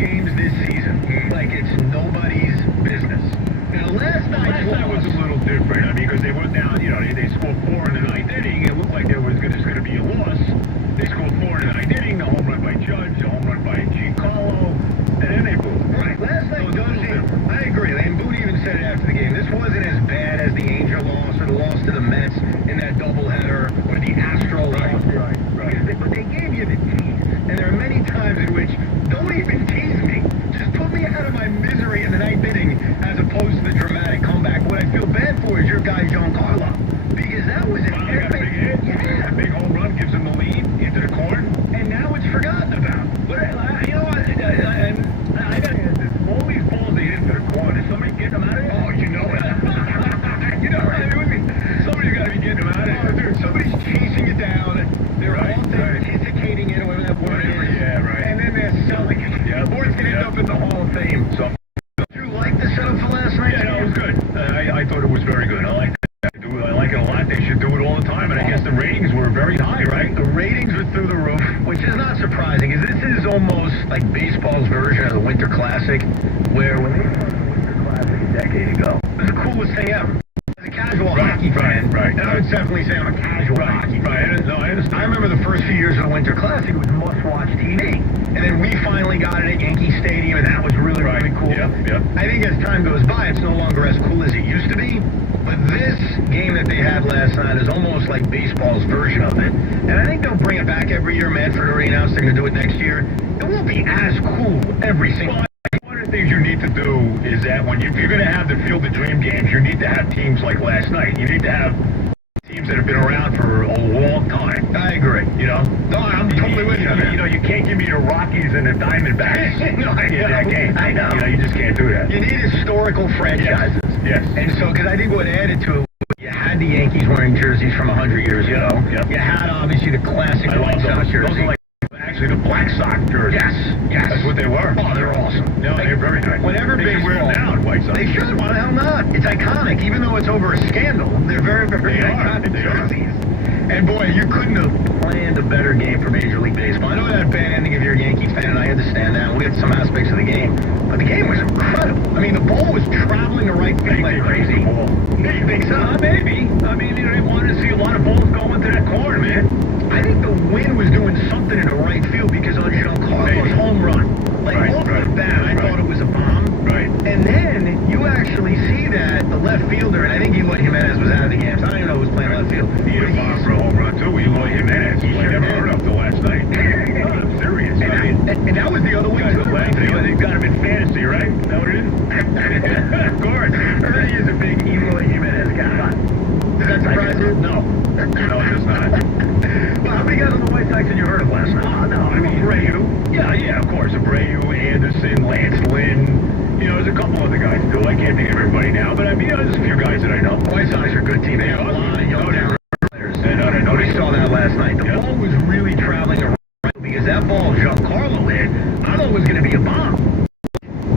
games this season like it's nobody's business. Now, last night was a little different. I mean, because they went down, you know, they scored 4 in the ninth inning. It looked like there was going to be a loss. They scored 4 in the ninth inning. The home run by Judge, the home run by Giancarlo, and then they moved. Right. Last night, I agree. And Boone even said it after the game. This wasn't as bad as the Angel loss or the loss to the Mets in that doubleheader or the Astro loss. Right. But they gave you the tease. And there are many times in which, don't even tease me. Just put me out of my misery in the ninth inning as opposed to the dramatic comeback. What I feel bad for is your guy, Giancarlo. Because that was an epic hit. Yeah. A big home run gives him the lead into the corner. And now it's forgotten about. But, you know what? I got all these balls they hit into the corner. Is somebody getting them out of there? Oh, you know it. You know, right? Somebody's got to be getting them out of there. Oh, dude, somebody's chasing you down. They're authenticating it, or whatever that word is. Yeah, right. And then they're selling it. Yeah. Or it's going to end up in the Hall of Fame. So, did you like the setup for last night? Yeah, no, it was good. I thought it was very good. I like it a lot. They should do it all the time. And I guess the ratings were very high, right? The ratings were through the roof, which is not surprising, because this is almost like baseball's version of the Winter Classic, where when they won the Winter Classic a decade ago, it was the coolest thing ever. As a casual hockey fan, and I would definitely say I'm a casual hockey fan. No, I understand. I remember the first few years of the Winter Classic, it was must-watch TV. And then we finally got it at Yankee Stadium, and that was really, really cool. Yep. I think as time goes by, it's no longer as cool as it used to be. But this game that they had last night is almost like baseball's version of it. And I think they'll bring it back every year. Manfred already announced they're going to do it next year. It won't be as cool every single time. One of the things you need to do is that if you're going to have the Field of Dream games, you need to have teams like last night. You need to have teams that have been around for a long time. I agree. You know? No, I'm totally with you. You know, you can't give me the Rockies and the Diamondbacks in that game. I know. You know, you just can't do that. You need historical franchises. Yes. And so, because I think what added to it, you had the Yankees wearing jerseys from 100 years ago. You had, obviously, the classic White Sox jerseys. Those are like, actually, the Black Sox jerseys. Yes. That's what they were. Oh, they're awesome. No, they're very nice. Whenever they baseball, wear them now, White Sox. They should. Why the hell not? It's iconic. Even though it's over a scandal, they're very, very iconic jerseys. And boy, you couldn't have planned a better game for Major League Baseball. I know that bad ending if you're a Yankees fan, and I understand that. We had some aspects of the game, but the game was incredible. I mean, the ball was traveling the right field like crazy. You think so? Maybe. I mean, you know, they wanted to see a lot of balls going to that corner, man. I think the wind was doing something in the right field because on Giancarlo's home run, off the bat, I thought it was a bomb. Right. And then you actually see that the left fielder, and I think Eloy Jimenez was out of the game, so I don't even know who was playing left field. He had a bomb for a home run, too. Eloy Jimenez. I never heard of till last night. No, I'm serious. And that was the other way, too. They've got him in fantasy, right? Is that what it is? Of course. Ernie is a big Eloy Jimenez guy. Does that surprise you? No. No, it does not. Well, how many guys on the White Sox did you heard of last night? Oh, no. I mean, Abreu. Yeah, of course. Abreu, Anderson, Lance Lynn. You know, there's a couple other guys, too. I can't think of everybody now, but I mean, there's a few guys that I know. The White Sox are a good team. They have a lot of young players. And I noticed saw that last night. The ball was really traveling around because that ball Giancarlo hit, I thought it was going to be a bomb.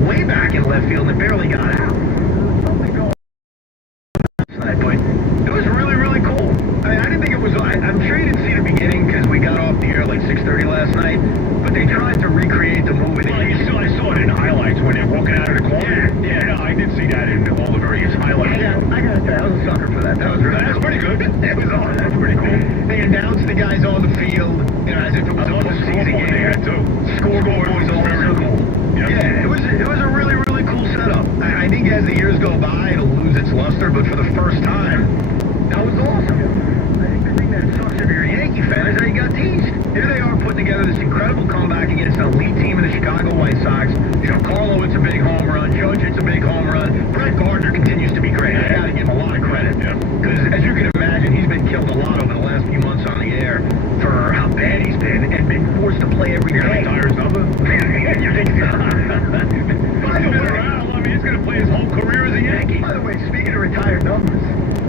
Way back in left field and it barely got out. Something going on last night, but it was really, really cool. I didn't think it was, I'm sure you didn't see the beginning because we got off the air like 6:30 last night, but they tried to recreate the movie. Well, I saw it in highlights when they're walking out of the corner. Yeah, I did see that in all the various highlights. Yeah, I gotta say, I was a sucker for that. That was pretty good. It was awesome. That's pretty cool. They announced the guys on the field, you know, as if it was a postseason game. They had too. Scoreboard was also very cool. Yeah, it was a really, really cool setup. I think as the years go by, it'll lose its luster, but for the first time, that was awesome. I think the thing that sucks if you're a Yankee fan is that you got teased. Here they are putting together this incredible comeback against an elite team in the Chicago White Sox. Giancarlo, it's a big home run. Judge, it's a big home run. Brett Gardner continues to be great. I gotta give him a lot of credit. Because as you can imagine, he's been killed a lot over the last few months on the air for how bad he's been and been forced to play every day. Retire his number? You think so? By the way, I mean, he's gonna play his whole career as a Yankee. By the way, speaking of retired numbers,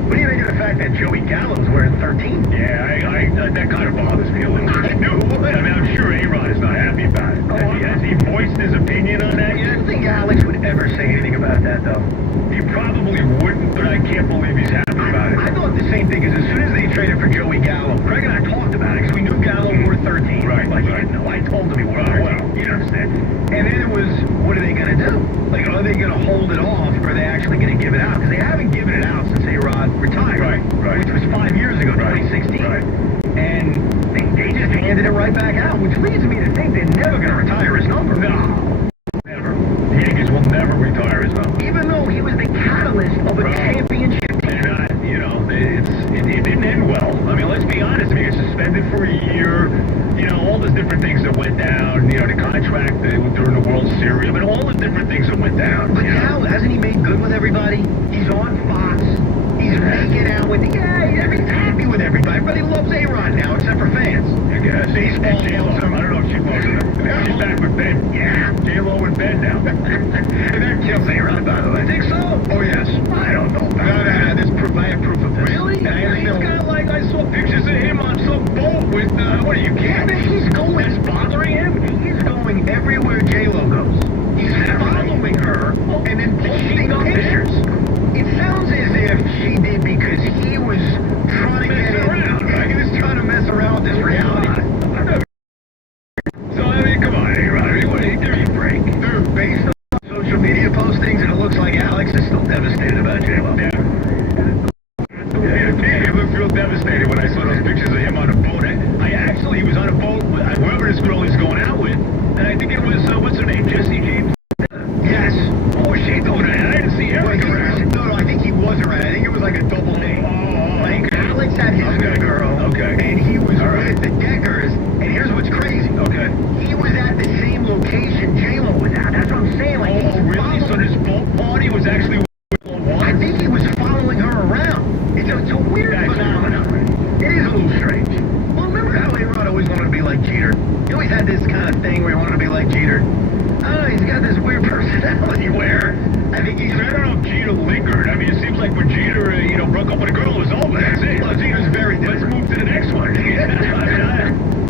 what do you think of the fact that Joey Gallo's wearing 13? Yeah, that kind of bothers me a little bit. I knew. I mean, I'm sure A-Rod is not happy about it. Has he voiced his opinion on that yet? I don't think Alex would ever say anything about that, though. He probably wouldn't, but I can't believe he's happy about it. I thought the same thing, because as soon as they traded for Joey Gallo, Craig and I talked about it, because we knew Gallo wore 13. Right. But he didn't know. I told him he wore 13. Well, you understand. And then it was hold it off, or are they actually going to give it out? Because they haven't given it out since A-Rod retired, which was 5 years ago, 2016. And they just handed it right back out, which leads me to think they're never going to retire his number. No, never. The Yankees will never retire his number. Even though he was the catalyst of a championship team. You know, it didn't end well. I mean, let's be honest. I mean, he was suspended for a year. You know, all the different things that went down. You know, the contract during the World Series. I mean, all the different things that went down. But now, hasn't he made good with everybody? He's on Fox. He's making out with he's happy with everybody. Everybody loves A-Rod now, except for fans. I guess. Baseball loves him. I don't know if she loves him. She's back with Ben. Yeah. J-Lo and Ben now. And that kills A-Rod, by the way. I think so. Oh, yes. I don't know. No, there's proof. I have proof of this. Really? He's got like, I saw pictures of him on some boat with, what are you kidding? He's going. It's bothering him? He's going everywhere J-Lo goes. He's following her and then posting pictures. It sounds as if she did because he was trying to get around. Right? He was trying to mess around with this reality. So, I mean, come on, A-Rod. I mean, give me a break. Dude, based on social media postings, and it looks like Alex is still devastated about J-Lo. Yeah. I ever feel devastated when I saw those pictures of him on a boat. He was on a boat with whoever this girl he's going out with. And I think it was, what's her name, Jessie James? Yes. Oh, she doing that? I didn't see her around. No, I think he was around. I think it was like a double date. Like, Alex had his good girl. Okay. And he was with the Deckers. And here's what's crazy. Okay. He was at the same location J-Lo was at. That's what I'm saying. Like, oh, really? So this boat party was actually I think he was following her around. It's a weird phenomenon. It is a little strange. Well, remember how A-Rod always wanted to be like Jeter? He always had this kind of thing where he wanted to be like Jeter. I don't know, he's got this weird personality where I think he's... I don't know if Jeter lingered. I mean, it seems like when Jeter, broke up with a girl, it was over. That's it. Well, Jeter's very different. Let's move to the next one.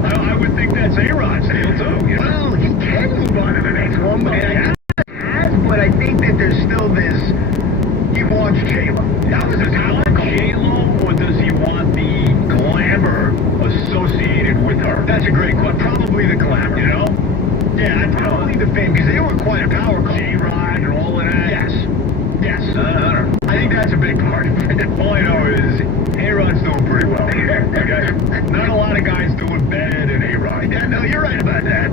I would think that's A-Rod's deal, too. You know? Well, he can move on to the next one, but but I think that there's still this... He wants J-Lo. That was his want J-Lo, or does he want the glamour associated with her? That's a great question. Probably the glamour. You know? Yeah, probably the fame, because they were quite a power couple. J-Rod and all of that. Yes. I think that's a big part. All I know is A-Rod's doing pretty well. Okay? Not a lot of guys doing better than A-Rod. Yeah, no, you're right about that.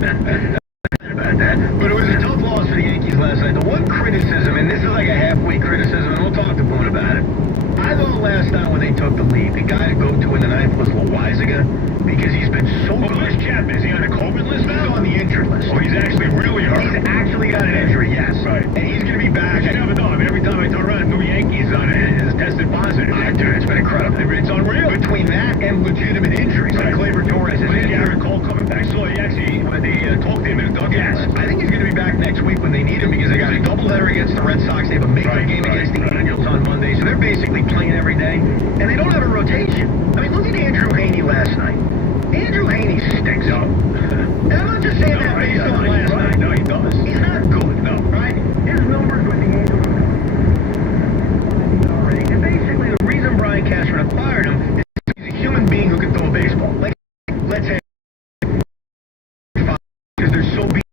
But it was a tough loss for the Yankees last night. The one criticism, and this is like a halfway criticism, and we'll talk to Boone about it. I thought last night when they took the lead, the guy to go to in the ninth was Loizaga, because he's been so good. Where's Chapman? Is he on the COVID list now? He's on the injured list. Oh, he's actually really hurt. He's actually got an injury, yes. Right. And he's going to be back. You never know. I mean, every time I turn around, new Yankees on it is tested positive. Dude, it's been incredible. It's unreal. Between that and legitimate injuries, like Gleyber Torres is in. Garrett Cole coming back. So he actually, when they talked to him in the dugout. Yes. I think he's going to be back next week when they need him, because they got a doubleheader against the Red Sox. They have a makeup game against the Angels on Monday. So they're basically playing every day. And they don't have a rotation. I mean, look at Andrew Haney last night. Andrew Haney stinks. No. And I'm not just saying that based on last night. No, he does. He's not good. No. Right? His numbers with the Angels already. And basically, the reason Brian Cashman acquired him is he's a human being who can throw a baseball. Like, let's say, because they're so big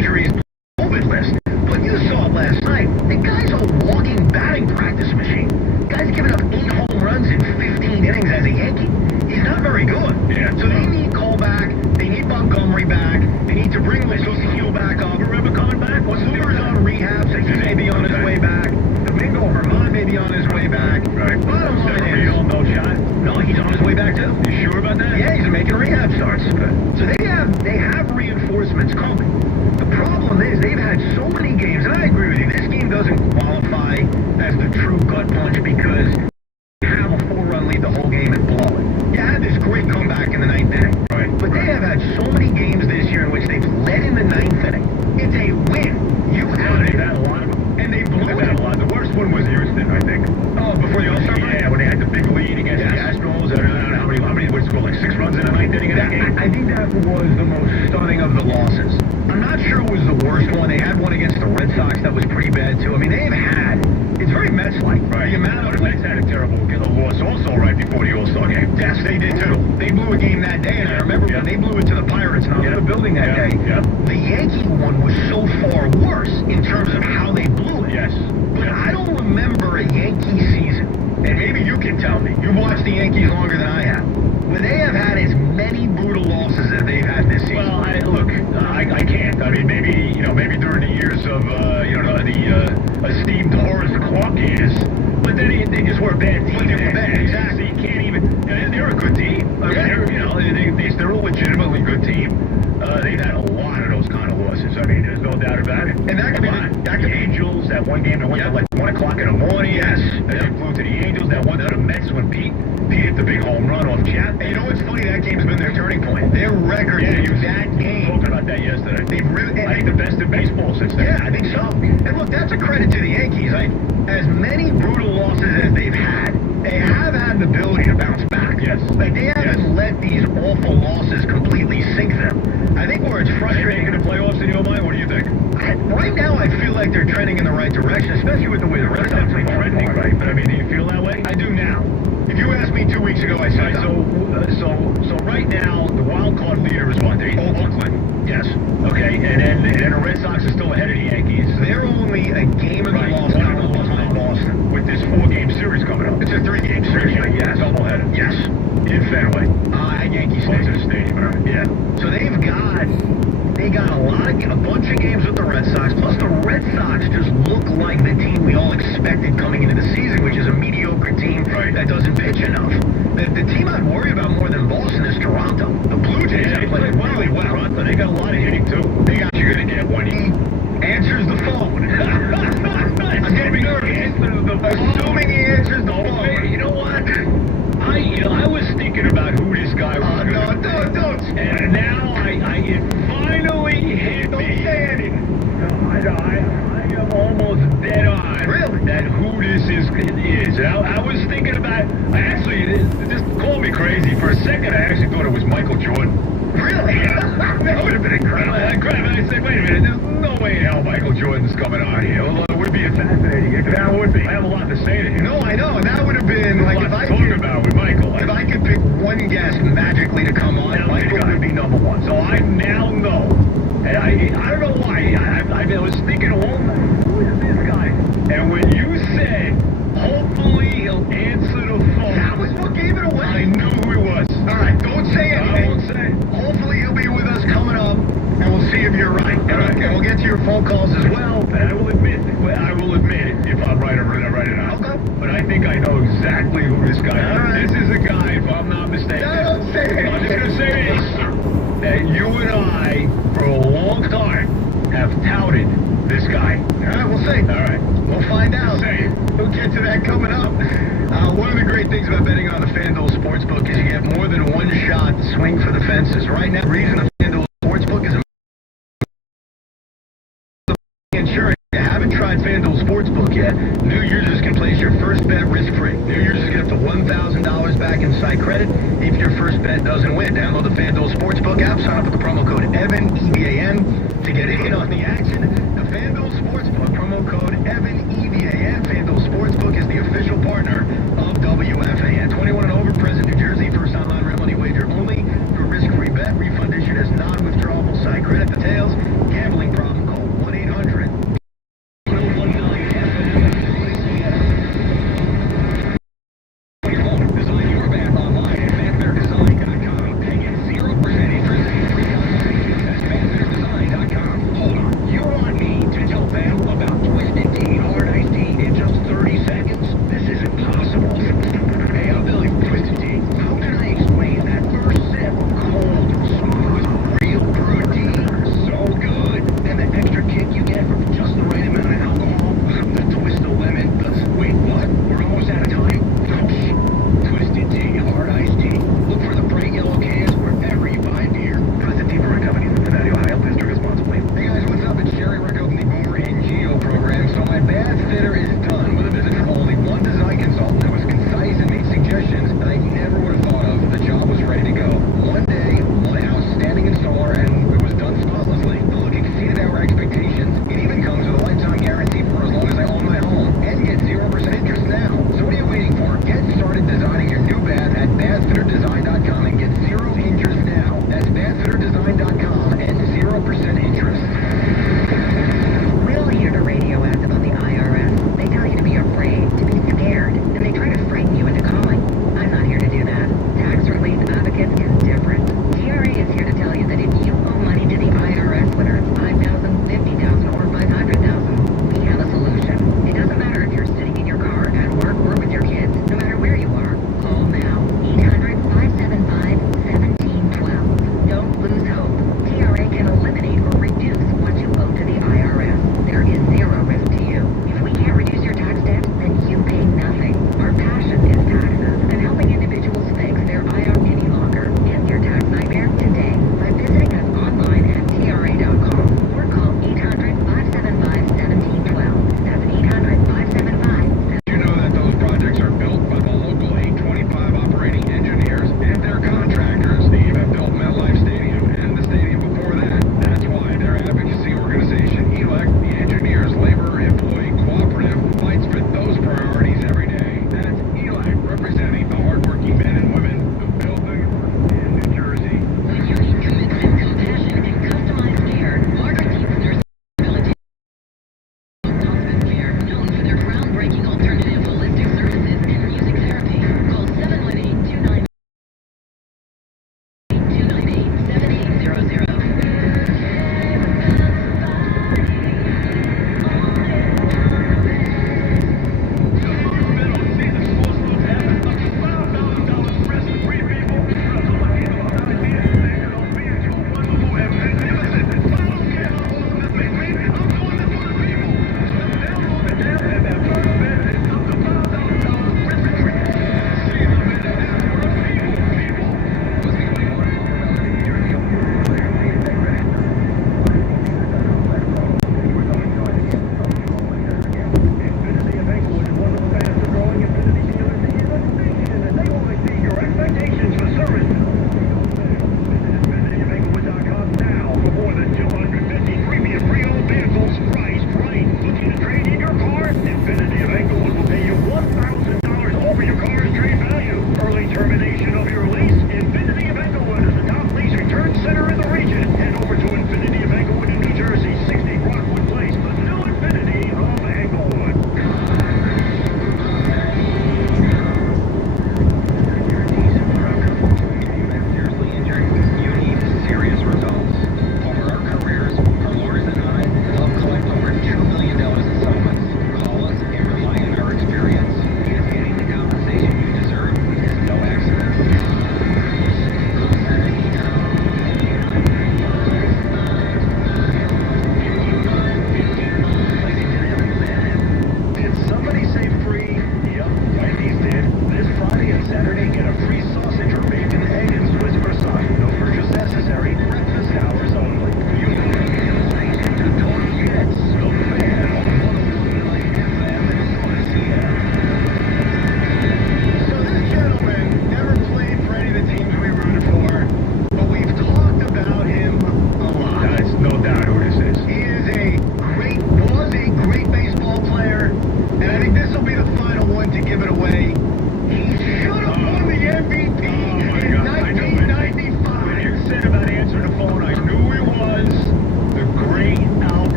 injuries, COVID list. But you saw it last night. The guy's a walking batting practice machine. The guy's given up 8 home runs in 15 innings as a Yankee. He's not very good. Yeah. So they need Cole back. They need Montgomery back. They need to bring Lucille back up. Remember coming back? Luber's on rehab, so he may be on his way back. Domingo Herman may be on his way back. Right. Bottom line is, no shot. no, he's on his way back too. You sure about that? Yeah, he's making rehab starts. So they have reinforcements coming. The problem is they've had so many games, and I agree with you, this game doesn't qualify as the true gut punch because you have a 4-run lead the whole game and blow it. You had this great comeback in the 9th inning. Right. But they have had so many games this year in which they've led in the 9th inning. It's a win. You have They've had a lot of them. and they blew They've it. had a lot. The worst one was Houston, I think. Oh, before the All-Star break? Yeah, when they had the big lead against the Astros. I don't know how many would score, like 6 runs in the 9th inning of that game? I think that was the most stunning of the losses. I'm not sure it was the worst one. They had one against the Red Sox that was pretty bad, too. I mean, they've had... It's very Mets-like. Right. The amount of... The Mets had a terrible loss also right before the All-Star game. Yes, they did, too. They blew a game that day, and I remember when they blew it to the Pirates, and I was in the building that day. Yeah. The Yankee one was so far worse in terms of how they blew it. Yes. the Yankees longer than I have. Would they have had as many brutal losses as they've had this season? Well, I can't. I mean, maybe during the years of, the esteemed Horace Clark years, but then they just were a bad team. They were bad, exactly. You can't even, they're a good team. I mean, they're a legitimately good team. They've had a lot of those kind of losses. I mean, there's no doubt about it. And that could be the Angels, that one game that went at like 1 o'clock in the morning. Yes. And they flew to the Angels, that one to the Mets when Pete hit the big home run off Chapman. And you know what's funny? That game's been their turning point. Their record in that game. Talking about that yesterday. They've really, I think the best in baseball since then. Yeah, I think so. And look, that's a credit to the Yankees. Like, as many brutal losses as they've had, they have had the ability to bounce back. Yes. Like, they haven't let these awful losses completely sink them. I think where it's frustrating in the playoffs in your mind, what do you think? Right now, I feel like they're trending in the right direction, especially with the way the Red Sox are trending, right? But I mean, do you feel that way? I do now. If you asked me 2 weeks ago, I said so right now, the wild card leader is what? Oakland. Yes. Okay, and then the Red Sox are still ahead of the Yankees. They're only a game of the loss behind Boston. With this 4-game series coming up. It's a 3-game series, but yes. Doubleheader. Yes. In Fenway. At Yankee Stadium. Right. Yeah. So they got a bunch of games with the Red Sox, plus the Red Sox just look like the team we all expected coming into the season, which is a mediocre team that doesn't pitch enough. The team I'd worry about more than Boston is Toronto. The Blue Jays have played really well. Toronto, they got a lot of hitting too. You're going to get one. He answers the phone. I'm getting nervous. Assuming he answers the phone. You know what? I was thinking about who this guy was. Don't. And now it finally hit me. Don't say anything. I am almost dead on. Really? That who this is. And I was thinking about. It just called me crazy for a second. I actually thought it was Michael Jordan. Really? That would have been incredible. I said, wait a minute. There's no way in hell Michael Jordan's coming on here. Although it would be fascinating. That would be. I have a lot to say to you. No, I know. And that would have been like if I could about with Michael. If I could pick one guest magically to come on, Michael would be number one. So I now know. And I don't know why. I was thinking all night, who is this guy? And when you said, hopefully he'll answer the phone. That was what gave it away. I knew who he was. All right, don't say anything. I won't say. Hopefully he'll be with us coming up, and we'll see if you're right. And we'll get to your phone calls as well. And I will admit it if I'm right or not. Okay. But I think I know exactly who this guy is. Right. This is a guy, if I'm not mistaken. No, don't say it. I'm just going to say this. That you and I, for a long time, have touted this guy. All right, we'll see. All right. We'll find out. Say it. We'll get to that coming up. One of the great things about betting on the FanDuel Sportsbook is you get more than one shot to swing for the fences. Right now, the reason the FanDuel Sportsbook is insurance. If you haven't tried FanDuel Sportsbook yet, new users can place your first bet risk-free. New users get up to $1,000 back in site credit if your first bet doesn't win. Download the FanDuel Sportsbook app, sign up with the promo code EVAN, EVAN, to get in on the action. The FanDuel Sportsbook, promo code EVAN, EVAN. FanDuel Sportsbook is the official partner of WFAN. 21 and over, present New Jersey, first online real money wager only. For risk-free bet, refund issued as non-withdrawable site credit. Details, gambling problem, call 1-800. You want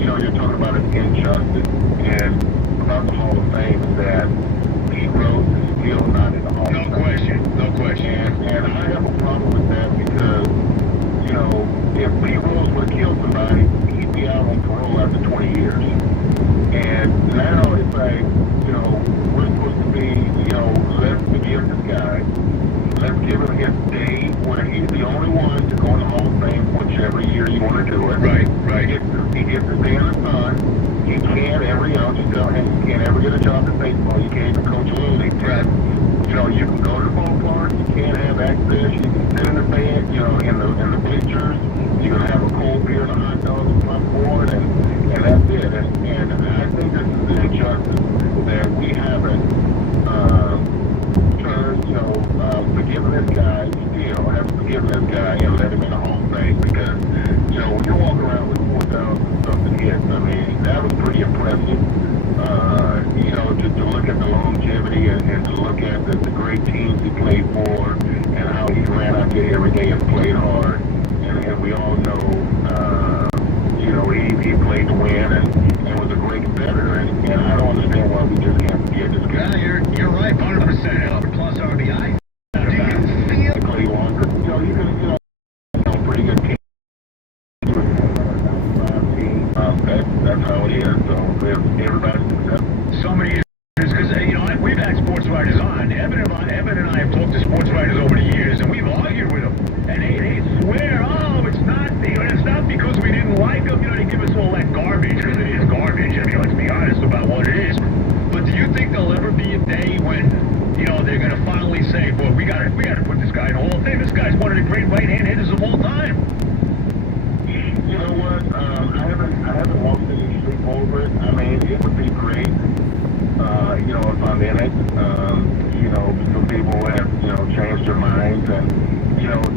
you're talking about an injustice, and about the Hall of Fame is that Pete Rose is still not in the Hall of Fame. No question, no question. And I have a problem with that because, if Pete Rose would have killed somebody, he'd be out on parole after 20 years. And now it's like, we're supposed to be, let's forgive this guy. Let's give him his day where he's the only one to go in the Hall of Fame whichever year you want to do it. Right. He gets his day in the sun. He can't ever, you can't ever get a job in baseball. You can't even coach a little league team. Right. You can go to the ballpark. You can't have access. You can sit in the bed, in the bleachers. You're going to have a cold beer and a hot dog in front board, and that's it. And I think this is an injustice that we haven't forgiven this guy, haven't forgiven this guy and let him in the Hall of Fame because, when you're walking around with 4,000 something hits, I mean, that was pretty impressive. To look at the longevity and to look at the great teams he played for and how he ran out there every day and played hard. And we all know, he played to win and was a great competitor. And I don't understand why we just can't forget this guy. Yeah, you're right, 100%, Albert. Plus RBI. Do you feel... Play longer. You can, pretty good team. That's how it is. So if everybody's successful. So many years, because, we've had sports writers on. Evan and I have talked to sports writers over the years, and we've argued with them. And they swear, it's not because we didn't like them. They give us all that garbage, because it is garbage. I mean, let's be honest about what it is. But do you think there'll ever be a day when, they're going to finally say, boy, we got to put this guy in the Hall of Fame. This guy's one of the great right-hand hitters of all time. You know what? I haven't lost any sleep over it. I mean, it would be great, if I'm in it. Some people have, changed their minds. And,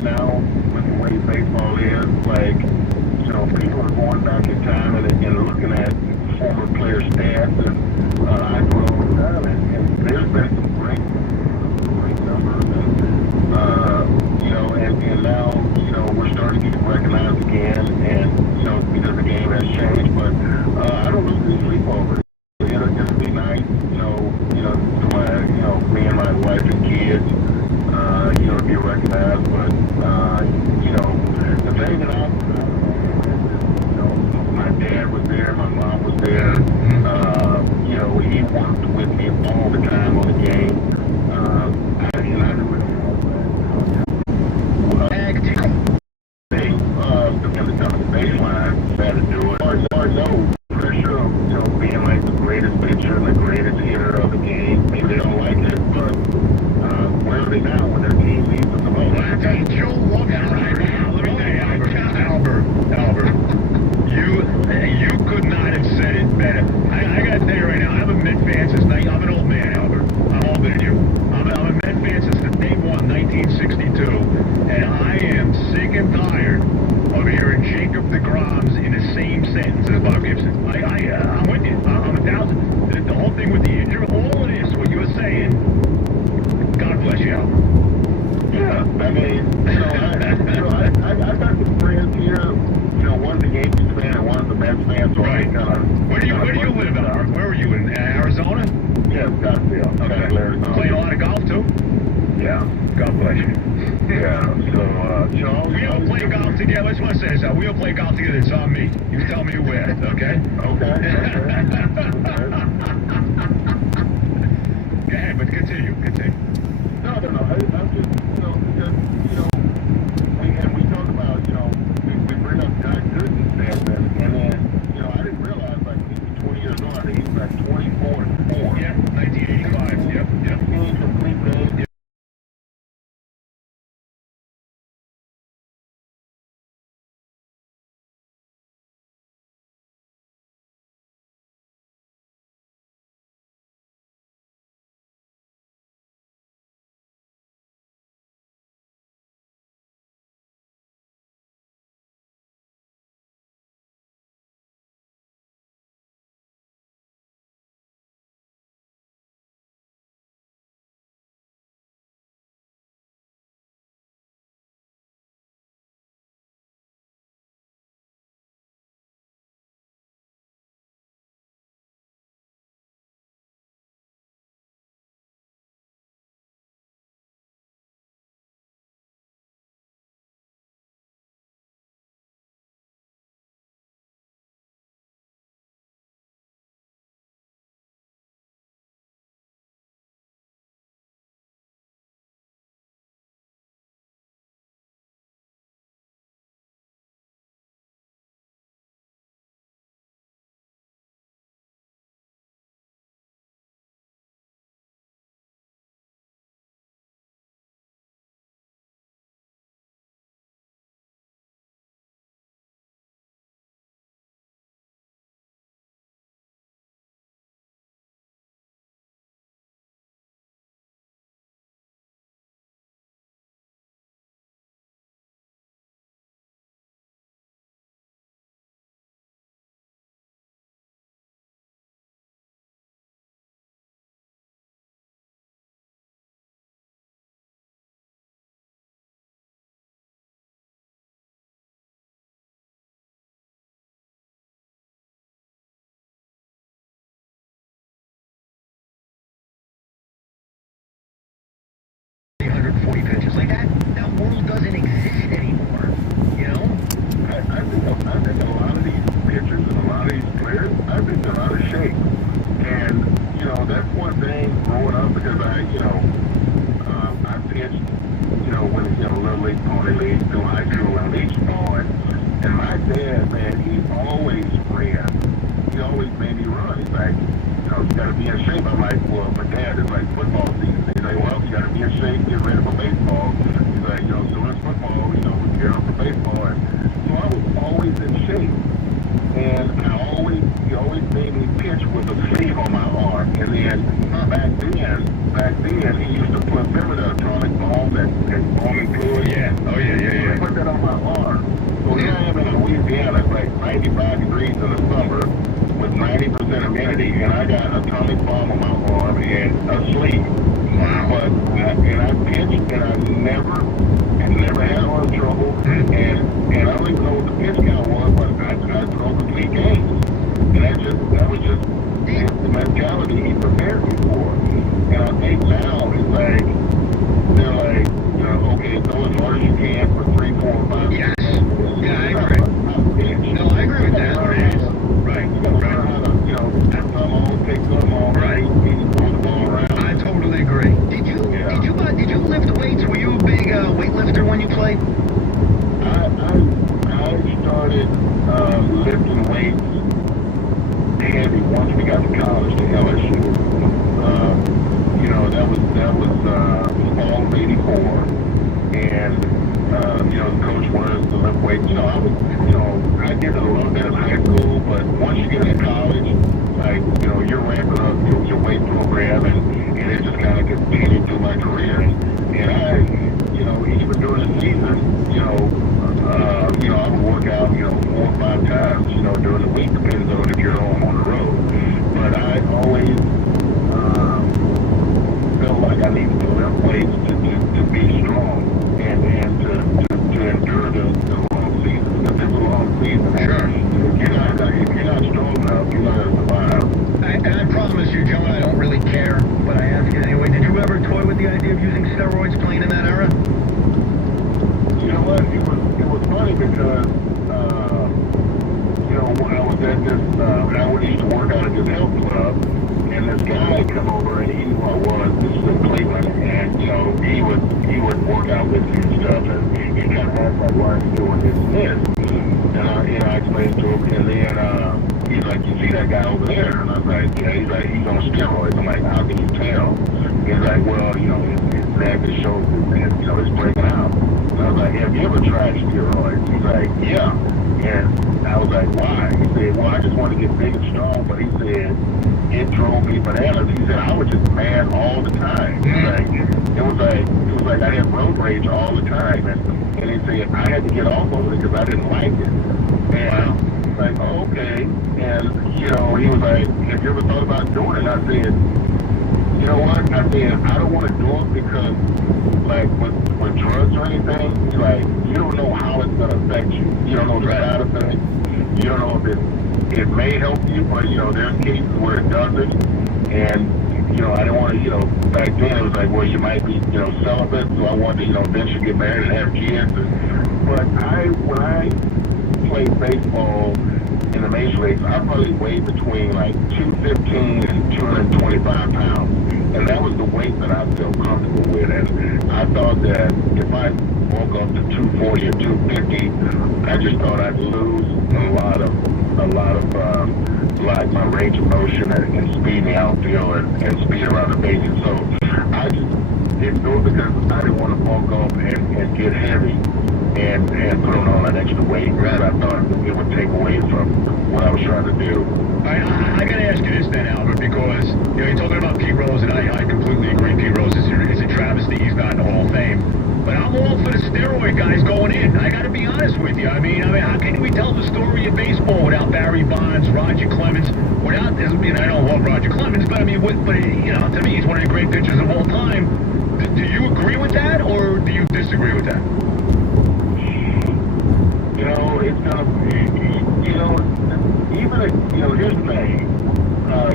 now with the way baseball is, like, people are going back in time and looking at former player stats. And I grew up with them. And there's been some great numbers. And now, we're starting to get recognized again. And, because the game has changed. But I don't lose any sleep over it. It'll be nice, to my, me and my wife and kids, to be recognized. But, the thing that my dad was there, my mom was there. He worked with me all the time on the game. I didn't really know the baseline, had to do it. Or no pressure of, being like the greatest pitcher and the greatest hitter of the game. Maybe they don't like it, but where are they now when their team leaves the ball? Well, I tell you, Joe Logan right now. Let me tell you, Albert, you could not have said it better. I got to tell you right now, I'm a Met fan since I'm an old man, Albert. I'm older than you. I'm a Met fan since the day one, 1962, and I am sick and tired of hearing Jacob deGrom's in the same sentence as Bob Gibson. I'm with you. I'm 1,000. The whole thing with the injury, all of this, what you were saying, God bless you, Albert. Yeah, I mean, I got some friends here. One's a Yankees fan and one's a Mets fan. So Right. Where do you live, Albert? Where are you, in Arizona? Yeah, Scottsdale. Okay. Arizona. Playing a lot of golf, too? Yeah. God bless you. Yeah, so, Charles... We don't play golf together. I just want to say this out. We don't play golf together. It's on me. You tell me where, okay? Okay. Go ahead, but continue. No, I'm just, because, we talk about, we bring up John Gooden's stats, and then, I didn't realize, like, he was 20 years old. I think he was like 24 and 4. Yeah, 1985. Yep. Complete game. be in shape. I'm like, well, for Dad, it's like football season. He's like, well, you got to be in shape, get ready for baseball. He's like, so it's football, we gear up for baseball. And so I was always in shape. And he always made me pitch with a sleeve on my arm. And then back then, he used to put, remember the atomic bomb that foaming fluid? Yeah. Oh, yeah. He put that on my arm. So here I am in Louisiana, it's like 95 degrees in the summer with 90% humidity, and I got atomic bomb on my arm and a sleeve. Wow. But I pitched, and I never had arm trouble, and I don't even know what the pitch count was, but I throw complete games. And that was just the mentality he prepared me for. And I think now it's like, they're like, okay, throw as hard as you can for 3, 4, 5 Yes. Yeah, I agree. No, I agree with that. Right. You gotta learn how to, have some on, take some on, Right. throw the ball around. I totally agree. Did you lift weights? Were you a big weightlifter when you played? I started lifting weights heavy once we got to college to LSU. That was fall of '84, and the coach wanted us to lift weights. I did it a little bit in high school, but once you get into college, you're ramping up your weight program, and it just kind of continued through my career. And I, even during the season, I would work out, 4 or 5 times, during the week, depends on if you're home on the road. But I always felt like I needed to lift weights to be strong and to endure the long season. Because it's a long season. Sure. If you're not strong enough, you're not going to survive. And I promise you, John, I don't really care, but I ask you anyway. Did you ever toy with the idea of using steroids playing in that era? You know what? It was funny because, when I was at this, I used to work out at this health club, and this guy come over and he knew who I was. This is in Cleveland, and he would work out with me and stuff, and he kind of asked like, why are you doing this and this? And I explained to him, and then he's like, you see that guy over there? And I was like, yeah. He's like, he's on steroids. I'm like, how can you tell? He's like, well, his neck, his shoulders, and it's breaking out. And I was like, have you ever tried steroids? He's like, yeah. And I was like, why? He said, well, I just want to get big and strong. But he said, it drove me bananas. He said, I was just mad all the time. It was like I had road rage all the time. And he said, I had to get off of it because I didn't like it. And I was like, oh, okay. And, he was like, have you ever thought about doing it? And I said, you know what? I said, I don't want to do it because, with drugs or anything, you don't know how it's going to affect you. You don't know the side effects. You don't know if it may help you, but, there's cases where it doesn't. And, I didn't want to, back then it was like, well, you might be, celibate, so I wanted to, eventually get married and have kids. But when I played baseball in the major leagues, I probably weighed between 215 and 225 pounds. And that was the weight that I felt comfortable with. And I thought that if I woke up to 240 or 250, I just thought I'd lose a lot of my range of motion and speed in the outfield and speed around the bases. So I just didn't do it because I didn't want to bulk up and get heavy and put on an extra weight. Rather, I thought it would take away from what I was trying to do. I got to ask you this then, Albert, because you're talking about Pete Rose, and I completely agree. Pete Rose is a travesty. He's not in the Hall of Fame. But I'm all for the steroid guys going in. I got to be honest with you. I mean, how can we tell the story of baseball without Barry Bonds, Roger Clemens, without this? I mean, I don't love Roger Clemens, but I mean, to me, he's one of the great pitchers of all time. Do you agree with that, or do you disagree with that? It's gonna be, even here's the thing.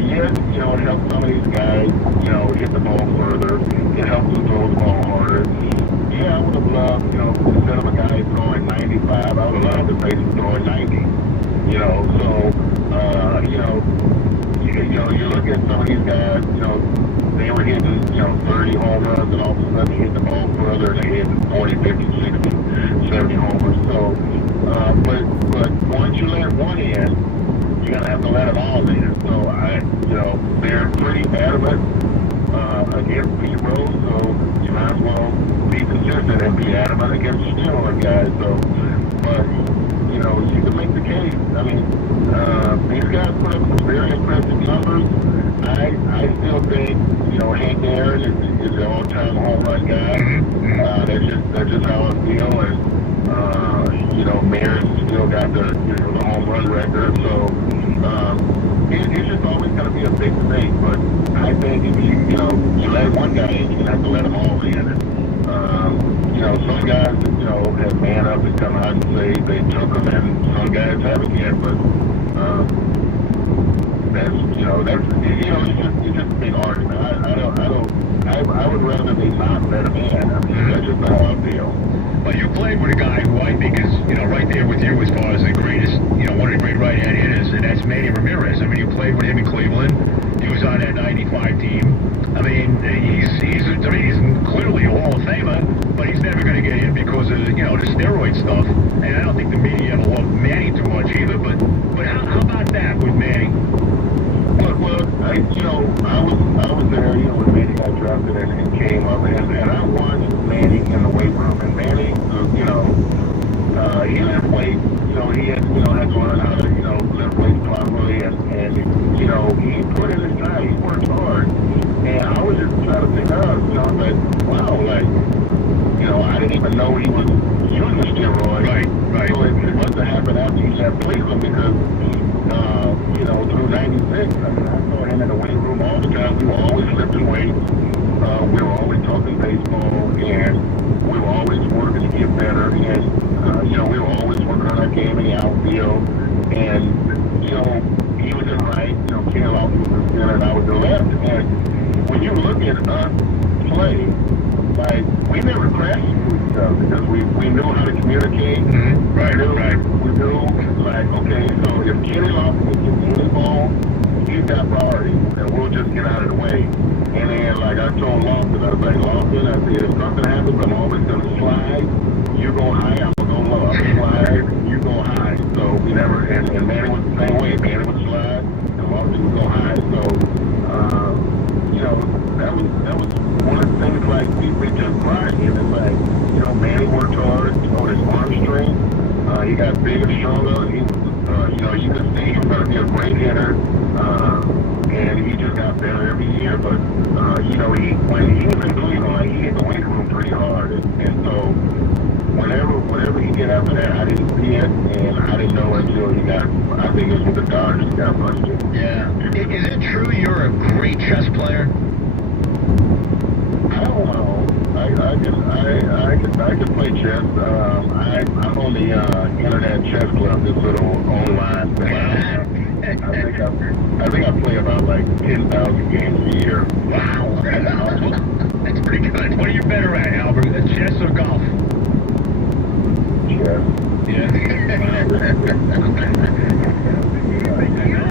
Yes, it helps some of these guys, hit the ball further. It helps them throw the ball harder. Yeah, I would have loved, instead of a guy throwing 95, I would have loved to face him throwing 90. You look at some of these guys, they were hitting, 30 home runs, and all of a sudden they hit the ball further, and they hit 40, 50, 60, 70 homers. So, but once you let one in, you're going to have to let them all in. So, they're pretty adamant against Pete Rose, so you might as well be consistent and be adamant against the steroid guys. So, but, you can make the case. I mean, these guys put up some very impressive numbers. I still think, Hank Aaron is the all-time home run guy. That's just how I feel. And, Marsh still got the home run record. So, it's just always going to be a big debate. But I think if you let one guy in, you're going to have to let them all in. And, some guys, have man up and come out and say they took them, and some guys haven't yet. But, it's just a big argument. I would rather they not let him in. I mean, that's just how I feel. Well, you played with a guy who I think is, right there with you as far as the greatest, one of the great right-hand hitters, and that's Manny Ramirez. I mean, you played with him in Cleveland. He was on that '95 team. I mean, he's clearly a Hall of Famer, but he's never going to get in because of, the steroid stuff. And I don't think the media ever loved Manny too much either. But how about that with Manny? Well, I was there, when Manny got drafted and came up, and I watched Manny in the weight room, and Manny, he lifted weights, he had to learn how to, lift weights properly, and he put in his time, he worked hard, and I was just trying to figure out, wow, I didn't even know he was using steroids. Right. So it must have happened after he left Cleveland because, through '96, I saw him in the weight room all the time. We were always lifting weights. We were always talking baseball, and we were always working to get better. And, we were always working on our game in the outfield. And, he was in right, Ken Lawson was in center, and I was in left. And when you look at us play, we never crashed with each other because we knew how to communicate. Right. We knew, okay, so if Kenny Lawson gets any ball, he's got priority, and we'll just get out of the way. And then, I told Lawson, I was like, Lawson, I said, if something happens, I'm always going to slide. You go high, I'm going to go low. I'm slide, you go high. So we never, and Manny was the same way. Manny would slide, and Lawson would go high. So, that was one of the things, we took pride in it. Manny worked hard, his arm strength. He got bigger, stronger. He was, you could see he was going to be a great hitter. And he just got better every year. But, when he was in Cleveland, he hit the weight room pretty hard. And so, whenever he did after that, I didn't see it, and I didn't know until he got, I think it was with the Dodgers, he got busted. Yeah. Is it true you're a great chess player? I don't know. I can play chess. I'm on the Internet Chess Club, this little online thing. I think I play about 10,000 games a year. Wow. That's pretty good. What are you better at, Albert? Chess or golf? Chess. Yeah.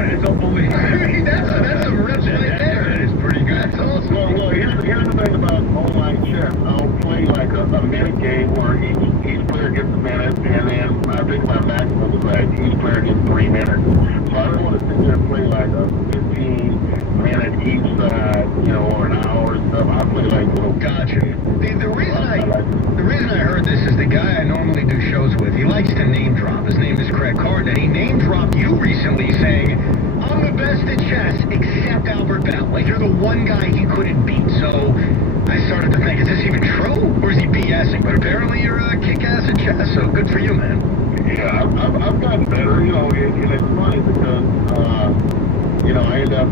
It's unbelievable. That's a rip right there. That is pretty good. That's awesome. Well, here's the thing about online chess. I'll play a minute game where each player gets a minute, and then I think my maximum is each player gets 3 minutes. So I don't want to sit there and play a 15-minute each side, or an hour and stuff. I play little. Gotcha. The reason I heard this is the guy I normally do shows with. He likes to name drop. His name is Craig Carton, and he name dropped you recently, saying, "I'm the best at chess except Albert Bell." You're the one guy he couldn't beat. So I started to think, is this even true, or is he BSing? But apparently you're a kick-ass at chess. So good for you, man. Yeah, I've gotten better. And it's funny because I end up.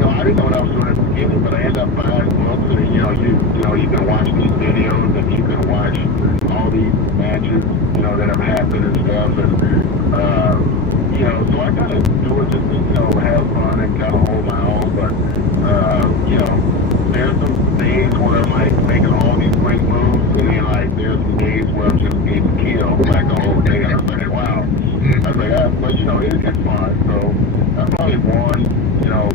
I didn't know what I was doing at the beginning, but I ended up buying books, and you can watch these videos, and you can watch all these matches, that have happened and stuff, and so I kind of do it just to have fun and kind of hold my own, but there's some days where I'm making all these great moves, and then there's some days where I'm just getting killed the whole day. I was like, wow. I was like, but it's fun. So I probably won.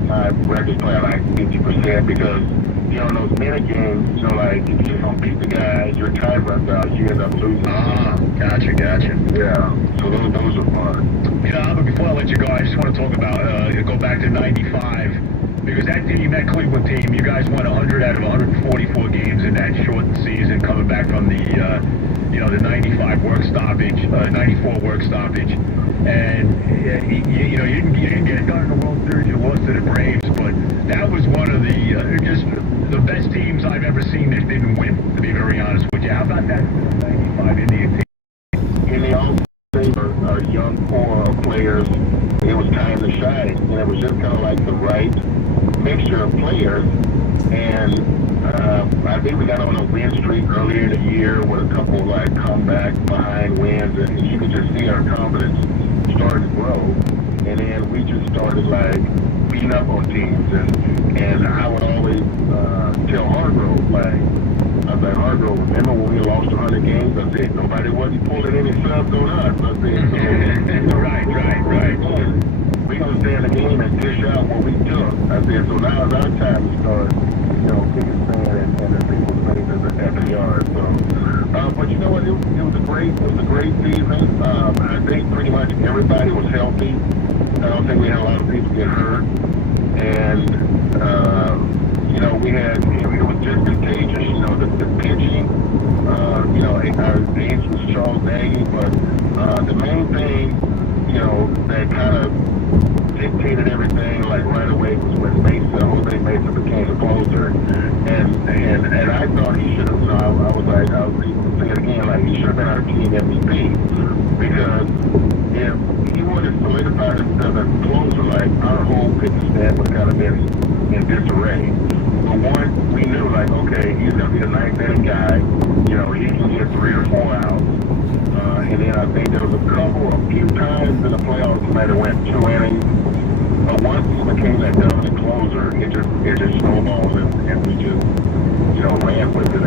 My record play 50% because, in those minute games, if you don't beat the guy, your time runs out, you end up losing. Gotcha. Yeah, so those are fun. You know, Albert, before I let you go, I just want to talk about, go back to 95, because that team, that Cleveland team, you guys won 100 out of 144 games in that shortened season, coming back from the, the 95 work stoppage, 94 work stoppage. And, you didn't get it done in the World Series, you lost to the Braves, but that was one of the, just the best teams I've ever seen that didn't win, to be very honest with you. How about that 95 Indian team? In the our young core of players, it was time to shine, and it was just kind of like the right mixture of players. And I think we got on a win streak earlier in the year with a couple like comeback behind wins, and you could just see our confidence starting to grow. And then we just started like beating up on teams, and I would always tell Hargrove, I was like, Hargrove, remember when we lost 100 games? I said, nobody wasn't pulling any subs on us. I said, so right. We're going to stay in the game and dish out what we took. I said, so now it's our time to start, kicking sand and the people's faces at the yard. So, but you know what? It was a great season. I think pretty much everybody was healthy. I don't think we had a lot of people get hurt. And, it was just contagious, the pitching, our ace was Charles Nagy, but the main thing, that kind of dictated everything, like right away, was when Jose Mesa became the closer. And I thought he should have, I was say it again, like he should have been our team MVP, because if he would have solidified himself as a closer, like our whole pitching staff would have kind of been in disarray. But one, we knew like, okay, he's going to be a ninth inning guy. He can get 3 or 4 outs. And then I think there was a few times in the playoffs he might have went 2 innings. But once he became that dominant closer, it just snowballed, and we just, ran with it.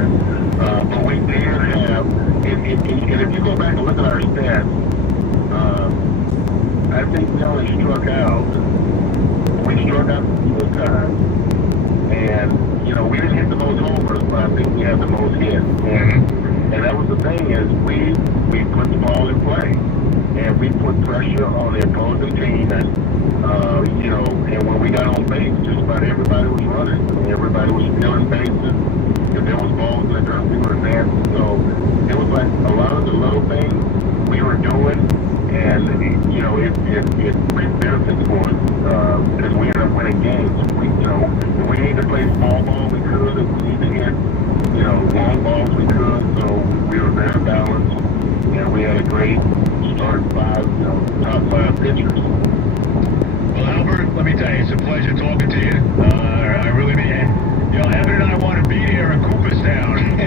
But we did have, and if you go back and look at our stats, I think we only struck out. We struck out the time. And, we didn't hit the most homers, but I think we had the most hits. And that was the thing, is we put the ball in play. And we put pressure on the opposing team. And, and when we got on base, just about everybody was running. Everybody was stealing bases. If there was balls in the ground, we were advancing. So it was like a lot of the little things we were doing. And, it benefited for us, because we ended up winning games. If we need to play small ball, we could. If we need to hit, long balls, we could. So we were very balanced. And we had a great start 5, top 5 pitchers. Well, Albert, let me tell you, it's a pleasure talking to you. I really mean it. Evan and I want to be here in Cooperstown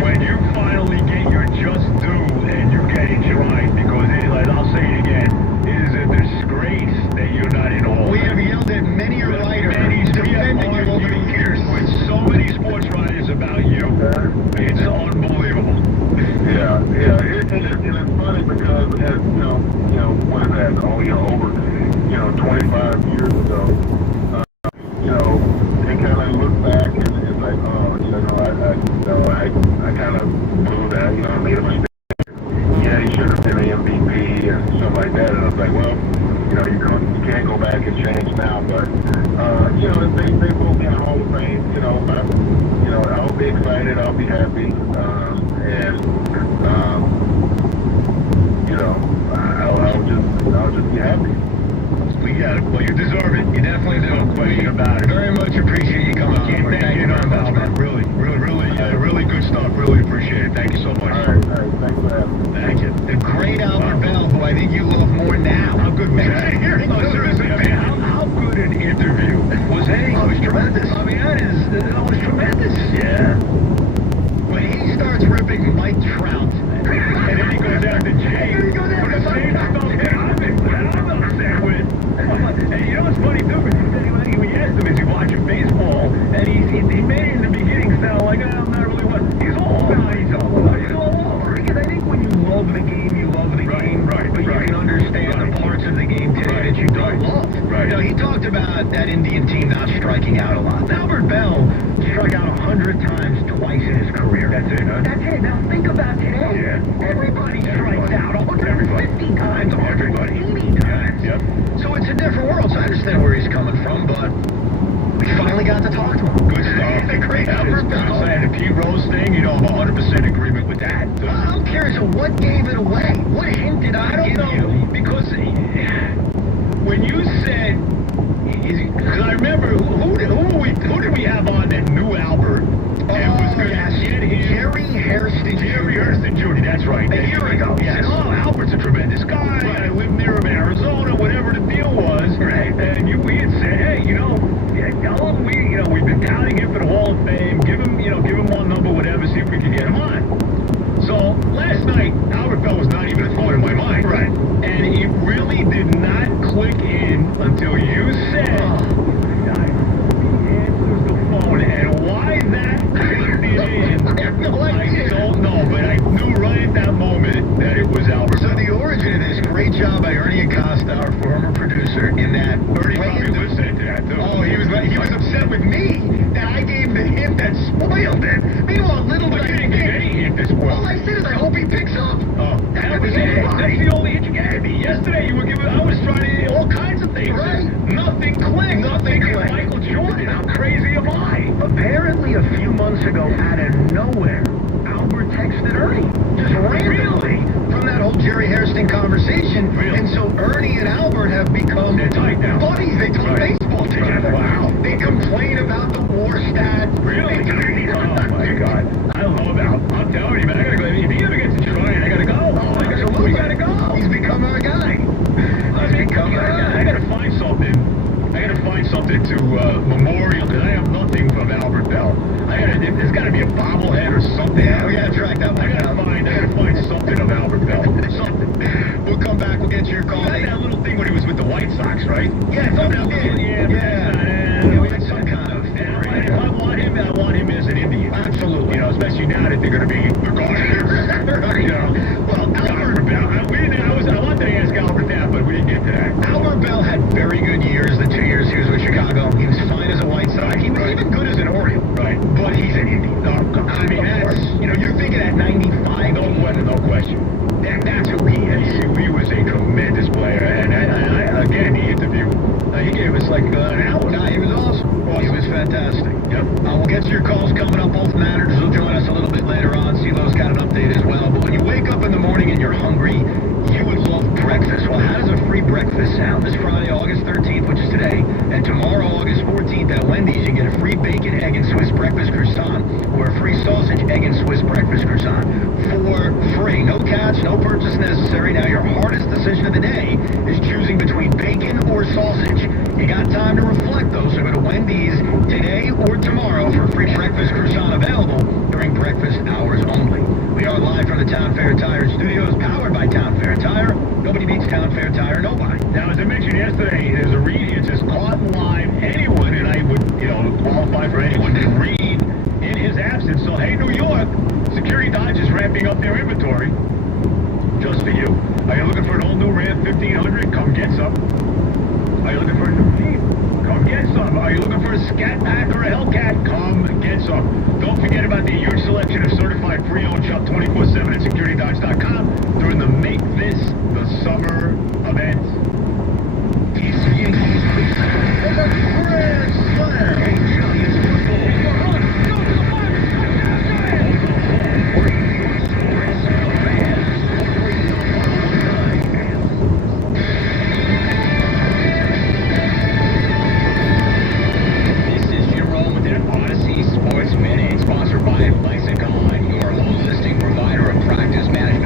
when you finally get your just due and you get it right, because I'll say it again, it is a disgrace that you're not in all. We have yelled at many a writer defending you over the years. With so many sports writers about you, it's unbelievable. Yeah. It's funny because, what is that? Over, 25 years ago. They kind of look back and it's like, I kind of blew that, I made a mistake. Yeah, he should have been an MVP and stuff like that. And I was like, well, you can't go back and change now. But, they both in the Hall of Fame, I'll be excited, I'll be happy. I'll just be happy. We got it. Well, you deserve it. You definitely do. No question about it. Very much appreciate you coming on. Can't thank you enough, Albert. Really good stuff. Really appreciate it. Thank you so much. All right. Thanks for having me. Thank you. The great Albert Bell, who I think you love more now. How good was that? Oh, seriously, I mean, how good an interview was it? Oh, it was tremendous. I mean, that was tremendous. Yeah. When he starts ripping Mike Trout, and then he goes out to Jay for the same stuff that I'm upset with. And it's funny too, because we asked him, is he watching baseball? And he made it in the beginning sound like, I'm not really what. He's all over. Because I think when you love the game, you love the game. Right. But you can understand the parts of the game today that you don't love. Right. He talked about that Indian team not striking out a lot. Albert Bell struck out 100 times twice in his career. That's it, huh? That's it. Now think about today. Yeah. Everybody strikes out 150 times, 180 times. to talk to him. Good stuff. The great Albert Bell. And the Pete Rose thing, I'm 100% agreement with that. I'm curious, what gave it away? What hint did I give you? Because when you said, because I remember, who did we have on that knew Albert? And was going to get him? Jerry Hairston Jr., that's right. A year ago. Yes. Said, Albert's a tremendous guy. Right. I live near him in Arizona, whatever the deal was. Right. And we had said, hey, tell him we've been touting him for the Hall of Fame. Give him one number, whatever, see if we can get him on. So last night, Albert Bell was not even a thought in my mind. Right. And it really did not click in until you said, and why that clicked in, I don't know, but I knew right at that moment that it was Albert. So the origin of this, great job by Ernie Acosta, our former producer, in that Ernie probably listened to that too. Oh, he was upset with me that I gave the hint that spoiled it. Meanwhile, little But did you didn't give any hint that spoiled all I said is I hope he picks up. Oh, that was it. That's the only hint you gave me. Yesterday you were giving, I was trying to all kinds of things. Right. Nothing clicked. Nothing clicked. Michael Jordan, how crazy am I? Apparently, a few months ago, out of nowhere, Albert texted Ernie. Just randomly. From that whole Jerry Hairston conversation. Really? And so Ernie and Albert have become They're tight now. buddies. They talk baseball together. Wow. They complain about the war stat. Really? Oh my God. I love Albert. I'm telling you, man, I gotta go. If he ever gets to try, I gotta go. We gotta go. He's become our guy. I gotta find something. I gotta find something to memorial, because I have nothing from Albert Bell. There's gotta be a bobblehead or something. Yeah, we gotta track that one I gotta find something of Albert Bell. Something. We'll come back. We'll get your call. You had that little thing when he was with the White Sox, right? Yeah, something did. Yeah. Some kind of. If I want him as an Indian. Absolutely. Especially now that they're gonna be the Guardians. Well, Albert Bell. I wanted to ask Albert that, but we didn't get to that. Albert Bell had very good years. The 2 years he was with Chicago, he was fine as a White Sox. He was even good as an Oriole. Right. But he's an Indian. I mean, that's, you're thinking at 95. No question. That's who he is. He was a tremendous player, and again, the interview, he gave us like an hour. No, he was awesome. He was fantastic. Yep. We'll get to your calls coming up. Both managers will join us a little bit later on. CeeLo's got an update as well. But when you wake up in the morning and you're hungry, you would love breakfast. Well, how does a free breakfast sound? This Friday, August 13th, which is today, and tomorrow, August 14th, at Wendy's, you get a free bacon, egg, and Swiss breakfast croissant, or a free sausage, egg, and Swiss breakfast croissant for free. No catch, no purchase necessary. Now, your hardest decision of the day is choosing between bacon or sausage. You got time to reflect, though, so go to Wendy's today or tomorrow for a free breakfast croissant available during breakfast hours only. We are live from the Town Fair Tire Studios, powered by Town Fair Tire. Nobody beats Town Fair Tire, nobody. Now, as I mentioned yesterday, there's a read here. It says caught live. Anyone, and I would, qualify for anyone to read in his absence. So, hey, New York, Security Dodge is ramping up their inventory just for you. Are you looking for an all-new Ram 1500? Come get some. Are you looking for a new Jeep? Come get some. Are you looking for a Scat Pack or a Hellcat? Come get some. Don't forget about the huge selection of certified pre-owned shop 24/7 at securitydodge.com during the Make This the Summer event.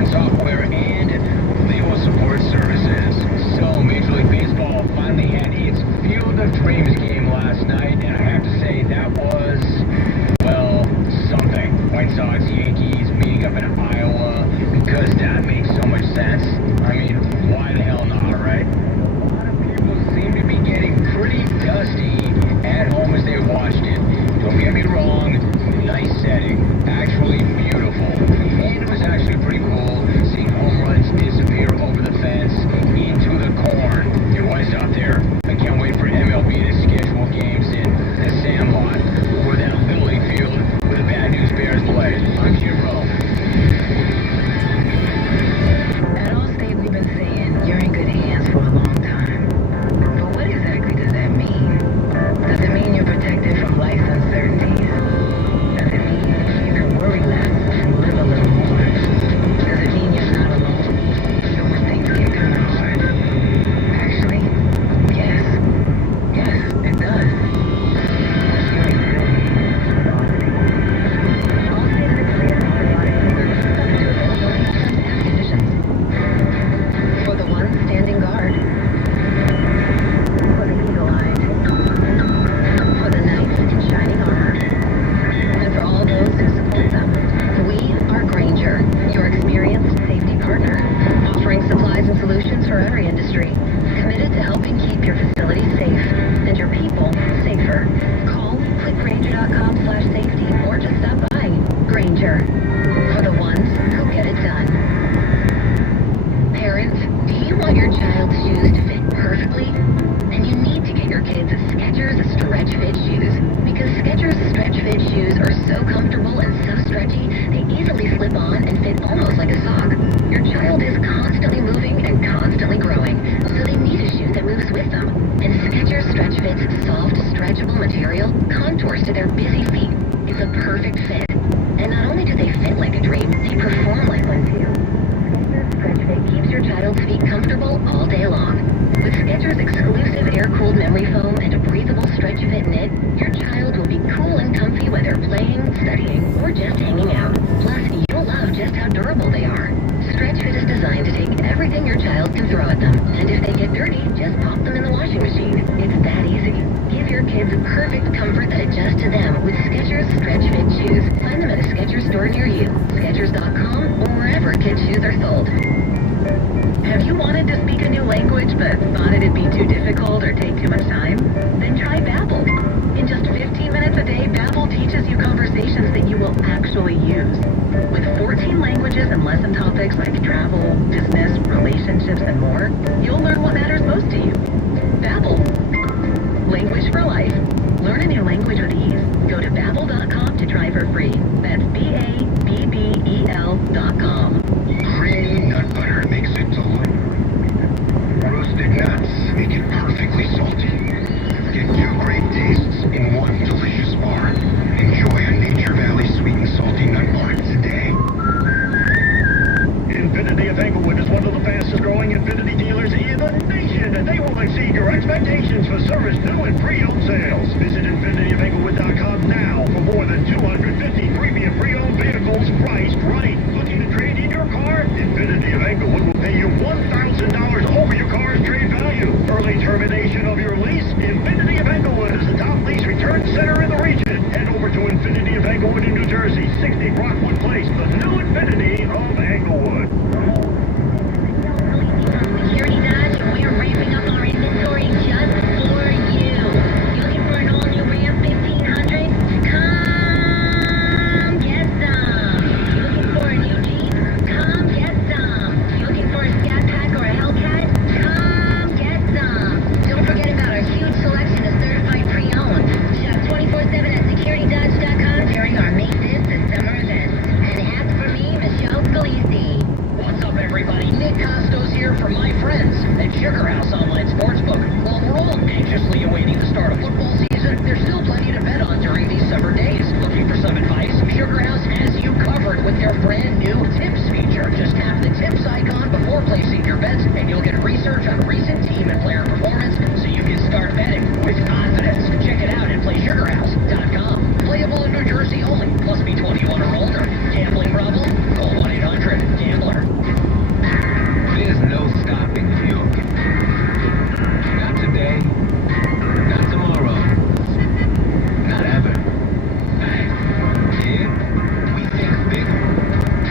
Software and legal support services. So, Major League Baseball finally had its Field of Dreams game last night, and I have to say that was, well, something. White Sox, Yankees meeting up in Iowa, because that makes so much sense. I mean, why the hell not, right? A lot of people seem to be getting pretty dusty at home as they watched it. Don't get me wrong, nice setting, actually beautiful, and it was actually pretty cool seeing home runs disappear over the fence into the corn. Hey, why stop there? I can't wait for MLB to schedule games in Stretch Fit shoes. Because Skechers Stretch Fit shoes are so comfortable and so stretchy, they easily slip on and fit almost like a sock. Your child is constantly moving and constantly growing, so they need a shoe that moves with them. And Skechers Stretch Fit's soft, stretchable material contours to their busy feet. It's a perfect fit. And not only do they fit like a dream, they perform like one too. Skechers Stretch Fit keeps your child's feet comfortable all day long. With Skechers' exclusive air-cooled memory foam and a breathable Stretch Fit knit, your child will be cool and comfy whether playing, studying, or just hanging out. Plus, you'll love just how durable they are. Stretch Fit is designed to take everything your child can throw at them, and if they get dirty, just pop them in the washing machine. It's that easy. Give your kids perfect comfort that adjusts to them with Skechers Stretch Fit shoes. Find them at a Skechers store near you, Skechers.com, or wherever kids' shoes are sold. Have you wanted to speak a new language but thought it'd be too difficult or take too much time? Then try Babbel. In just 15 minutes a day, Babbel teaches you conversations that you will actually use. With 14 languages and lesson topics like travel, business, relationships, and more, you'll learn what matters most to you. Babbel. Language for life. Learn a new language with ease. Go to Babbel.com to try for free. That's Babbel.com. Creamy nut butter makes it delicious. Roasted nuts make it perfectly salty. Get two great tastes in one delicious bar. Enjoy a Nature Valley sweet and salty nut bar today. Infinity of Englewood is one of the fastest growing Infinity dealers in the nation, and they will exceed your expectations for service, new and pre-owned sales. Visit infinityofenglewood.com now for more than 250 premium pre-owned vehicles priced right. Looking to trade in your car? Infinity of Englewood will pay you $1,000 over your car's trade value. Early termination of your lease? Infinity of Englewood is the top lease return center in the region. Head over to Infinity of Englewood in New Jersey, 60 Rockwood Place, the new Infinity of Englewood. Security Dodge, and we're ramping up our inventory just for you. You looking for an all-new Ram 1500? Come get some. You looking for a new Jeep? Come get some. You looking for a Scat Pack or a Hellcat? Come get some. Don't forget about our huge selection of certified pre-owned. Shop 24/7 at securitydodge.com during our May 5th to summer events. And ask for me, Michelle Scalisi. What's up, everybody? Nick Costos here for my friends at Sugar House Online Sportsbook. While we're all anxiously awaiting the start of football season, there's still plenty to bet on during these summer days. Looking for some advice? Sugar House has you covered with their brand new tips feature. Just tap the tips icon before placing your bets, and you'll get research on recent team and player performance so you can start betting with confidence. Check it out at playsugarhouse.com. Playable in New Jersey only. Must be 21 or older. Gambling problem? Call 1-800-GAMBLER. There's no stopping New York. Not today, not tomorrow, not ever. Here, we think bigger,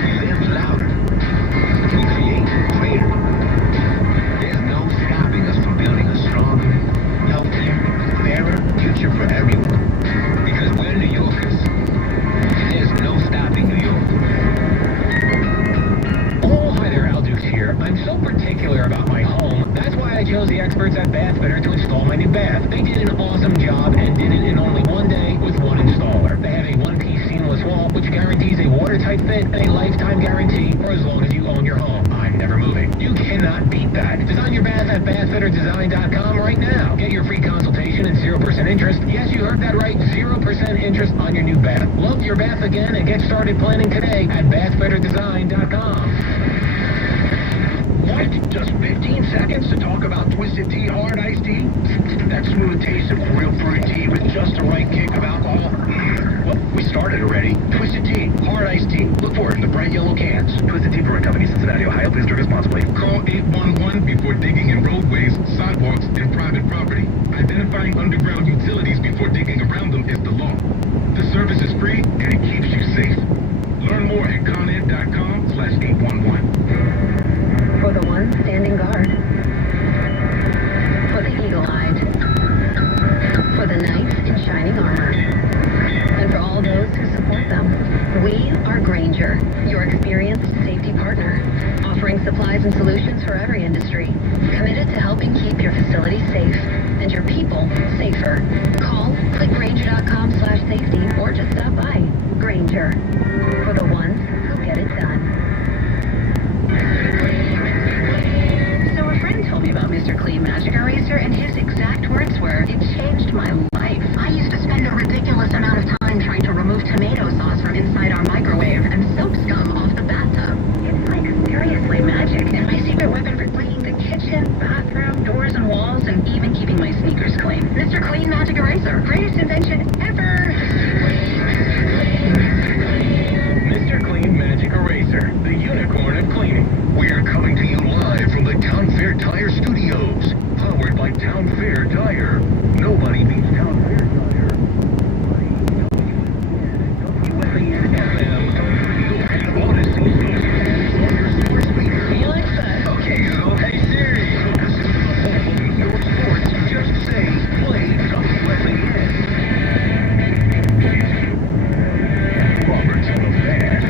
we live louder, we create greater. There's no stopping us from building a stronger, healthier, fairer future for everyone. Because we're New Yorkers. There's no stopping New York. Oh, hi there, Al Dukes here. I'm so particular about my home. That's why I chose the experts at Bath Better to install my new bath. They did an awesome job and did it in only one day with one installer. They have a one-piece seamless wall, which guarantees a watertight fit and a lifetime guarantee for as long as you own your home. I'm never moving. You cannot beat that. Design your bath at bathbetterdesign.com right now. Get your free consultation and 0% interest. Yes, you heard that right. 0% interest on your new bath. Love your bath again and get started planning today at bathbetterdesign.com. What? Just 15 seconds to talk about Twisted Tea Hard Iced Tea? That smooth taste of real brewed tea with just the right kick of alcohol? Well, we started already. Twisted Tea Hard Iced Tea. Look for it in the bright yellow cans. Twisted Tea Brewing Company, Cincinnati, Ohio. Please drink responsibly. Call 811 before digging in roadways, sidewalks, and private property. Identifying underground utilities before digging around them is the law. The service is free and it keeps you safe. Learn more at coned.com/811. For the one standing guard. For the eagle-eyed. For the knights in shining armor. And for all those who support them. We are Granger, your experienced safety partner, offering supplies and solutions for every industry, committed to helping keep your facilities safe and your people safer. Call Grainger.com/safety or just stop by. Grainger. For the ones who get it done. So a friend told me about Mr. Clean Magic Eraser, and his exact words were, "It changed my life. I used to spend a ridiculous amount of time trying to remove tomato sauce from inside our microwave and soap scum off the bathtub. It's like seriously magic, and my secret weapon for cleaning the kitchen, bathroom, doors and walls, and even keeping my sneakers clean. Mr. Clean Magic Eraser. Greatest invention ever." Mr. Clean Magic Eraser, the unicorn of cleaning. We are coming to you live from the Town Fair Tire Studios, powered by Town Fair Tire. Nobody beats Town Fair Tire. WFAN-FM, Odyssey, your speaker. He likes that. Okay, Google. Hey Siri. Listen to the whole of New York sports. Just say, play WFAN. Robert's on the fan.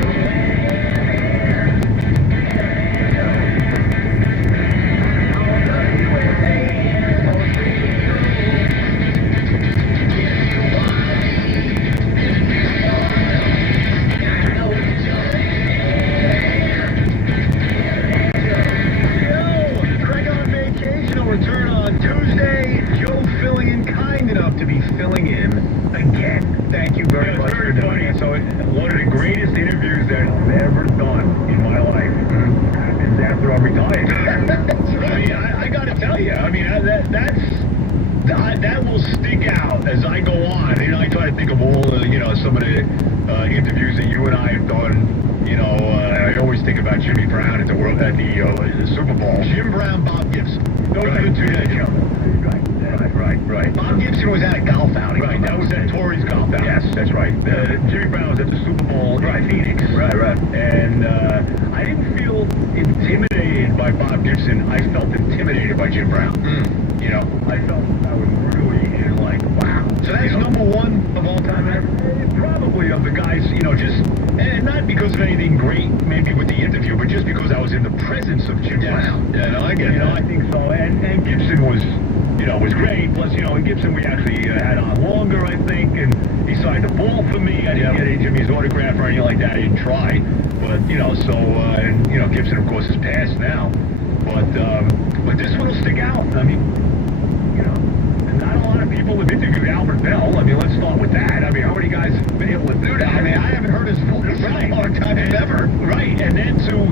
Craig on vacation will return on Tuesday. Joe filling in, kind enough to be filling in again. Thank you very much for Very doing funny. it. So one of the greatest interviews that I've ever done in my life is after I'm retired. I mean, I got to tell you, I mean, that will stick out as I go on. You know, I try to think of all some of the interviews that you and I have done. You know, I always think about Jimmy Brown at the Super Bowl. Jim Brown, Bob Gibson. Those are the two that jump. Right. Bob Gibson was at a golf outing. Right, that was at Torrey's golf outing. Yes, that's right. Jimmy Brown was at the Super Bowl in Phoenix. Right. And I didn't feel intimidated by Bob Gibson. I felt intimidated by Jim Brown. You know, I felt I was really like, wow. So that's number one of all time ever? Probably of the guys, and not because of anything great, maybe with the interview, but just because I was in the presence of Jim Brown. Yeah, no, I get it. I think so. And Gibson was great. Plus, Gibson we actually had on longer, I think, and he signed the ball for me. I didn't get Jimmy's autograph or anything like that. I didn't try. But, Gibson, of course, is passed now. But this one will stick out. I mean, not a lot of people have interviewed Albert Bell. I mean, let's start with that. I mean, how many guys have been able to do that? I mean, I haven't heard his voice in a long time, if ever. Right, and then to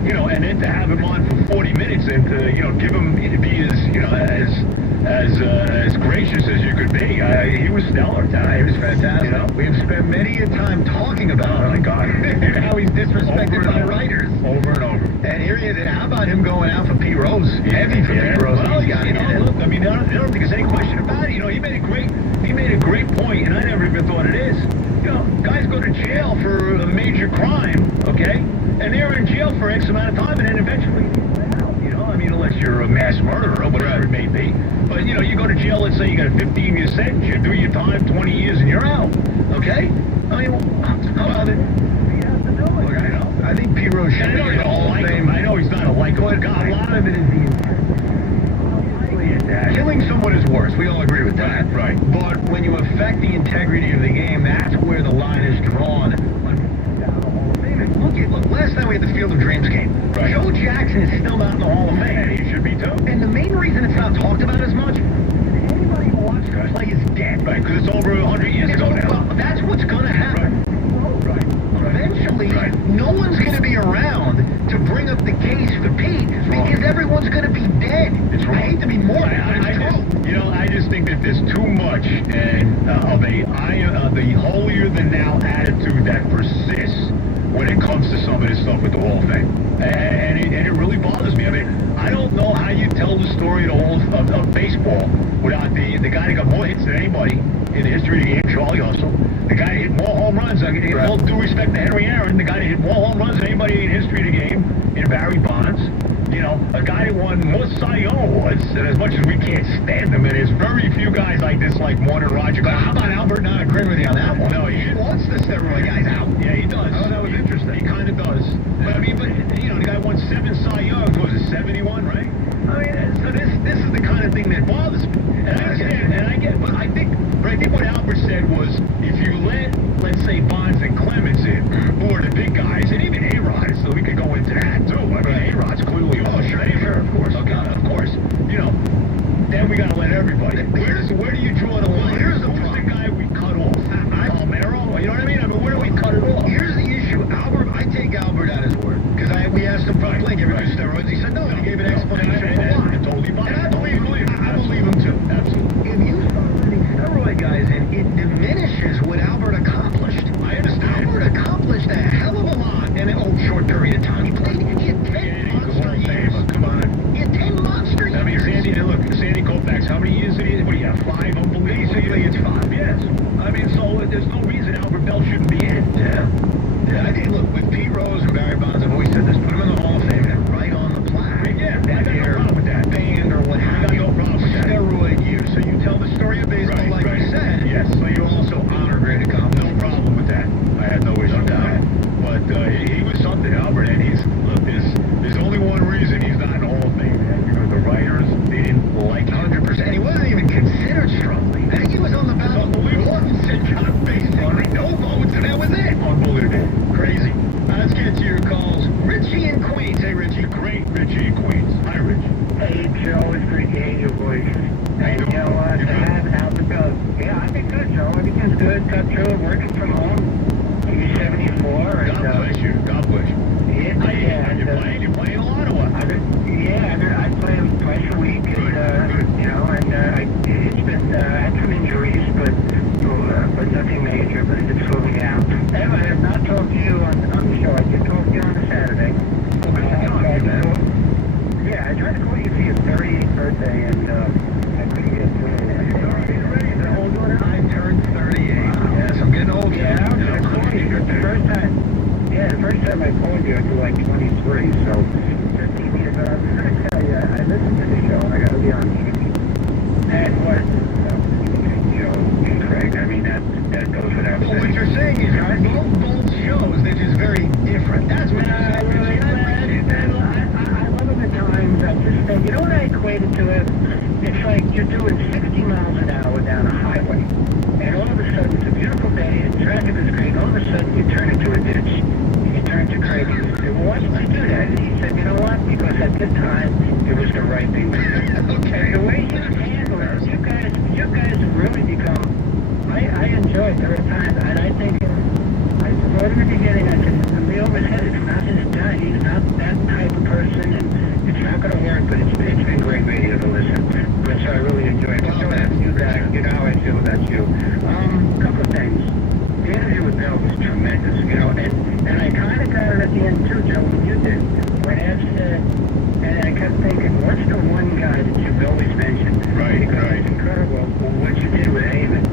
have him on for 40 minutes and to give him to be as gracious as you could be. He was stellar. He was fantastic. We have spent many a time talking about him. My God, how he's disrespected by writers. Over and over. And here he is. How about him going out for Pete Rose? Heavy for Pete Rose. Well, He's got to get in. look, I mean, I don't think there's any question about it. He made a great point, and I never even thought it is. Guys go to jail for a major crime, okay? And they're in jail for X amount of time, and then eventually they let out, I mean, unless you're a mass murderer or whatever it may be. But, you go to jail, let's say you got a 15-year sentence, you do your time, 20 years, and you're out, okay? I mean, how about it? You have to do it. Look, I know. I think Pete Rose should be in the Hall of Fame. I know he's not a likable guy. A lot of it is the intent. Killing someone is worse. We all agree with that. Right. But when you affect the integrity of the game, that's where the line is drawn. Look, last night we had the Field of Dreams game. Right. Joe Jackson is still not in the Hall of Fame. And he should be too. And the main reason it's not talked about as much, anybody who watched the play is dead. Right, because it's over 100 years ago now. Well, that's what's going to happen. Right. Eventually, no one's going to be around to bring up the case for Pete because everyone's going to be dead. It's wrong. I hate to be morbid, but it's true. I just think that there's too much of the holier-than-thou attitude that persists when it comes to some of this stuff with the Hall of Fame. And it really bothers me. I mean, I don't know how you tell the story of baseball without the guy that got more hits than anybody in the history of the game, Charlie Hustle. The guy that hit more home runs, in all due respect to Henry Aaron, the guy that hit more home runs than anybody in history of the game, in Barry Bonds. A guy that won more Cy Young awards, and as much as we can't stand him, and there's very few guys I dislike more than Roger. But how about Albert not agreeing with you on that one? No, he wants the steroid guys out. Yeah, he does. Oh, that was interesting. He kind of does. But I mean, the guy won 7 Cy Youngs. Was it 71, right? I mean, so this is the kind of thing that bothers me. And I understand, and I get, but I think what Albert said said was, if you let, let's say, Bonds and Clemens in, who are the big guys, and even A-Rod, so we could go into that too. I mean, A-Rod's clearly, sure, of course, okay, of course. You know, then we gotta let everybody. Where do you draw the line? Here's the guy we cut off. Almero, you know what I mean? I mean, where do we cut it off? Here's the issue. Albert, I take Albert at his word. Because we asked him point blank, everybody steroids. He said no, and he gave an explanation for why. I totally buy it. And I believe him too. Absolutely. If you start letting steroid guys in, it diminishes what Albert accomplished. I understand. Albert accomplished a hell of a lot in a short period of time. He had 10 monster years. Come on. He had 10 monster years. I mean, Sandy Koufax, how many years did he? What do you have? 5? Basically, it's 5. Yes. I mean, so there's no reason Albert Bell shouldn't be in. Yeah, I think, look, with Pete Rose and Barry Bonds, I've always said this, put him in the Hall of Fame and right on the plaque. Yeah, I got no problem with that. Band or what have you. I got no problem with that. Steroid use. So you tell the story of baseball like you said. Yes. So you also honor great accomplishments. No problem with that. I had no issue with that. But he was something, Albert, and there's only one reason he's not in the Hall of Fame, man, because the writers, they didn't like him. 100%. He wasn't even considered strongly. I think he was on the ballot. Morton said got basically no votes, and that was it. Unbelievable. Crazy. Let's get to your calls. Richie in Queens. Hey, Richie. Great Richie in Queens. Hi, Rich. Hey, Joe, it's great to hear your voice. And you know what? How's it go? Yeah, I've been good, Joe. Everything's good. Got through working from home. He's 74. And, God bless you. God bless you. Yeah, You're playing a lot or what? I play him twice a week. And, you know, and it's been, I had some injuries, but nothing major, but it's slowing down. And I have not talked to you on the show. I did talk to you on a Saturday. Yeah, I tried to call you for your 38th birthday, and I couldn't get to it. I turned 38. Yes, I'm getting old. Yeah, I was going to call you. The first time I called you, I was like 23, so 15 years. But I was going to tell you, I listened to the show, and I got to be on TV. And what, Joe and Craig, I mean, that goes without saying. Well, what you're saying is both shows, they're just very different. That's what you're saying, Richie. I love it at times. I just think, you know what I equate it to? It's like you're doing 60 miles an hour down a highway, and all of a sudden it's a beautiful day, and traffic is great. All of a sudden you turn into a ditch. You turn to Craig and you say, well, why did you do that? And he said, you know what? Because at the time it was the right thing to do. Okay. The way you handle it, you guys have really become. I enjoy it. There are times, and I think. I said in the beginning, I said, Leo was head, it's not his guy. He's not that type of person, and it's not going to work, but it's been great radio to listen. But so I really enjoy it. But Joe, that's you, you know how I feel about you. Couple of things. The interview with Bill was tremendous, you know, and I kind of got it at the end too, Joe, when you did. When Ed said, and I kept thinking, what's the one guy that you've always mentioned? Right. It's incredible what you did with Haven.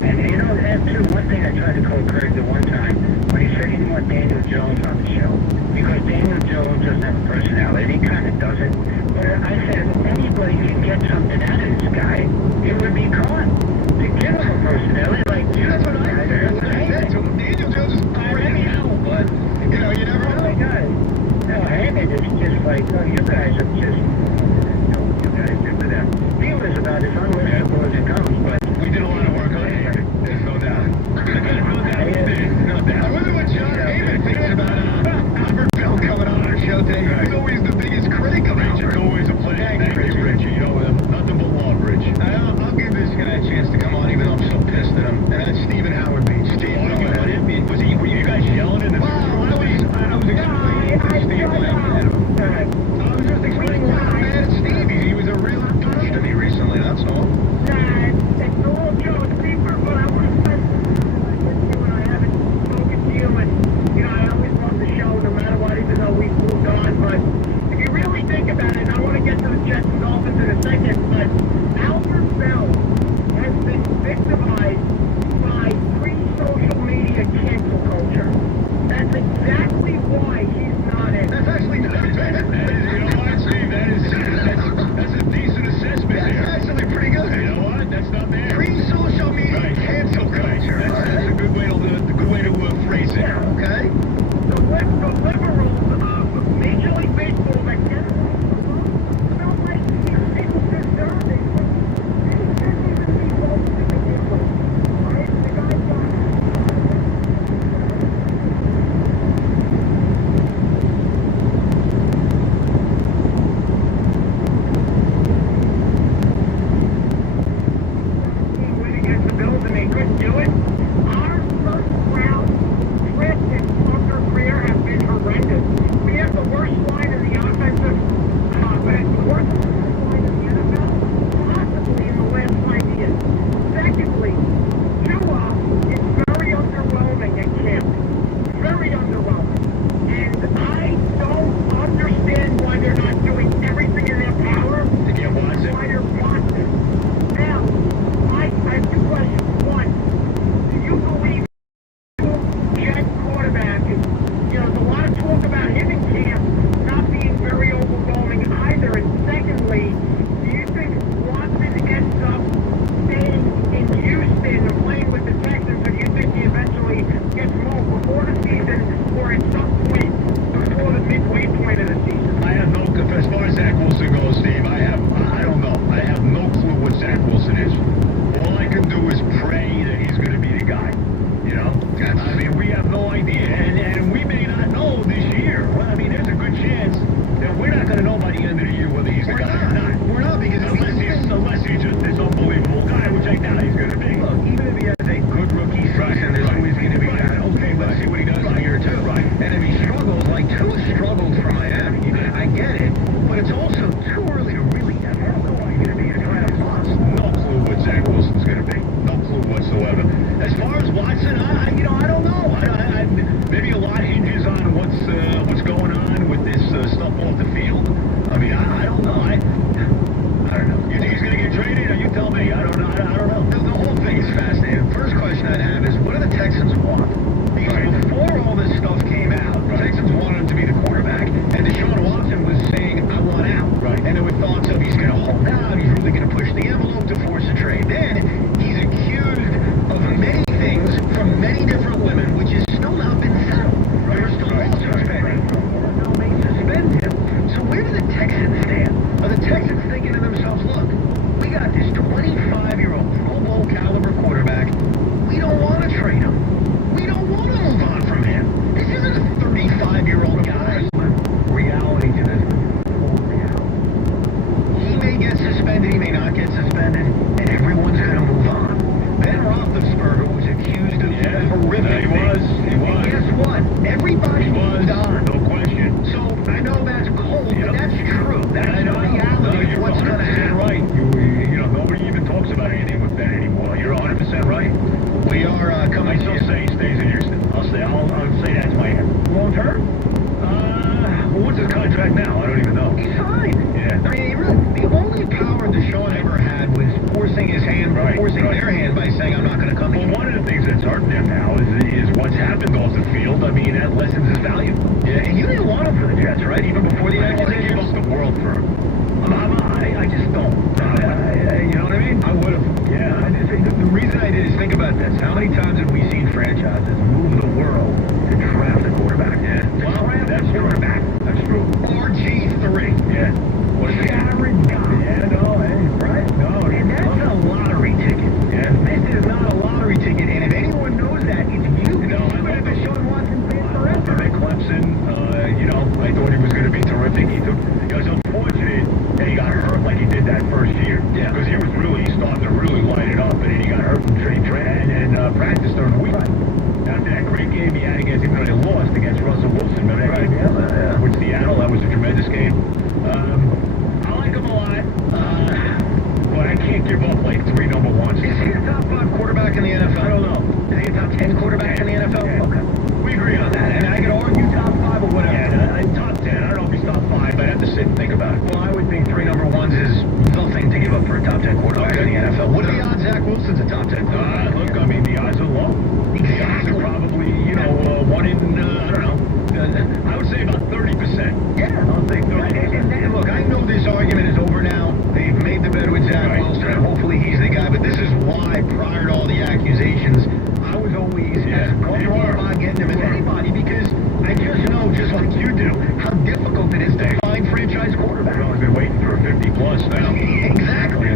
And you know, that too, one thing I tried to call Craig the one time, when he said he didn't want Daniel Jones on the show, because Daniel Jones doesn't have a personality, he kind of doesn't. But I said, if anybody can get something out of this guy, it would be Khan. To give him a personality, like, That's what I said. That's what I said to him. Daniel Jones is already out, but, you know, you never know. Oh, my God. No, Hammond is just like, oh, you guys are just, you guys do for them. He was about as unlistenable as it comes, but against the Bills and they couldn't do it. Our first round script in our career has been horrendous. We have the worst line in the offensive, the worst line in the NFL, possibly in the last 5 years. Secondly, Tua is very underwhelming at camp. Very underwhelming. And I don't understand why they're not doing everything in their power to get Watson. Acquire Watson. Now, I have two questions. One, do you believe Jet quarterback is, there's a lot of talk about him in camp not being very overwhelming either. And secondly, do you think Watson ends up staying in Houston or playing with the Texans, or do you think he eventually gets moved before the season or at some point before the midway point of the season? I have no, as far as Zach Wilson goes, Steve, I don't know. I have no clue what Zach Wilson is. All I can do is pray that he's going to be the guy. I mean, we have no idea, and we may not know this year. Well, I mean, there's a good chance that we're not going to know by the end of the year whether he's the guy or not. We're not, because unless he's just this unbelievable guy, which I doubt he's going to be. look, even if he has a good rookie season, there's always going to be that. Okay, let's see what he does in year two. Right. And if he struggles, like Tua struggled for Miami, I get it, but it's also too early to really have no idea to be a draft loss. No clue what Zach Wilson's going to be. No clue whatsoever. As far as Watson, I don't know. Maybe a lot hinges on what's going on with this stuff off the field. I mean, I don't know. I don't know. You think he's going to get traded? Or you tell me. I don't know. The whole thing is fascinating. First question I'd have is, what do the Texans want? Because before all this stuff came out, the Texans wanted him to be the quarterback, and Deshaun Watson was saying, I want out. Right. And there were thoughts of he's going to hold out, he's really going to push the envelope to force a trade. Then he's accused of many things from many different women, which has still not been settled. First of all, suspended. Now may suspend him. So where do the Texans stand? Are the Texans thinking to themselves, look, we got this 25-year-old Pro Bowl caliber quarterback. We don't want to trade him. We don't want to move on from him. This isn't a 35-year-old guy. Reality to this. He may get suspended, he may not get suspended, and everyone's going to move on. Ben Roethlisberger was accused of horrific things. And guess what? Everybody moved on. No question. So I know that's cold, but that's true. That's the reality of what's going to happen. Right. Nobody even talks about anything with Ben anymore. You're 100% right. We are coming. I still say he stays in Houston. I'll say that's my answer. Long term? Well, what's his contract now? I don't even know. He's fine. Yeah. I mean, the only power Deshaun ever had was forcing his hand, forcing their hand by saying, I'm not going to come Well, here. one of the things that's hurting him now is what's happened off the field. I mean, that lessens his value. Yeah, and you didn't want him for the Jets, right? Even before the I want to give acquisition. up the world for him. I just don't. You know what I mean? I would have. Yeah. I just think the reason I did is think about this. How many times have we seen franchises move the world to draft a quarterback? Yeah. Well, That's true. quarterback. That's true. RG3. Yeah. What is Jared Goff. Yeah, no, hey, right? No. And that's a lottery ticket. Yeah. This is not a lottery ticket, and if anyone knows that, it's you. No, I Even love if it. Deshaun Watson fans I love him at Clemson. I thought he was going to be terrific. It was unfortunate that he got hurt like he did that first year. Yeah. Because he started to really light it up, and then he got hurt from and practice during the week. After that great game he had against him, but he lost against Russell Wilson. Remember that game? With Seattle, that was a tremendous game. I like him a lot, but I can't give up like 3 number ones. Is he a top 5 quarterback in the NFL? I don't know. Is he a top 10 quarterback in the NFL? Yeah. Okay. We agree on that. And I could argue top 5 or whatever. Yeah, top 10. I don't know if he's top 5, but I have to sit and think about it. Well, I would think 3 number ones is nothing to give up for a top 10 quarterback in the NFL. What are the odds Zach Wilson's a top 10 quarterback? Look, I mean, the odds are low. The odds are probably, 1 in, I don't know. I would say about 30%. Yeah. I'll say 30%. And look, I know this argument is over now. They've made the bet with Zach Wilson, and hopefully he's the guy. But this is why, prior to all the accusations, I was always as comfortable about getting him as anybody, because I just know, just like you do, how difficult it is to find franchise quarterbacks. I've been waiting for a 50-plus now. Exactly.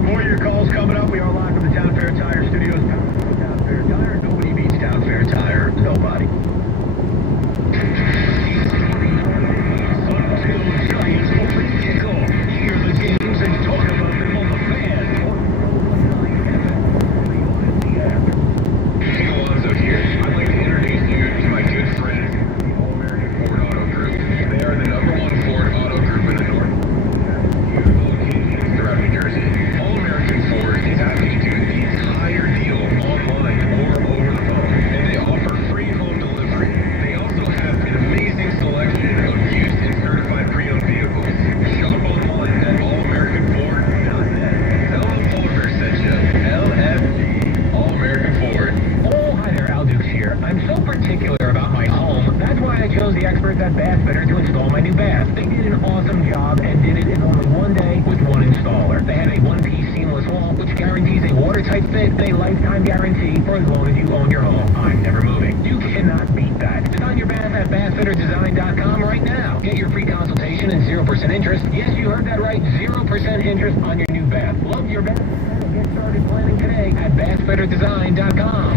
More of your calls coming up. We are live from the Town Fair Tire Studios. Town Fair Tire. Nobody beats Town Fair Tire. Nobody. Hear the games and talk about them on the Fan. 7-day lifetime guarantee for as long as you own your home. I'm never moving. You cannot beat that. Design your bath at bathfitterdesign.com right now. Get your free consultation and 0% interest. Yes, you heard that right. 0% interest on your new bath. Love your bath. Get started planning today at bathfitterdesign.com.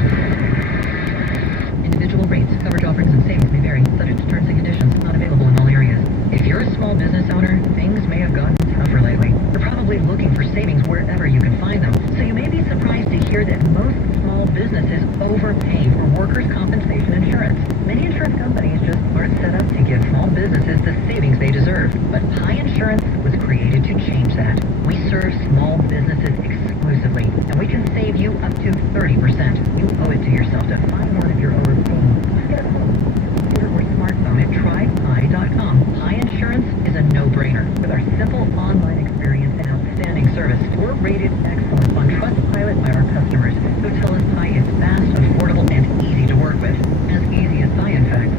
Individual rates, coverage offerings, and savings may vary, subject to terms and conditions, not available in all areas. If you're a small business owner, things may have gotten tougher lately. You're probably looking for savings wherever you can find them. So you may be surprised to hear that most small businesses overpay for workers' compensation insurance. Many insurance companies just aren't set up to give small businesses the savings they deserve. But Pi Insurance was created to change that. We serve small businesses exclusively, and we can save you up to 30%. You owe it to yourself to find one if you're overpaying. Just get a phone, computer, or smartphone at trypi.com. Pi Insurance is a no-brainer. With our simple online experience and outstanding service, we're rated excellent on Trustpilot by our customers, who tell us Pi is fast, affordable, and easy to work with. As easy as Pi, in fact.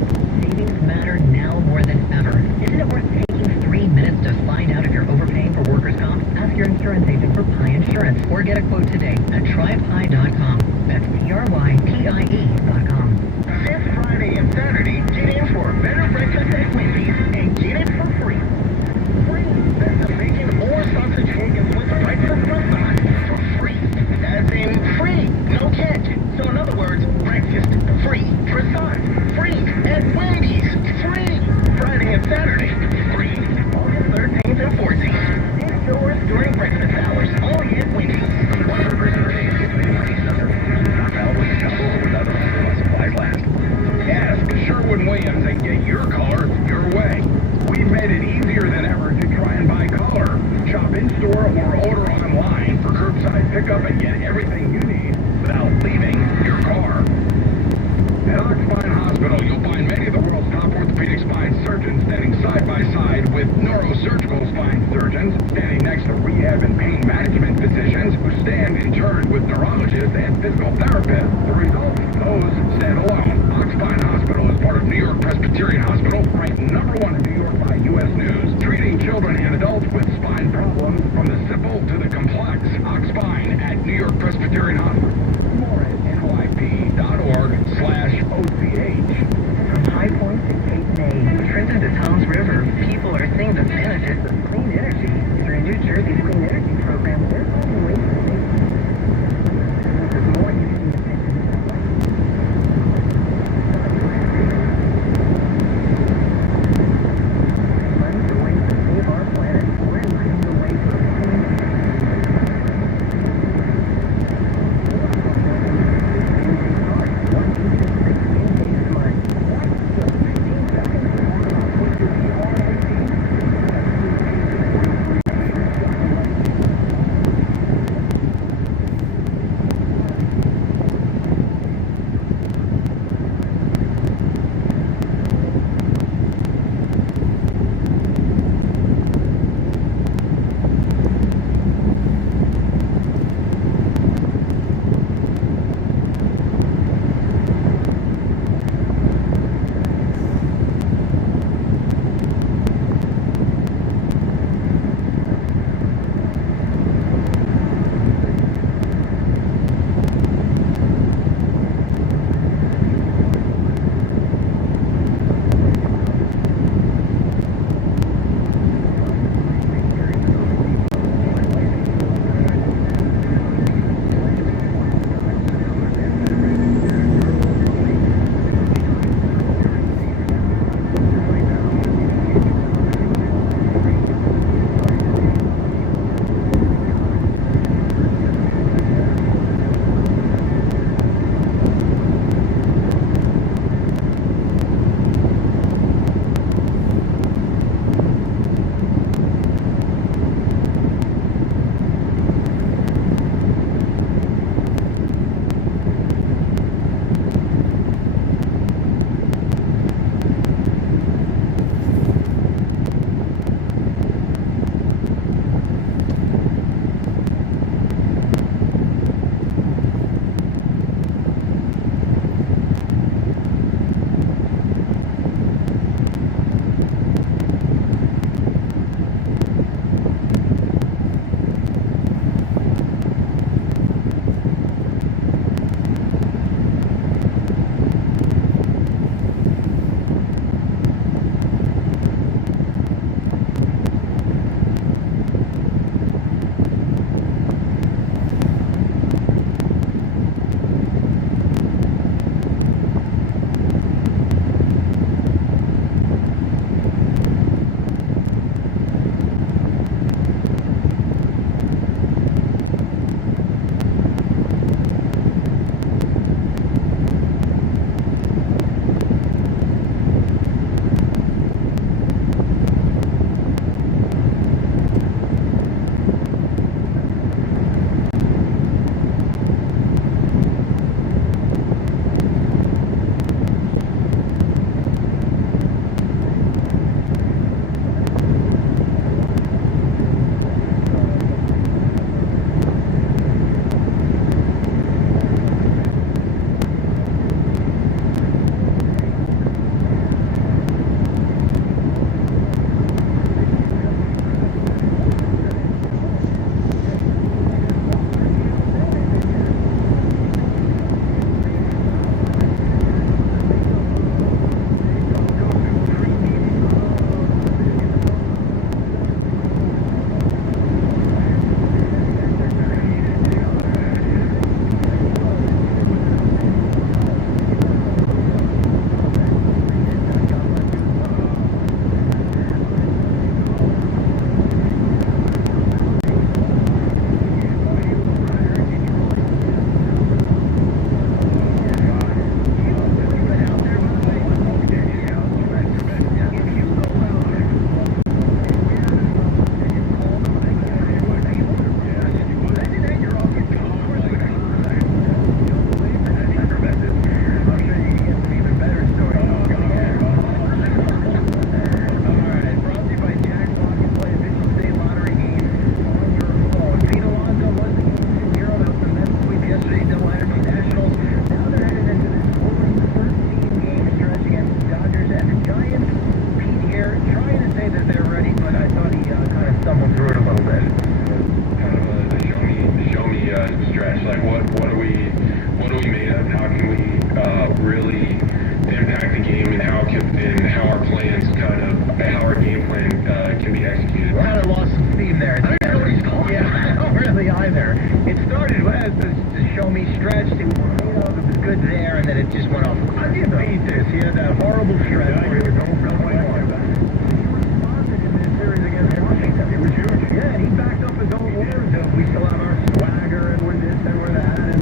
Savings matter now more than ever. Isn't it worth taking 3 minutes to find out if you're overpaying for workers' comp? Ask your insurance agent for Pi Insurance, or get a quote today at trypi.com. That's trypie.com. This Friday and Saturday, get in for a better breakfast at Wendy's and get it for free. Free. That's a bacon or sausage, egg, and Swiss breakfast croissant for free. As in free, no catch. So in other words, breakfast free, croissant free, at Wendy's free. Friday and Saturday, free. August 13th and 14th. It's yours during breakfast hours, only at Wendy's. One per person per day. Gets me money, sucker. Not valid with a couple or with other supplies last. Ask Sherwin-Williams and get your color your way. We've made it easier than ever to try and buy color. Shop in-store or order online for curbside pickup and get everything you need without leaving your car. At Oxford Hospital, you'll find many of the world's top orthopedic spine surgeons standing side by side with neurosurgical spine surgeons, standing next to rehab and pain management physicians who stand in turn with neurologists and physical therapists. The result? Those stand alone. Oxford Hospital is part of New York Presbyterian Hospital, ranked #1 in New York by U.S. News, treating children and adults with spine problems from the simple to the complex. Oxford at New York Presbyterian Hospital. More at nyp.org/OCH. From High Point to Cape May, Trenton to Tom's River, people are seeing the benefits of clean energy through New Jersey's Clean Energy Program. They're finding ways to save. There's more you can yesterday, doubleheader for the Nationals. Now they're headed into this 13-game stretch against the Dodgers and the Giants. Pete here trying to say that they're ready, but I thought he kind of stumbled through it a little bit. Kind of the show me stretch. Like what are we made of? How can we really impact the game, and how our plans how our game plan can be executed. Kind of lost some steam there. I don't know what he's calling. Yeah, I don't really either. It started with the show me stretch. It was good there, and then it just went off. I can't beat this. He had that horrible stretch where he was over the way. In this series against Washington, it was huge. Yeah, and he backed up his own words. We still have our swagger, and we're this, and we're that, and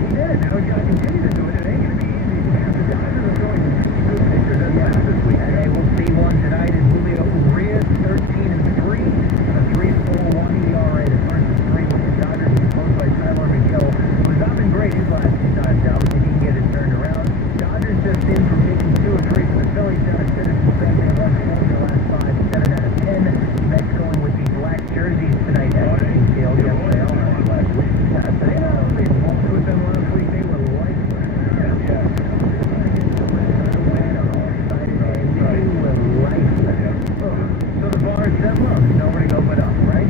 he did it. Now he's got to continue to do it. It ain't going to be easy. The Dodgers are throwing good pitchers at the end this week. And we'll see one tonight in Julio Urias, 13-3, a 3.41 ERA. The first of three with the Dodgers, closed by Tyler McGill, who's not been great his last two times out, but he can get it turned around. Dodgers just in from taking 2 of 3 from the Phillies down at Citizens Bank. They have won 4 in the last 5, 7 out of 10. Mets going with the black jerseys tonight at the field. Yes, they are. Last week. They won with them last week. They were lifeless. So the bar is set low. There's nowhere to go but up, right?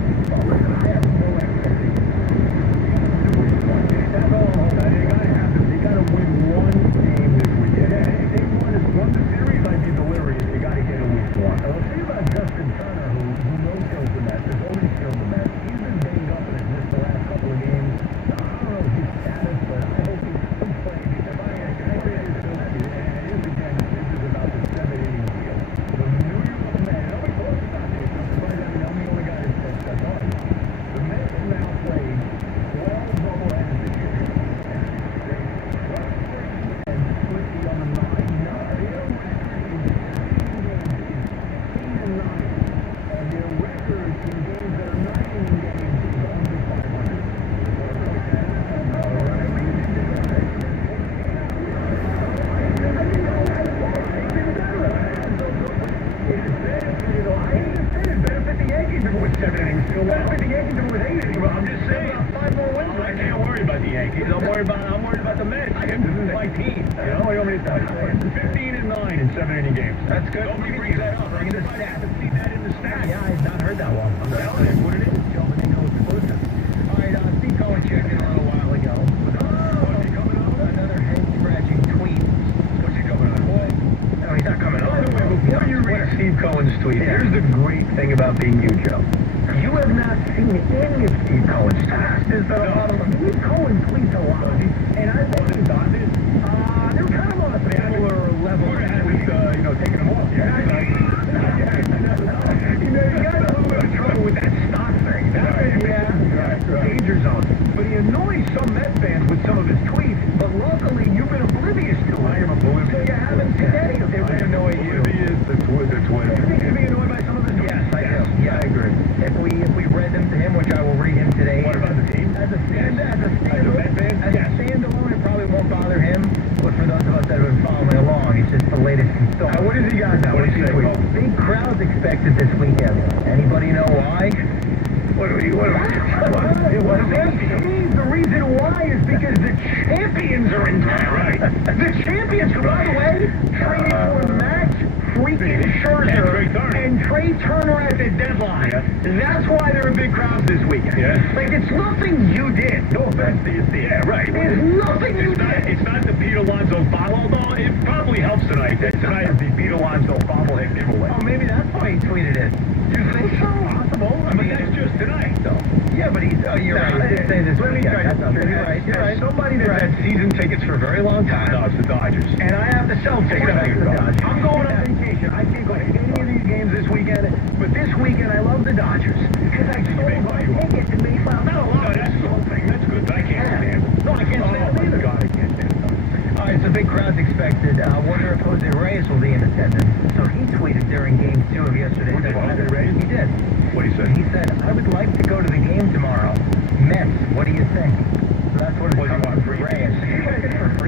That's all. You gotta have this. You gotta win one game this weekend. If they won the series, I'd be delirious. You gotta get a week one. Now, let's see about Justin Turner, who no-shows the Mets. Has always killed the Mets. He's been banged up and has missed the last couple of games. I don't know his status, but I hope he's playing. Because I am curious to see. And it is again, this is about the 7-inning deal. The New York Mets. Nobody talks about this. I'm surprised I'm the only guy that's on. The Mets have now played 12 doubleheaders this year. And split the other 9. And their record in games that are not in games is under 500. It benefit the Yankees if it was 7 innings. It benefit the Yankees if it was 8 innings. I'm just saying, 5 more wins. I can't worry about the Yankees. I'm worried about the Mets. This is my team. You know, you want me to tell you? 15-9 in 7-inning games. That's good. Nobody brings that up. I haven't seen that in the stats. Yeah, I've not heard that one. I'm telling you what it is. Joe Benigno exclusive. All right, Steve Cohen checked in a little while ago. What's he coming up with? Another head-scratching tweet. What's he coming up with? No, he's not coming up. By the way, before you read Steve Cohen's tweet, here's the great thing about being you, Joe. You have not seen any of Steve Cohen's tweets. There's been a lot of them. Steve Cohen tweets a lot. And I think they're kind of on a similar level with, taking them off. Yeah. You got a little bit of trouble with that stock thing. Danger zone. But he annoys some Met fans with some of his tweets, but luckily you've been oblivious to it. I am oblivious. So you haven't seen any of it. It would annoy you. Oblivious to Twitter. You think he's being annoyed by some of his tweets? Yes, I do. Yeah, I agree. If we read them to him, which I will read him today. What about the team? As a standalone, it probably won't bother him. But for those of us that have been following along, it's just the latest installment. What has he got now? What is he saying? Big crowds expected this weekend. Anybody know why? The reason why is because the champions are in town. Right. The champions, who, by the way, traded for Max freaking Scherzer and Trey Turner at the deadline. Yeah. That's why there are big crowds this weekend. Yeah. Like, it's nothing you did. No offense to you, Steve. Yeah, right. It's nothing you did. It's not the Pete Alonso bobble, though. It probably helps tonight. Tonight is the Pete Alonso bobblehead giveaway. Oh, maybe that's why he tweeted it. Do you think so? Possible. I mean, that's just tonight, though. Yeah, but he's... you're right. Let me try to... You're right. Somebody that had season tickets for a very long time. No, it's the Dodgers. And I have to sell tickets for the Dodgers. I'm going on vacation. I can't go to any of these games this weekend. But this weekend, I love the Dodgers. Because I sold my ticket to me. Well, not a lot. That's the whole thing. That's good. But I can't stand it. No, I can't stand it either. God, I can't stand it. All right, so big crowds expected. Wonder if Jose Reyes will be in attendance. So he tweeted during Game 2 of yesterday. He did. What did he say? He said, I would like to go to the game tomorrow. Mets, what do you think? So that's what it's coming for Reyes.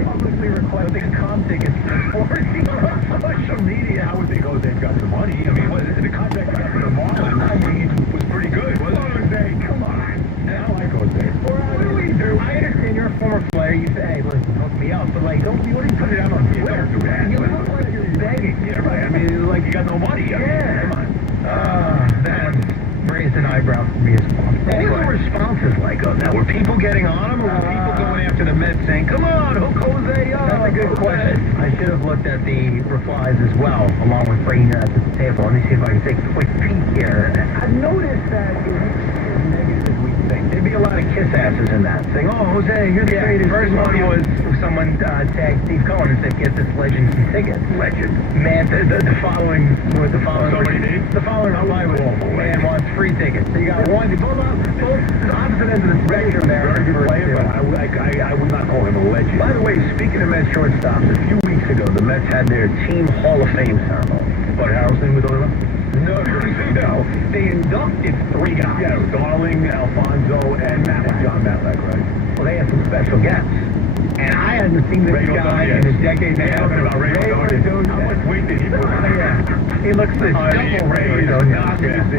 Publicly requesting comp tickets for 40 on social media. I would think Jose's got some money. I mean, the contract got for the Marlins was pretty good, wasn't it? Jose, come on. I like Jose. I understand you're a former player, you say, hey, listen, hook me up. But, like, don't you put it out on Twitter. Don't do that. You look like you're begging. Yeah, right. I mean, like you got no money. Yeah. Come on. That raised an eyebrow for me as well. What were the responses like on that? Were people getting on him, or were people going after the Mets saying, come on, hook Jose up? That's a good question. I should have looked at the replies as well, along with bringing that to the table. Let me see if I can take a quick peek here. I've noticed that it's negative as we think. There'd be a lot of kiss asses in that, saying, oh, Jose, you're the greatest. First one was someone tagged Steve Cohen and said, get this legend some tickets. Legend. Man, the following reply was, man wants free tickets. So you got one, both opposite ends of the spectrum there. Very good player, but I would not call him a legend. By the way, speaking of Mets shortstops, a few weeks ago, the Mets had their team Hall of Fame ceremony. But Harrelson was on him? No. They inducted 3 guys. Yeah, Darling, Alfonso, and John Matlack, right? Well, they had some special guests. And I hadn't seen this guy in a decade and a half. About Ray O'Donnell. How much weight did he put on? He looks this double Ray O'Donnell. He did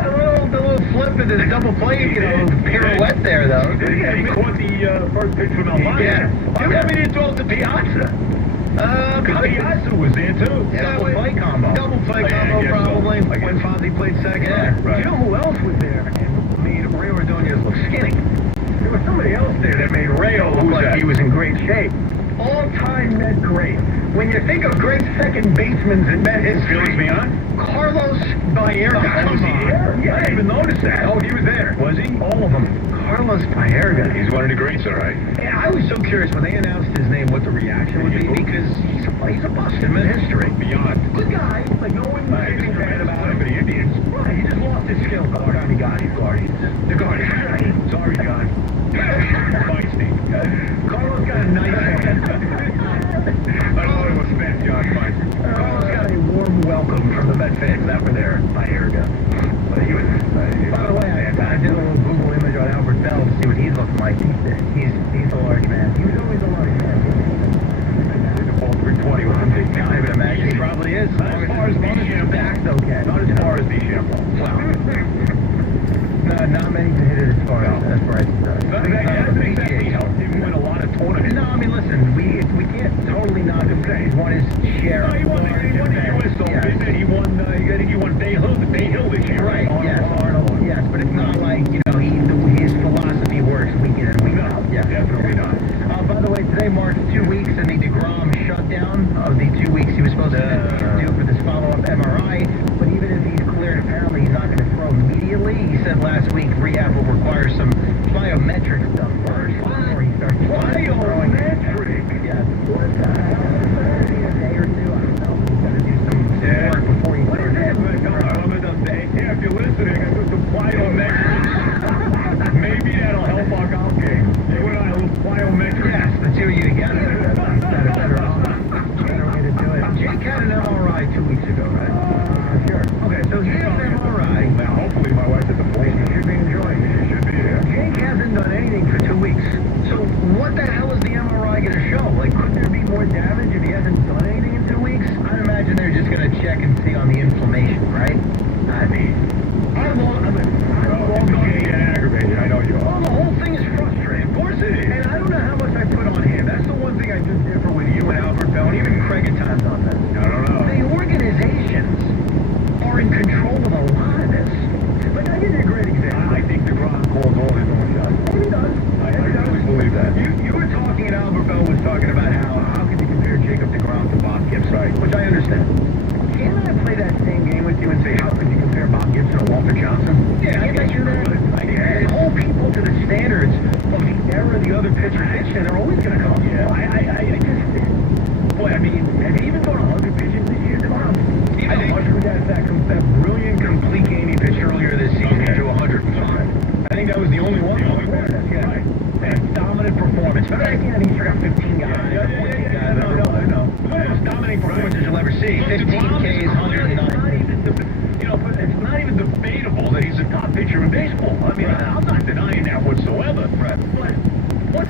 the little flip and the double play, pirouette there, though. Yeah, he caught the first pitch from Alfonso. Yeah. He didn't throw it to Piazza. Piazza was there, too. Yeah, double play combo. Double play combo, probably, when Fonzie played second. Yeah, right. You know who else was there and made Ray Ordonez look skinny? There was somebody else there that made Rayo look like he was in great shape. All-time Met great. When you think of great second basemen in Met history, Carlos Baerga. Was he there? Yeah, I didn't even notice that. Oh, he was there. Was he? All of them. Carlos Baerga. He's one of the greats, all right. And I was so curious when they announced his name what the reaction would be, because he's a bust in Met history. Beyond. Good guy. Like, no one was anything bad about him. For the Indians. Right, he just lost his skill. The Guardian got his Guardians. The Guardians. Sorry, John. Feisty. Carlos got a nice hand. I don't know what it was spent, John Feisty. Carlos got a warm welcome from the Met fans that were there by Erga. But he was, by the way, I did a little Google image on Albert Bell to see what he's looking like. He's a large man. He was always a large man. The ball 320 was a big I can't even imagine. He probably is. Not as far as DeChambeau. Back's okay. Not as far as DeChambeau. Well, not many can hit it as far as Bryce does. That's exactly how he win a lot of tournaments. No, I mean, listen, we can't totally not say he's won his share. No, he won the U.S. Open, and he won, I think he won Bay Hill this year, right? Yes, Arnold, yes, but it's not like, his philosophy works week in and week out. Yeah, definitely not. By the way, today marks 2 weeks in the DeGrom shutdown of the 2 weeks he was supposed to do for this follow-up MRI. But even if he's cleared, apparently he's not going to throw immediately. He said last week rehab will require some biometric stuff first before he starts throwing. Biometric? Yes. What the hell? A day or two? I don't know. He's got to do some work before he starts. Yeah, if you're listening, I put some plyometrics. Maybe that'll help our golf game. You and I, a little plyometrics. Yes, the two of you together. That's better way to do it. Jake had an MRI 2 weeks ago, right? Sure. Okay, so here's an MRI. Now, hopefully my wife's at the place. You should be enjoying it. You should be there. Jake hasn't done anything for 2 weeks. So what the hell is the MRI going to show? Like, could there be more damage if he hasn't done anything in 2 weeks? I'd imagine they're just going to check and see on the inflammation, right? I mean, I'm getting aggravated. I know you are. Well, the whole thing is frustrating. Of course it is. And I don't know how much I put on him. That's the one thing I do differ with you and Albert Bell, and even Craig at times on this. I don't know. The organizations are in control of a lot of this. Like, I'll give you a great example. I think DeGrom calls all his own shots. He does. I really believe that. You were talking, and Albert Bell was talking about how can you compare Jacob DeGrom to Bob Gibson, Right. Which I understand. Can I play that same game with you and say, how could you compare Bob Gibson to Walter Johnson? Yeah, I bet you that. And hold people to the standards of the era the other pitcher pitched, and they're always going to come. Yeah, I just, boy, I mean, have he even thrown 100 pitches this year, DeGrom? I think 100, that brilliant complete game he pitched earlier this season to 105. I think that was the only one. Yeah. Right. And dominant performance. But again, he struck out 15 guys. I know. Most dominating performances you'll ever see. 15 Ks, 109. But it's not even debatable that he's a top pitcher in baseball. I mean, I'm not denying that whatsoever. Right. But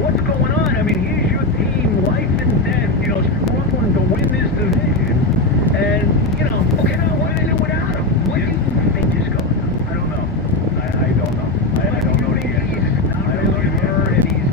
what's going on? I mean, here's your team, life and death, struggling to win this division. And, okay, now why did it without him? What do you think is going on? I don't know. I don't know. I don't know the answer. I don't know. And he's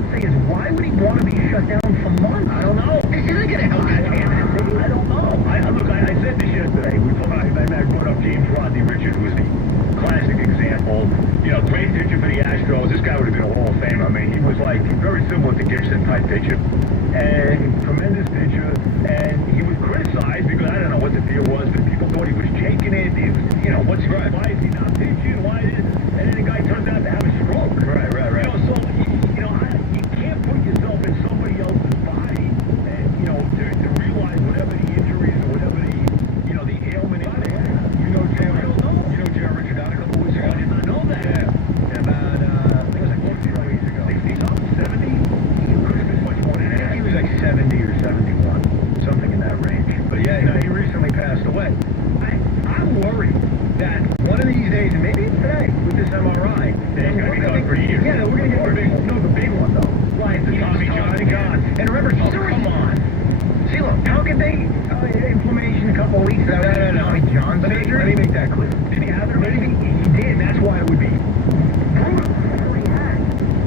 would say is, why would he want to be shut down for months? I don't know. This isn't going to help his candidacy. I don't know. Look, I said this yesterday. I brought up James Rodney Richard, who was the classic example. You know, great pitcher for the Astros. This guy would have been a Hall of Famer. I mean, he was like very similar to Gibson type pitcher. And tremendous pitcher. And he was criticized because I don't know what the deal was, but people thought he was shaking it. He was, you know, what's right? Why is he not pitching? Why is it? And then the guy turns out to have a stroke. Right. You know, so you know, you can't put yourself in somebody else's body, and you know, to realize whatever the injuries or whatever the the ailment is. You know, Jared Richard died a couple weeks ago. I did not know that. Yeah. About I think it was like 60 weeks ago. 60-something, 70. He was much more than that. I think he was like 70 or 71, something in that range. But yeah, no, he recently passed away. I'm worried that one of these days, and maybe it's today, with this MRI, that he's going to be gone for years. Yeah, we're going to get the big one, though. Like the Tommy John. And remember, come on. See, look, how could they, inflammation a couple of weeks, no, Tommy John surgery? Let me make that clear. Did he have it? Maybe he did, and that's why it would be brutal.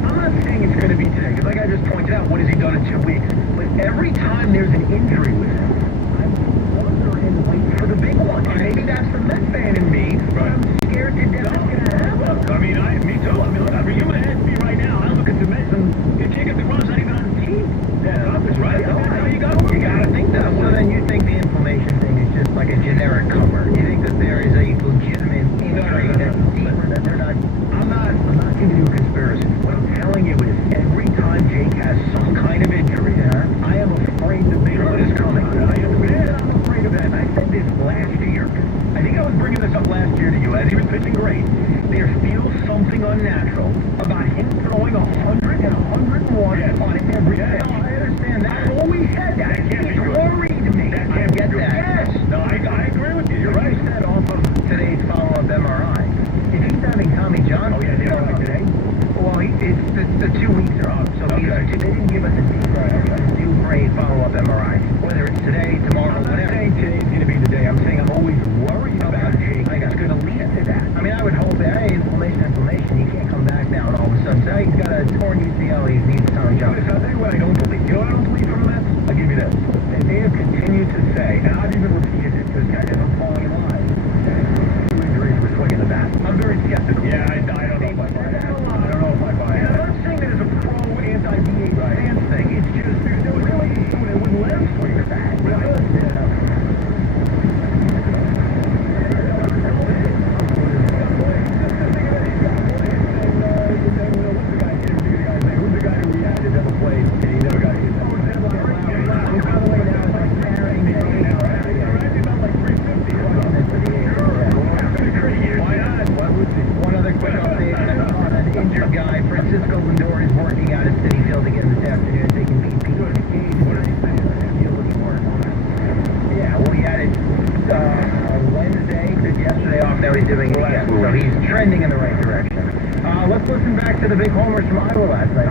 I'm not saying it's going to be today, because like I just pointed out, what has he done in 2 weeks? But every time there's an injury with him, I'm wondering, wait for the big one. And maybe that's the Mets fan in me, but I'm scared to death it's going to happen. I mean, me too. I mean, look, you would ask me right now, I look at the Mets and Jacob DeGrom's not even on the team. Yeah, that's right. That's how you got to think that. So then you think the inflammation thing is just like a generic cover. You think that there is a legitimate injury that's deeper that they're not... I'm not giving you a conspiracy. What I'm telling you is every time Jake has some kind of injury, I am afraid the big one is coming. I'm afraid of that. And I said this last year. I think I was bringing this up last year to you as he was pitching great. There feels something unnatural about him throwing 100 and 101 on every pitch. No, I understand that. I've always said that. It's worried me. I get that. Yes. No, I agree with you. You're right. You said off of today's follow-up MRI. If he's having Tommy John today, well, it's the 2 weeks are up, so they didn't give us a due grade follow-up MRI. Whether it's today, tomorrow, whatever. I'm not saying today's going to be the day. I'm saying I'm always worried about Jake. It's going to lead to that. I mean, I would hope that, hey, inflammation, he can't come back now and all of a sudden say, he's got a torn UCL, he needs Tommy John. I'll tell you what I don't believe. You know what I don't believe from the Mets? I'll give you this. They have continued to say, and I've even repeated it because guys have been falling in line. 2 injuries were swinging the bat. I'm very skeptical. Yeah, I don't know if I buy that. I don't know if I buy that. I'm not saying that it's a pro-anti-DH fan thing. It's just, there was really someone that wouldn't let him swing the bat. Trending in the right direction. Let's listen back to the big homers from Iowa last night.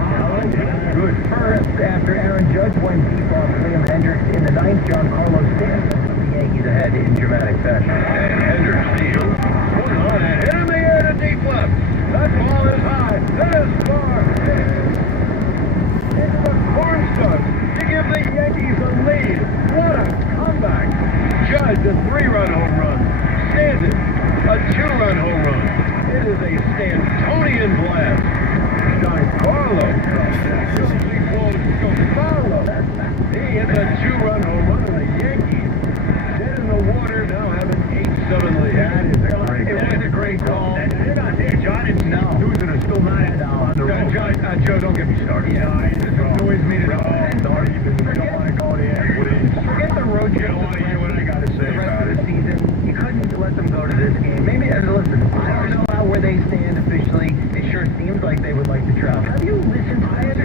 Good. First, after Aaron Judge went deep on Liam Hendricks in the ninth, John Carlos Stanton put the Yankees ahead in dramatic fashion. And Hendricks steals. Swung on and hit in the air to deep left. That ball is high. That is far. It's the cornerstone to give the Yankees a lead. What a comeback. Judge, a 3-run home run. Stanton, a 2-run home run. It is a Stantonian blast. Giancarlo. He hits a 2-run home run, and the Yankees dead in the water, now have an 8-7 lead. That is a great call. It was a great call. They're not there, John. It's Susan are still not on the road. Joe, don't get me started. Yeah, it annoys me to know. Don't want to go to the end, please. Forget the road. You don't want to hear what I got to say about it. Season, you couldn't let them go to this game. Maybe, listen, I don't know where they stand officially. It sure seems like they would like to travel. Have you listened to it?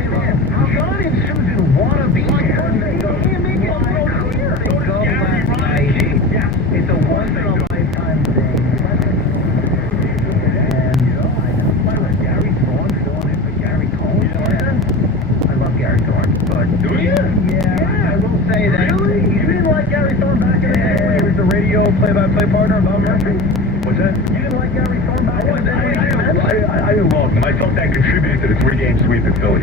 How John and Susan want to be here. They can't make it clear. They go last night. It's a once-in-a-lifetime thing. And, I like Gary Thorne filling in for Gary Cohen. I love Gary Thorne, but... Do you? Yeah, I will say that. Really? You didn't like Gary Thorne back in the day when he was the radio play-by-play partner of Bob Murphy? What's that? You didn't like Gary Thorne back in the day? I didn't love him. I thought that contributed to the 3-game sweep in Philly.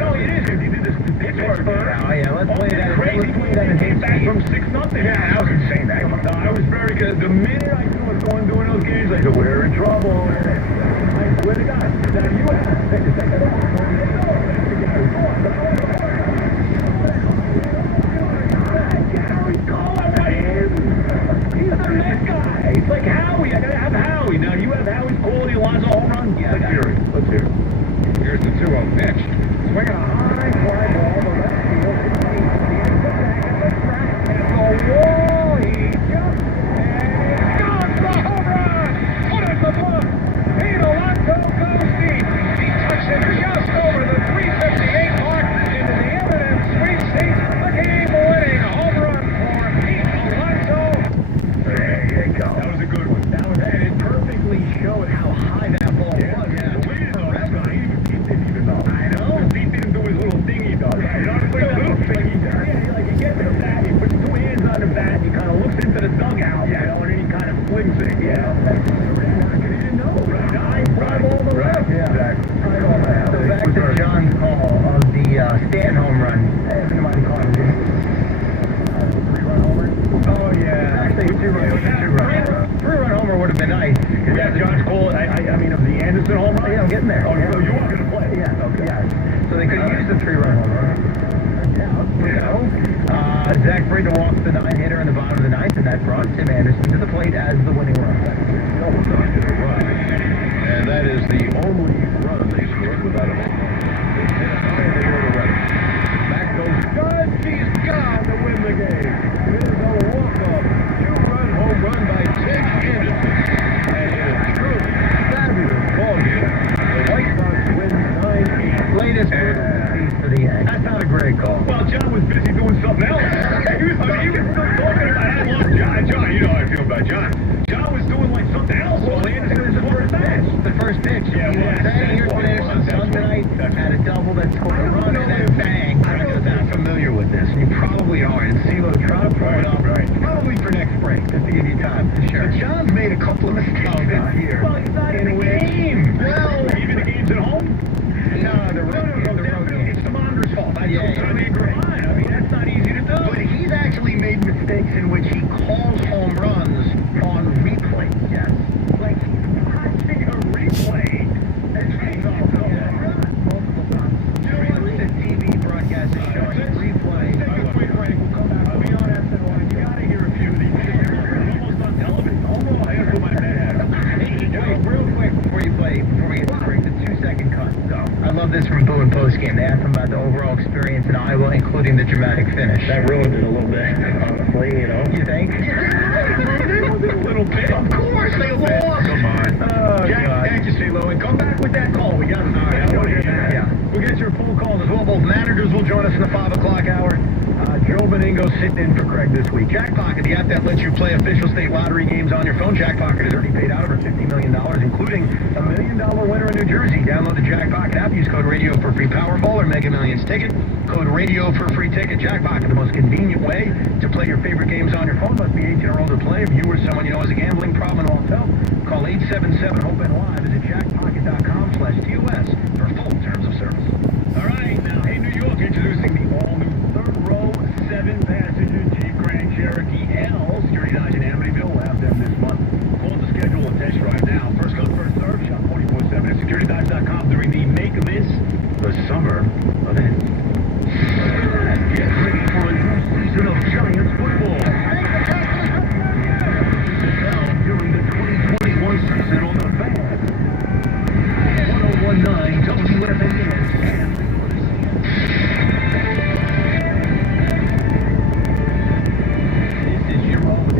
No, it is, because he did this to Pittsburgh. Oh, yeah, let's play that. Crazy. Let's play that in He came back from 6-0. Yeah, that was insane. That No, I was very good. The minute I saw us going doing those games, I said, we're in trouble. I swear to God. Now, you have to take it off. He's the next guy. It's like Howie. I gotta have Howie. Now, you have Howie's quality Alonzo home run? Yeah, let's hear it. Let's hear it. Here's the 2-0 pitch. Swinging a high fly ball to left field. And the wall, he just got the home run. Put it in the book. Pete Alonso goes deep. He touched it just over the 358 mark into the eminent sweepstakes. The game-winning home run for Pete Alonso. There you go. That was a good one. That was, and it perfectly showed how high that ball was. Yeah, the way it didn't even know. I know. Pete didn't do his little thing he does. Right? Like a little thing he does. Yeah, like he gets to the bat, he puts two hands on the bat, he kind of looks into the dugout, you know, and then he kind of flings it. Yeah. He didn't know. Right? Drive all the left. Yeah. Exactly. So back to John's call of the Stan home run. Somebody called him. Three-run homer? Oh, yeah. Actually, three-run homer would have been nice. Yeah, John's call, I mean, of the Anderson home run? Yeah, I'm getting there. Oh, you are going to play? Yeah, okay. Yeah. So they could use the three-run home run. Zach Britton walks the 9-hitter in the bottom of the ninth, and that brought Tim Anderson to the plate as the winning run. And that is the only run they scored without a home run. They hit a high in the air already. Back goes Studs. He's gone to win the game. It is a walk-off, two-run home run by Tim Anderson. And in a truly fabulous ballgame, the White Sox win 9-8. Latest piece for the end. That's not a great call. Well, John was busy doing something else. he was still talking about I love John, you know how I feel about John. John was doing like something else. Well, Anderson is the first pitch. The first pitch. Yeah, Here's Anderson's done tonight. Had a double that scored a run, and then bang. I don't know if you're familiar with this. You probably are. And CeeLo, try to pull it up. Probably for next break, just to give you time. Sure. But John's made a couple of mistakes this year. Well, he's not in the game. Well, even the games at home? No, the road game. It's the monitor's fault. I mean, that's not easy to do. But he's actually made mistakes in which he calls home runs on replay. Yes. Like he's watching a replay. And he's multiple times. The TV broadcast is showing replay. We'll come back. I'll be on after a while. You gotta hear a few of these. They're almost on television. Almost. I gotta put my head out. Wait, real quick before we get to break, the 2-second cut. I love this from Boo and Post Game. They asked him about the overall experience in Iowa, including the dramatic finish. That ruined it a little bit, honestly, you know. You think? A little bit. Of course, they lost. Come on. Oh, Jack, God. thank you, CeeLo. And come back with that call. We got it. All right, I want to hear that. Yeah. We'll get your full calls as well. Both managers will join us in the 5 o'clock hour. Joe Beningo sitting in for Craig this week. Jack Pocket, the app that lets you play official state lottery games on your phone. Jack Pocket has already paid out over $50 million, including a $1 million winner in New Jersey. Download the Jack Pocket app. Use code radio for free Powerball or Mega Millions ticket. Code radio for free ticket. Jack Pocket, the most convenient way to play your favorite games on your phone. Must be 18 or older to play. If you or someone you know has a gambling problem and wants help, call 877-HOPE-NY. Visit jackpocket.com/TOS for full terms of service. All right, now, hey, New York, introducing the all-new third row 7-passenger Jeep Grand Cherokee L. Security Dodge in Amityville will have them this month. Call to schedule a test drive now. First come, first serve. Shop 24/7 at securitydodge.com during the Make This the Summer event. Get ready for a new season of Giants football. During the 2021 season on the Fan. 1019 WFAN and This is your home with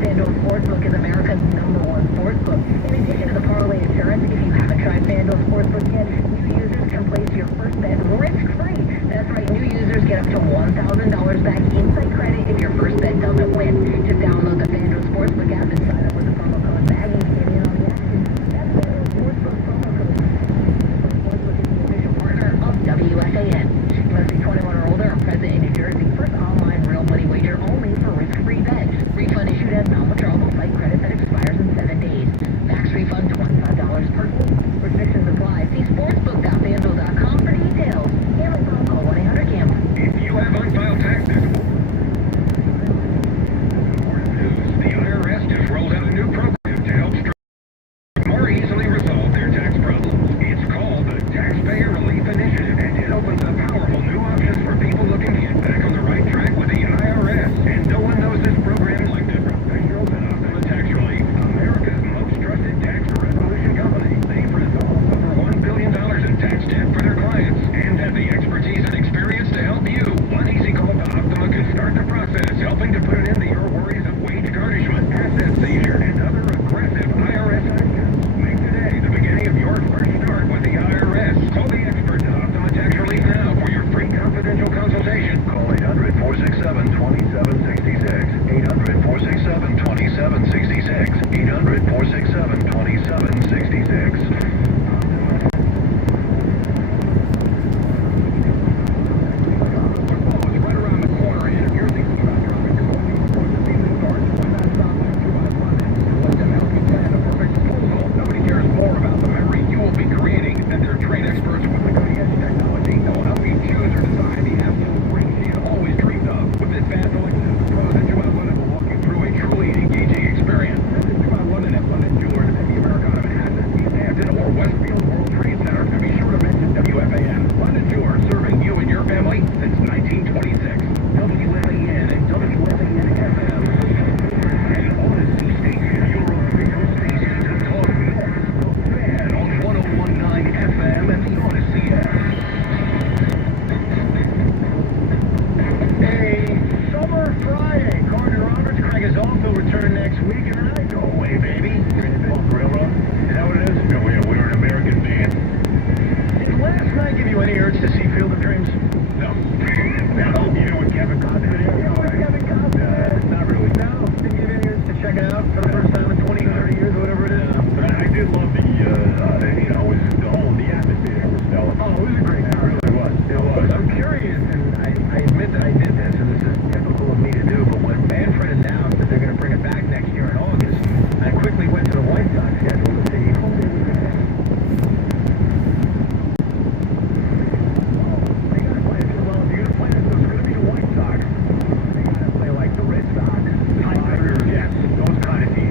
FanDuel Sportsbook is America's #1 sportsbook. In addition to the parlay insurance, if you haven't tried FanDuel Sportsbook yet, new users can place your first bet risk-free. That's right, new users get up to $1,000 back in-play credit if your first bet doesn't win. Just download the FanDuel Sportsbook app and sign up with the promo code BAGGY to get in on the action. That's FanDuel Sportsbook promo code. Sportsbook is the official partner of WFAN. You must be 21 or older and present in New Jersey. First online real money wager only for risk-free bet. Refund issued as non-withdrawable site credit that expires in 7 days. Max refund $25 per game. Restrictions apply. See sportsbook.fanduel.com for details. Gambling problem, call 1-800-GAMBLER. If you have unfiled taxes, the IRS just rolled out a new program to help more easily resolve their tax problems. It's called the Taxpayer Relief Initiative, and it opens up powerful new options for people looking to get back on the right track with the IRS. And no one knows this program like the professionals at Optima Tax Relief, America's most trusted tax resolution company. They've resolved over $1 billion in tax debt for their clients and have the expertise and experience to help you. One easy call to Optima can start the process, helping to put an end to your worries of wage garnishment, asset seizure, and other aggressive IRS actions. Make today the beginning of your fresh start with the IRS. Call the experts at Optima Tax Relief now for your free confidential consultation. Call 800-467-2766. 800-467-2766. 800-467-2766.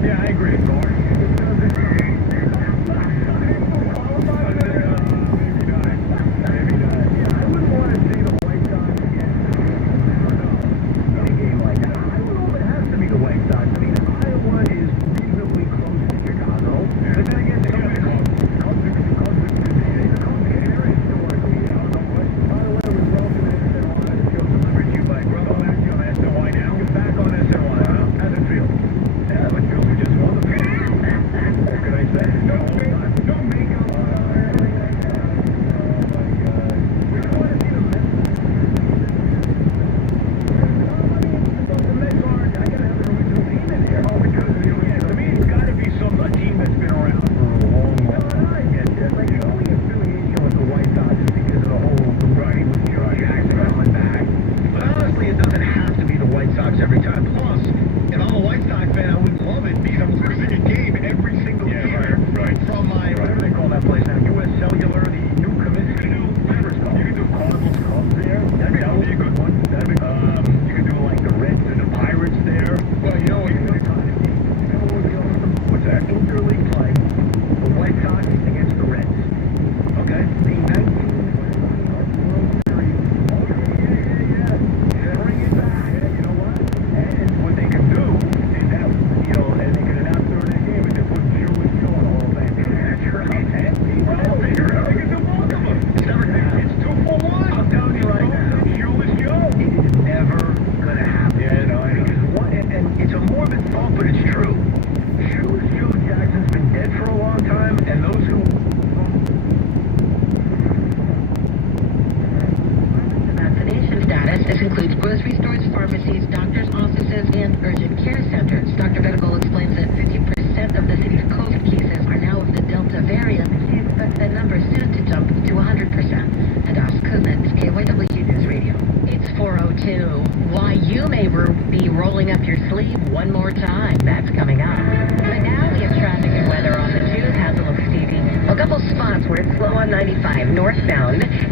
Yeah,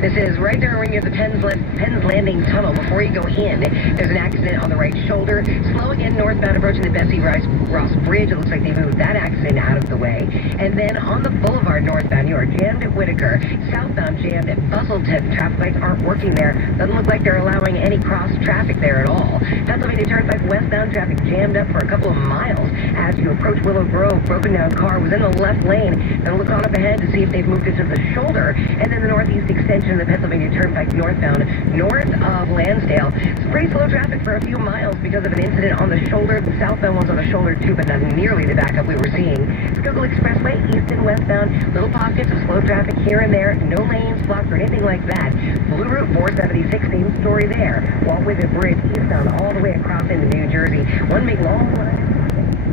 This is right there when you're at the Penn's Landing Tunnel. Before you go in, there's an accident on the right shoulder. Slow again northbound approaching the Bessie Ross Bridge. It looks like they moved that accident out of the way. And then on the boulevard northbound, you are jammed at Whitaker. Southbound jammed at Busselton. Traffic lights aren't working there. Doesn't look like they're allowing any cross traffic there at all. Pennsylvania Turnpike westbound traffic jammed up for a couple of miles as you approach Willow Grove. Broken down car was in the left lane. Then look on up ahead to see if they've moved it to the shoulder. And then the northeast extension of the Pennsylvania Turnpike northbound, north of Lansdale. It's pretty slow traffic for a few miles because of an incident on the shoulder. The southbound one's on the shoulder too, but not nearly the backup we were seeing. Schuylkill Expressway, east and westbound, little pockets of slow traffic here and there. No lanes blocked or anything like that. Blue Route 476, same story there. Walt Whitman Bridge, eastbound all the way across into New Jersey. One big long one.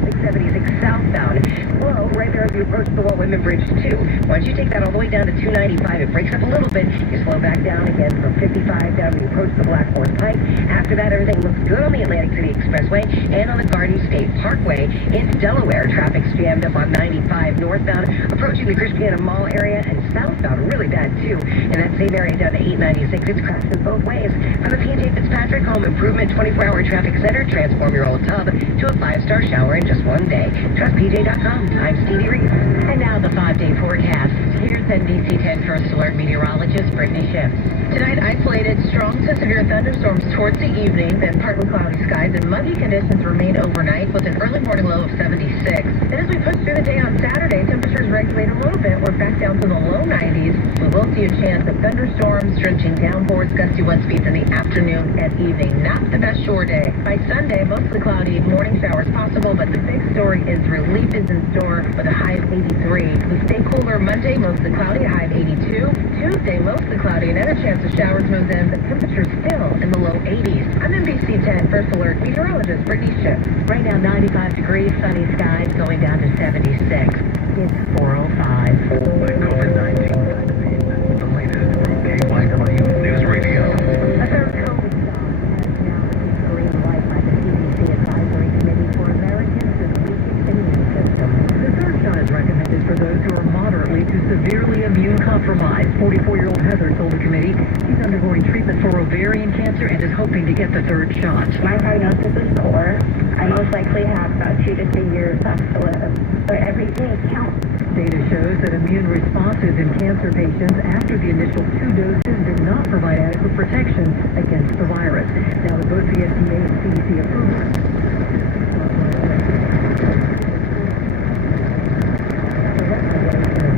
676 southbound. Slow right there as you approach the Walt Whitman Bridge too. Once you take that all the way down to 295, it breaks up a little bit. You slow back down again from 55 down to approach the Black Horse Pike. After that, everything looks good on the Atlantic City Expressway and on the Garden State Parkway into Delaware. Traffic's jammed up on 95 northbound, approaching the Christiana Mall area, and southbound really bad too. In that same area down to 896, it's crashed in both ways. From the P&J Fitzpatrick Home Improvement 24-hour traffic center, transform your old tub to a 5-star shower in just one day. TrustPJ.com. I'm Stevie Reed. And now the 5-day forecast. Here's NBC 10 First Alert meteorologist Brittany Schiff. Tonight, isolated strong to severe thunderstorms towards the evening, then partly cloudy skies and muggy conditions remain overnight with an early morning low of 76. Then as we push through the day on Saturday, temperatures regulate a little bit. We're back down to the low 90s. We will see a chance of thunderstorms, drenching downpours, gusty wind speeds in the afternoon and evening. Not the best shore day. By Sunday, mostly cloudy, morning showers possible, but the big story is relief is in store with a high of 83. We stay cooler Monday, mostly cloudy, a high of 82. Tuesday, mostly cloudy, another chance of showers moves in, but temperatures still in the low 80s. I'm NBC 10 First Alert meteorologist Brittany Schiff. Right now, 95 degrees, sunny skies, going down to 76. It's 4:05. By COVID-19 vaccine. The latest from KYW News Radio. A third COVID shot has now received green light by the CDC Advisory Committee for Americans with weak immune system. The third shot is recommended for those who are moderately to severely immune compromised. 44-year-old Heather told the committee she's undergoing treatment for ovarian cancer and is hoping to get the third shot. My prognosis is poor. I most likely have about 2 to 3 years left to live. But every day counts. Data shows that immune responses in cancer patients after the initial 2 doses did not provide adequate protection against the virus. Now, with both the FDA and CDC approval,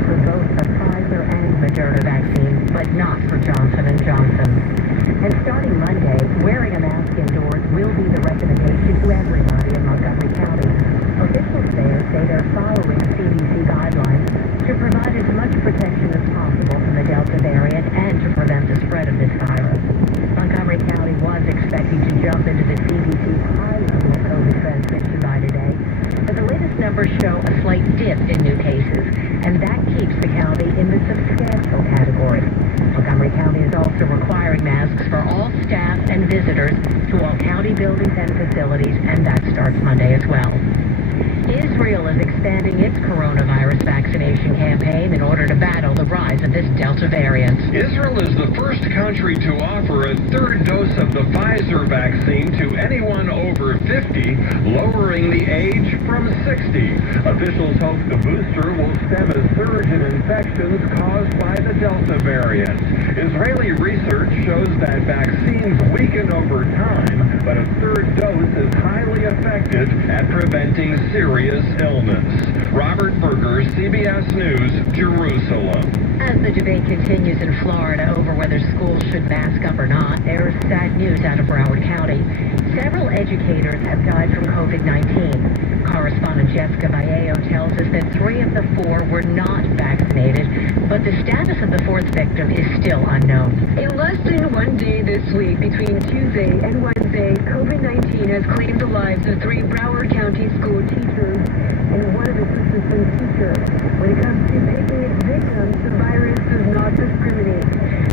for both the Pfizer and Moderna vaccine, but not for Johnson & Johnson. And starting Monday, wearing a mask indoors will be the recommendation to everybody in Montgomery County. Officials there say they're following CDC guidelines to provide as much protection as possible from the Delta variant and to prevent the spread of this virus. Montgomery County was expecting to jump into the CDC's high level of COVID transmission by today, but the latest numbers show a slight dip in new cases, and that keeps the county in the substantial category. Montgomery County is also requiring masks for all staff and visitors to all county buildings and facilities, and that starts Monday as well. Israel is expanding its coronavirus vaccination campaign in order to battle the rise of this Delta variant. Israel is the first country to offer a third dose of the Pfizer vaccine to anyone over 50, lowering the age from 60. Officials hope the booster will stem a surge in infections caused by the Delta variant. Israeli research shows that vaccines weaken over time, but a third dose is highly effective at preventing serious illness. Robert Berger, CBS News, Jerusalem. As the debate continues in Florida over whether schools should mask up or not, there is sad news out of Broward County. Several educators have died from COVID-19. Correspondent Jessica Vallejo tells us that 3 of the 4 were not vaccinated, but the status of the 4th victim is still unknown. In less than 1 day this week, between Tuesday and Wednesday, COVID-19 has claimed the lives of 3 Broward County school teachers and 1 of its assistant teachers. When it comes to picking its victims, the virus does not discriminate.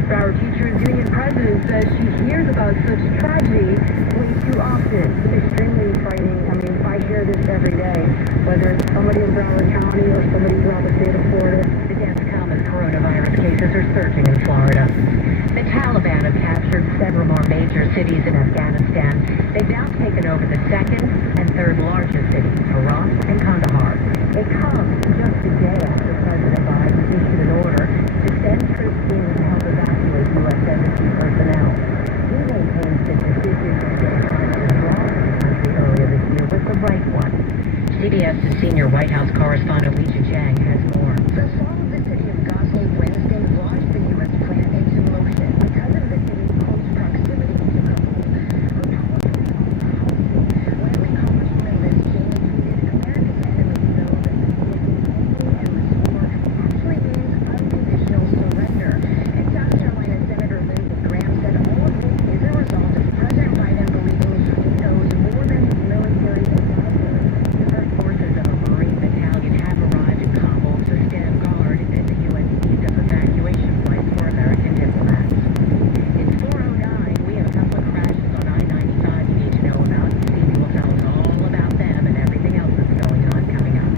Broward Teachers Union president says she hears about such tragedy way too often. It's extremely frightening. I mean, I hear this every day, whether it's somebody in Broward County or somebody throughout the state of Florida. The deaths come as coronavirus cases are surging in Florida. The Taliban have captured several more major cities in Afghanistan. They've now taken over the second and third largest cities, Herat and Kandahar. It comes just a day after President Biden issued an order to send troops in to help evacuate U.S. embassy personnel. He maintains the decision to send Congress abroad from the country earlier this year was the right one. CBS's senior White House correspondent Lisa Chang has more. The fall of the city of Gosling Wednesday launched the U.S. plan into motion because of the city's close proximity to Kabul. One of the congresswomen Liz Cheney tweeted, America's enemies know that the city is only to actually means unconditional surrender. And South Carolina Senator Lindsey Graham said all of this is a result of President Biden believing he knows more than his military advisors. Forces of a Marine battalion have arrived in Kabul to stand guard as the U.S. eased up evacuation flights for American diplomats. It's 4:09. We have a couple of crashes on I-95 you need to know about. Stevie will tell us all about them and everything else that's going on coming up.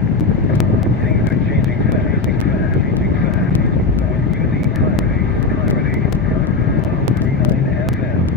Things are changing fast. When you need clarity. 39 FM.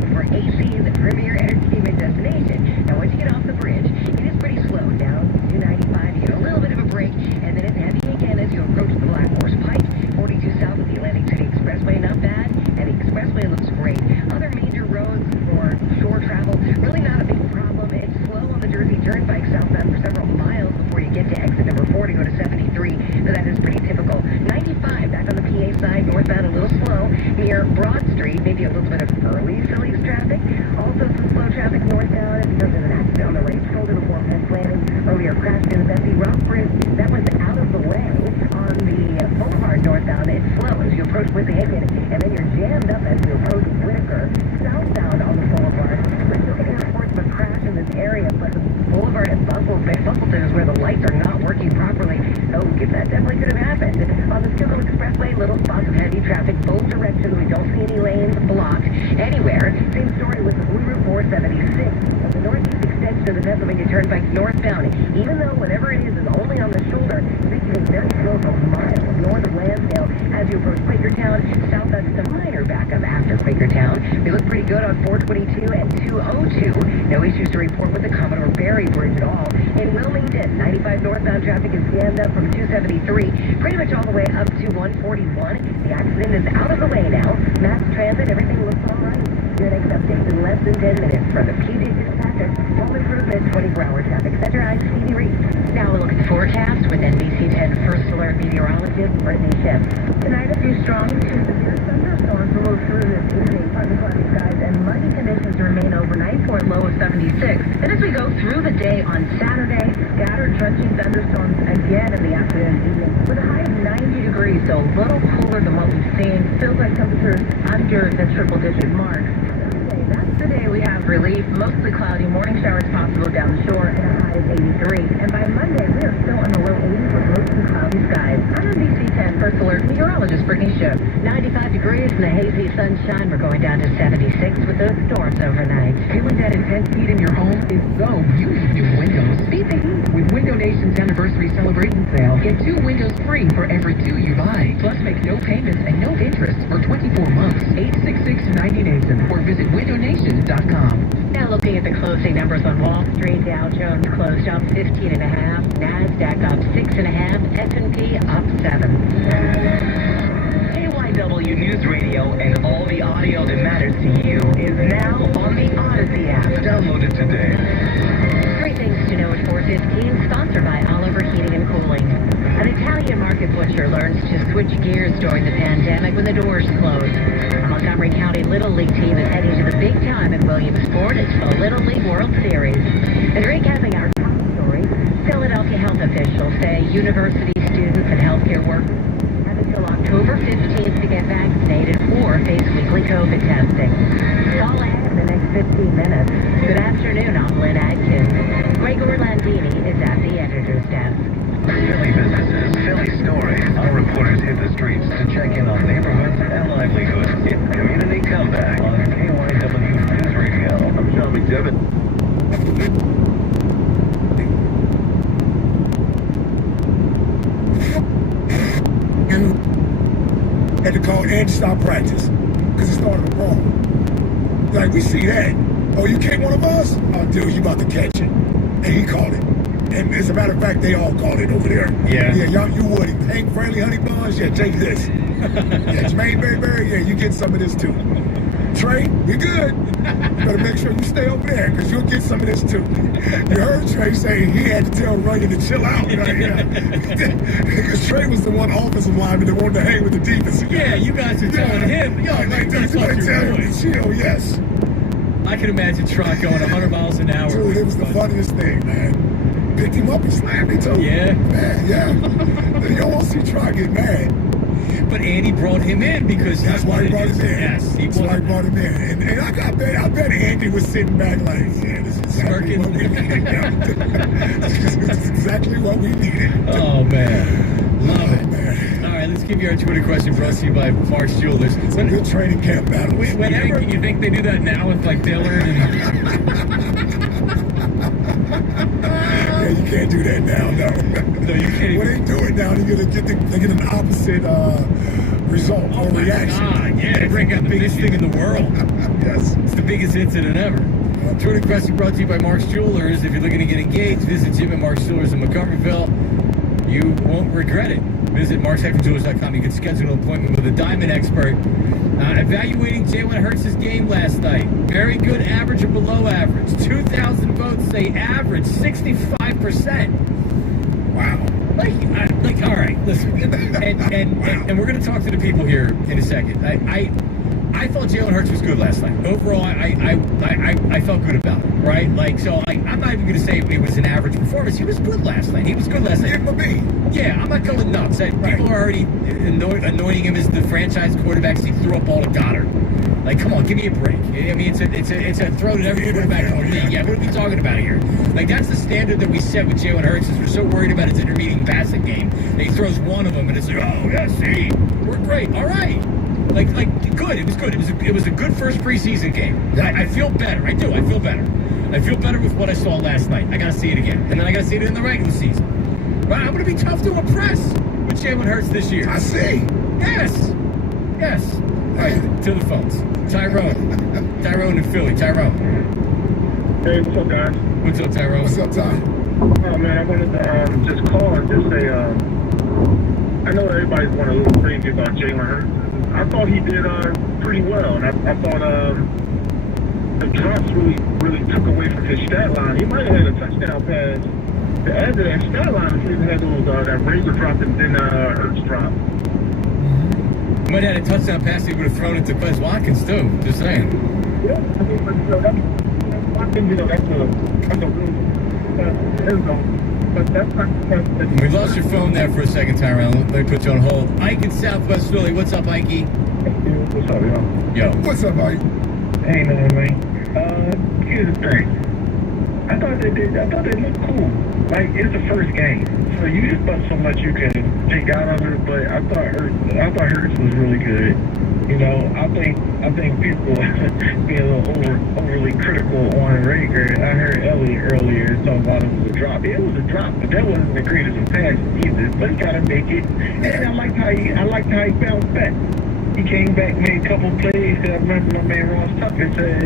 For AC, the premier entertainment destination. Now, once you get off the bridge, it is pretty slow. Down 295, you get a little bit of a break, and then it's heavy again as you approach the Black Horse Pike. 42 south of the Atlantic City Expressway, not bad, and the expressway looks great. Other major roads for shore travel, really not a there. Broad Street, maybe a little bit of early Phillies traffic. Also some slow traffic northbound because there's an accident on the right shoulder before Penn's Landing. Earlier crash in the Bessie Rock Bridge. That was out of the way on the Boulevard northbound. It's slow as you approach Wissahickon, and then you're jammed up as you approach Whitaker. Southbound on the Boulevard. We're looking at reports of a crash in this area, but the Boulevard at Bustleton is where the lights are not working properly. So that definitely could have happened. On the Schuylkill Expressway, little spots of heavy traffic, both directions. We don't see any lanes blocked anywhere. Same story with the Blue Route 476. The northeast extension of the Pennsylvania Turnpike northbound. Even though whatever it is only on the shoulder, it's getting very slow for miles north of Lansdale as you approach Quakertown. Southbound is a minor backup after Quakertown. We look pretty good on 422 and 202. No issues to report with the Commodore Barry Bridge at all. In Wilmington, 95 northbound traffic is jammed up from 273 pretty much all the way up to 141. The accident is out of the way now. Mass transit, everything looks all right. Your next update in less than 10 minutes from the PJ Dispatcher. Home Improvement 24-hour traffic center. I'm Stevie Reed. Now we look at the forecast with NBC 10 First Alert meteorologist Brittany Shep. Tonight, a few strong to severe thunderstorms will move through this evening. Partly cloudy skies and muddy conditions remain overnight for a low of 76. And as we go through the day on Saturday, scattered drenching thunderstorms again in the afternoon and evening with a high of 90 degrees, so a little cooler than what we've seen. Feels like temperatures under the triple-digit mark. That's the day we have relief. Mostly cloudy, morning showers possible down the shore, and a high of 83. And by Monday, we are still in the low 80s with mostly cloudy skies. I'm NBC 10 First Alert meteorologist Brittany Shep. 95 degrees in the hazy sunshine. We're going down to 76 with those storms overnight. Feeling that intense heat in your home? If so, you need new windows. Beat the heat with Window Nation's anniversary celebration sale. Get 2 windows free for every 2 you buy. Plus, make no payments and no interest for 24 months. 866-90-NATION or visit windownation.com. Now looking at the closing numbers on Wall Street, Dow Jones closed up 15.5, NASDAQ up 6.5, S&P up 7. KYW News Radio and all the audio that matters to you is now on the Odyssey app. Download it today. 3 things to know at 4:15, sponsored by Oliver Heating and Cooling. An Italian market butcher learns to switch gears during the pandemic when the doors close. A Montgomery County Little League team is heading to the big time in Williamsport. It's the Little League World Series. And recapping our top story, Philadelphia health officials say university students and healthcare workers have until October 15th to get vaccinated or face weekly COVID testing. It's all ahead in the next 15 minutes. Good afternoon, I'm Lynn Adkins. Gregor Landini is at the editor's desk. Philly businesses, Philly stories. Our reporters hit the streets to check in on neighborhoods and livelihoods. It's Community Comeback on KYW News Radio. I'm Sean McDevitt. Had to call and stop practice because it started wrong. Like, we see that. Oh, you caught one of us? Oh, dude, you about to catch it. And he caught it. And as a matter of fact, they all caught it over there. Yeah. Yeah, y'all, you would. Hank Friendly, Honey Buns, yeah, take this. Yeah, Jermaine Berry, yeah, you get some of this too. Trey, we good. Better make sure you stay over there because you'll get some of this too. You heard Trey say he had to tell Runyon to chill out. Right? Yeah. Because Trey was the one offensive lineman that wanted to hang with the defense. Yeah, you guys are telling him. Yo, like, dude, you better tell him to chill, yes. I can imagine Trot going 100 miles an hour. Dude, it was the funniest thing, man. Picked him up and slammed him too. Yeah. Man, yeah. You don't want to see Trot get mad. But Andy brought him in because that's why he brought him in. Yes, that's why he brought him in. And I bet Andy was sitting back like, yeah, this is exactly what we needed. This is exactly what we needed. Oh, man. Love it. Man. All right, let's give you our Twitter question brought to you by Marsh Jewelers. It's a good training camp battle. Whenever you think they do that now with like Dillard Yeah, you can't do that now, no. No, you can't. When they do it now, they get an opposite result or reaction. God, yeah, they bring out the biggest thing in the world. Yes. It's the biggest incident ever. Twitter question brought to you by Marsh Jewelers. If you're looking to get engaged, visit Jim and Marsh Jewelers in Montgomeryville. You won't regret it. Visit marsh-jewelers.com. You can schedule an appointment with a diamond expert. Evaluating Jalen Hurts' game last night. Very good, average or below average. 2,000 votes say average, 65%. Wow. Like, all right, listen. And we're going to talk to the people here in a second. I thought Jalen Hurts was good last night. Overall, I felt good about it, right? Like, so I'm not even going to say it was an average performance. He was good last night. He was good last night. Give him a B. Yeah, I'm not going nuts. People are already anointing him as the franchise quarterback because he threw up all to Goddard. Like, come on, give me a break. I mean, it's a throw to every quarterback in the league. Yeah, what are we talking about here? Like, that's the standard that we set with Jalen Hurts, is we're so worried about his intermediate passing game that he throws one of them, and it's like, oh, yeah, see, we're great. All right. Like, good. It was good. It was a good first preseason game. I feel better. I do. I feel better. I feel better with what I saw last night. I got to see it again. And then I got to see it in the regular season. Right? I'm going to be tough to impress with Jalen Hurts this year. I see. Yes. Yes. All right, to the phones. Tyrone in Philly. Tyrone. Hey, what's up, guys? What's up, Tyrone? What's up, Ty? Oh, man, I wanted to just call and just say, I know everybody's going a little crazy about Jalen Hurts. I thought he did pretty well, and I thought the drops really took away from his stat line. He might have had a touchdown pass to add to that stat line if he had those, that razor drop and then Hurts drop. He might have had a touchdown pass, he would have thrown it to Quez Watkins, too. Just saying. Yeah, I mean, but I think, that's a but that's not. We lost your phone there for a second, Tyrone. Let me put you on hold. Ike in Southwest Philly. What's up, Ikey? What's up, yo? Yo. What's up, Ike? Hey, man. Here's the thing. I thought they looked cool. Like, it's the first game, so you just put so much you can take out of it. But I thought Hurts was really good. You know, I think people being a little overly critical on Rager. I heard Elliott earlier talking about it was a drop. It was a drop, but that wasn't the greatest of passes either. But he gotta make it. And I liked how he bounced back. He came back, made a couple plays. I remember my man Ross Tucker said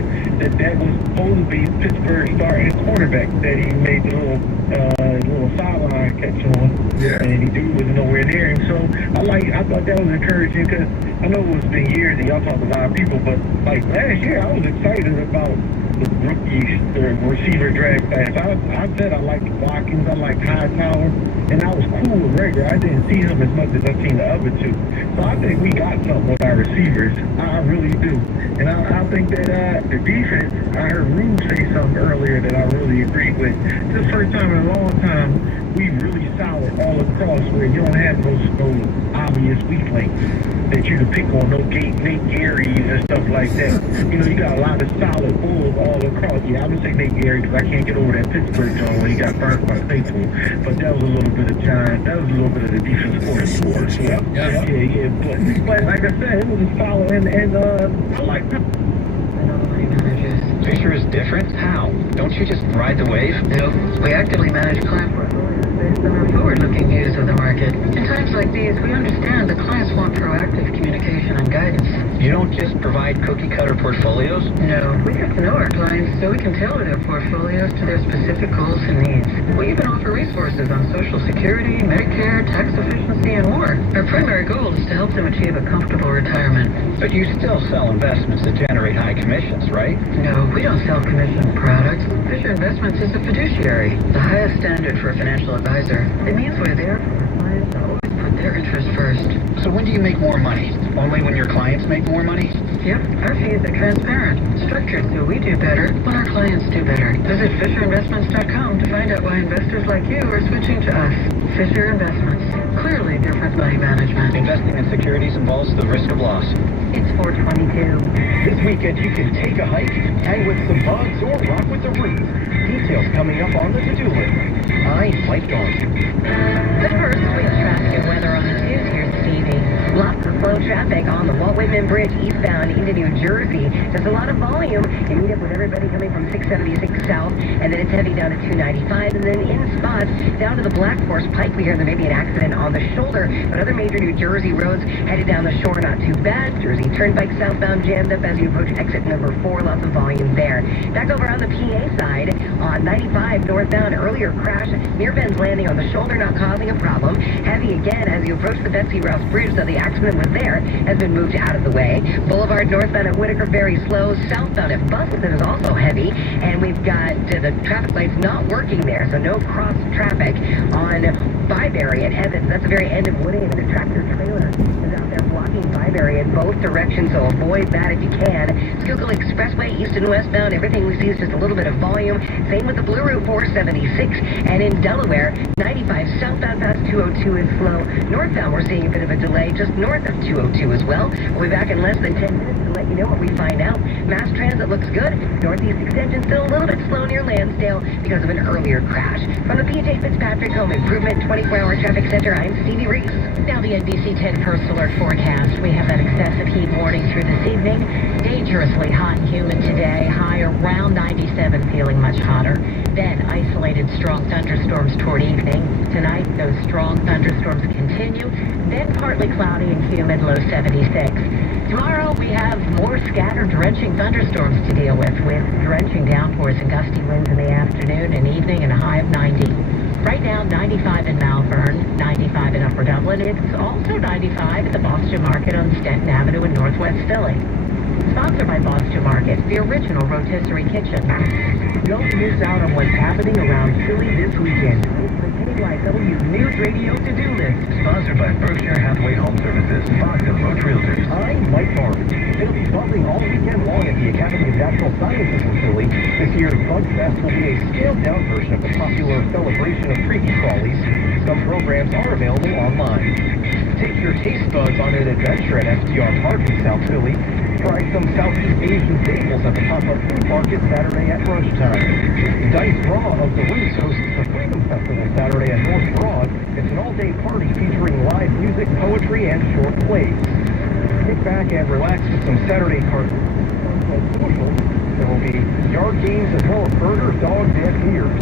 that was supposed to be Pittsburgh's starting quarterback. That he made the little sideline catch on, and he dude was nowhere near him. So I thought that was encouraging, because I know it's been years and y'all talk to a lot of people, but like last year I was excited about the rookies, the receiver draft class. I said I liked Watkins, I liked Hightower, and I was cool with Rager. I didn't see him as much as I've seen the other two. So I think we got something with our receivers. I really do. And I think that the defense, I heard Rube say something earlier that I really agree with. This is the first time in a long time we really solid all across, where you don't have no obvious weak links that you can pick on, no Nate Garys and stuff like that. You know, you got a lot of solid bulls all across. Yeah, I would say Nate Gary because I can't get over that Pittsburgh joint when he got burnt by Faithful. But that was a little bit of John. That was a little bit of the defense coordinator. Yeah. But like I said, it was a solid, and I like that. Fisher is different? How? Don't you just ride the wave? Nope. We actively manage client portfolios based on our forward-looking views of the market. In times like these, we understand that clients want proactive communication and guidance. You don't just provide cookie-cutter portfolios? No. We get to know our clients so we can tailor their portfolios to their specific goals and needs. We even offer resources on Social Security, Medicare, tax efficiency, and more. Our primary goal is to help them achieve a comfortable retirement. But you still sell investments that generate high commissions, right? No, we don't sell commission products. Fisher Investments is a fiduciary, the highest standard for a financial advisor. It means we're there for our clients to always put their interest first. So when do you make more money? Only when your clients make more money? Yep, our fees are transparent, structured so we do better when our clients do better. Visit FisherInvestments.com to find out why investors like you are switching to us. Fisher Investments, clearly different money management. Investing in securities involves the risk of loss. It's 422. This weekend you can take a hike, hang with some bugs, or rock with the roots. Details coming up on the to-do list. I'm Mike Darcy. But first, with traffic and weather on the news, here's Stevie. Lots of slow traffic on the Walt Whitman Bridge eastbound into New Jersey. There's a lot of volume. You meet up with everybody coming from 676 south, and then it's heavy down to 295, and then in spots down to the Black Horse Pike. We hear there may be an accident on the shoulder, but other major New Jersey roads headed down the shore, not too bad. Jersey Turnpike southbound jammed up as you approach exit number 4. Lots of volume there. Back over on the PA side, on 95 northbound, earlier crash near Ben's Landing on the shoulder, not causing a problem. Heavy again as you approach the Betsy Rouse Bridge, so the accident was there, has been moved out of the way. Boulevard northbound at Whitaker, very slow. Southbound at Busselton is also heavy, and we've got the traffic lights not working there, so no cross traffic on Byberry at Evans. That's the very end of Wooding, and the tractor trailer is out there blocking I-95 area in both directions, so avoid that if you can. Schuylkill Expressway, east and westbound, everything we see is just a little bit of volume. Same with the Blue Route 476. And in Delaware, 95 southbound past 202 is slow. Northbound, we're seeing a bit of a delay just north of 202 as well. We'll be back in less than 10 minutes to let you know what we find out. Mass transit looks good. Northeast extension still a little bit slow near Lansdale because of an earlier crash. From the PJ Fitzpatrick Home Improvement 24-hour traffic center, I'm Stevie Reese. Now the NBC 10 First Alert forecast. We have that excessive heat warning through this evening. Dangerously hot and humid today. High around 97, feeling much hotter. Then isolated strong thunderstorms toward evening. Tonight, those strong thunderstorms continue. Then partly cloudy and humid, low 76. Tomorrow, we have more scattered drenching thunderstorms to deal with drenching downpours and gusty winds in the afternoon and evening and a high of 90. Right now, 95 in Malvern, 95 in Upper Dublin. It's also 95 at the Boston Market on Stenton Avenue in Northwest Philly. Sponsored by Boston Market, the original rotisserie kitchen. Don't miss out on what's happening around Philly this weekend. It's the KYW News Radio to-do list. Sponsored by Berkshire Hathaway Home Services, Fox and Roach Realtors. I'm Mike Marsh. It'll be buzzing all weekend long at the Academy of Natural Sciences in Philly. This year's Bug Fest will be a scaled-down version of the popular celebration of creepy crawlies. Some programs are available online. Take your taste buds on an adventure at SDR Park in South Philly. Try some Southeast Asian staples at the pop-up food market Saturday at lunchtime. Dice Raw of the Roots hosts the Freedom Festival Saturday at North Broad. It's an all-day party featuring live music, poetry, and short plays. Kick back and relax with some Saturday cartoons and socials. There will be yard games as well as burgers, dogs, and beers.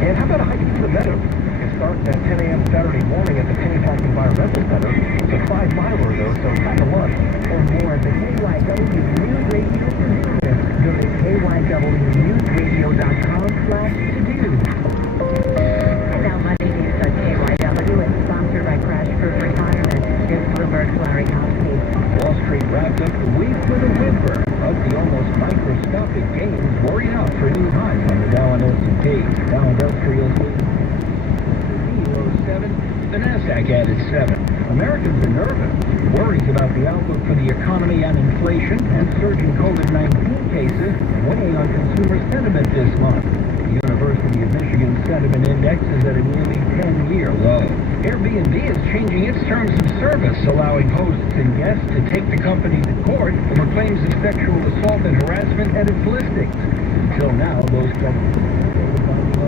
And how about a hike to the meadows? It starts at 10 a.m. Saturday morning at the Pennypack Environmental Center. It's a 5-miler though, so pack a lunch. For more at the KYW News Radio to-do list, go to KYWNewsRadio.com/to-do. And now Monday News on KYW is sponsored by Crash Proof Retirement. It's Bloomberg's Larry Hopkins. Wall Street wrapped up the week with a whimper, but the almost microscopic gains worried out for new highs on the Dow and S&P. Dow Industrials rose 7, the Nasdaq added 7. Americans are nervous. Worries about the outlook for the economy and inflation and surging COVID-19 cases weighing on consumer sentiment this month. The University of Michigan Sentiment Index is at a nearly 10-year low. Airbnb is changing its terms of service, allowing hosts and guests to take the company to court over claims of sexual assault and harassment at its listings. Until now, those companies are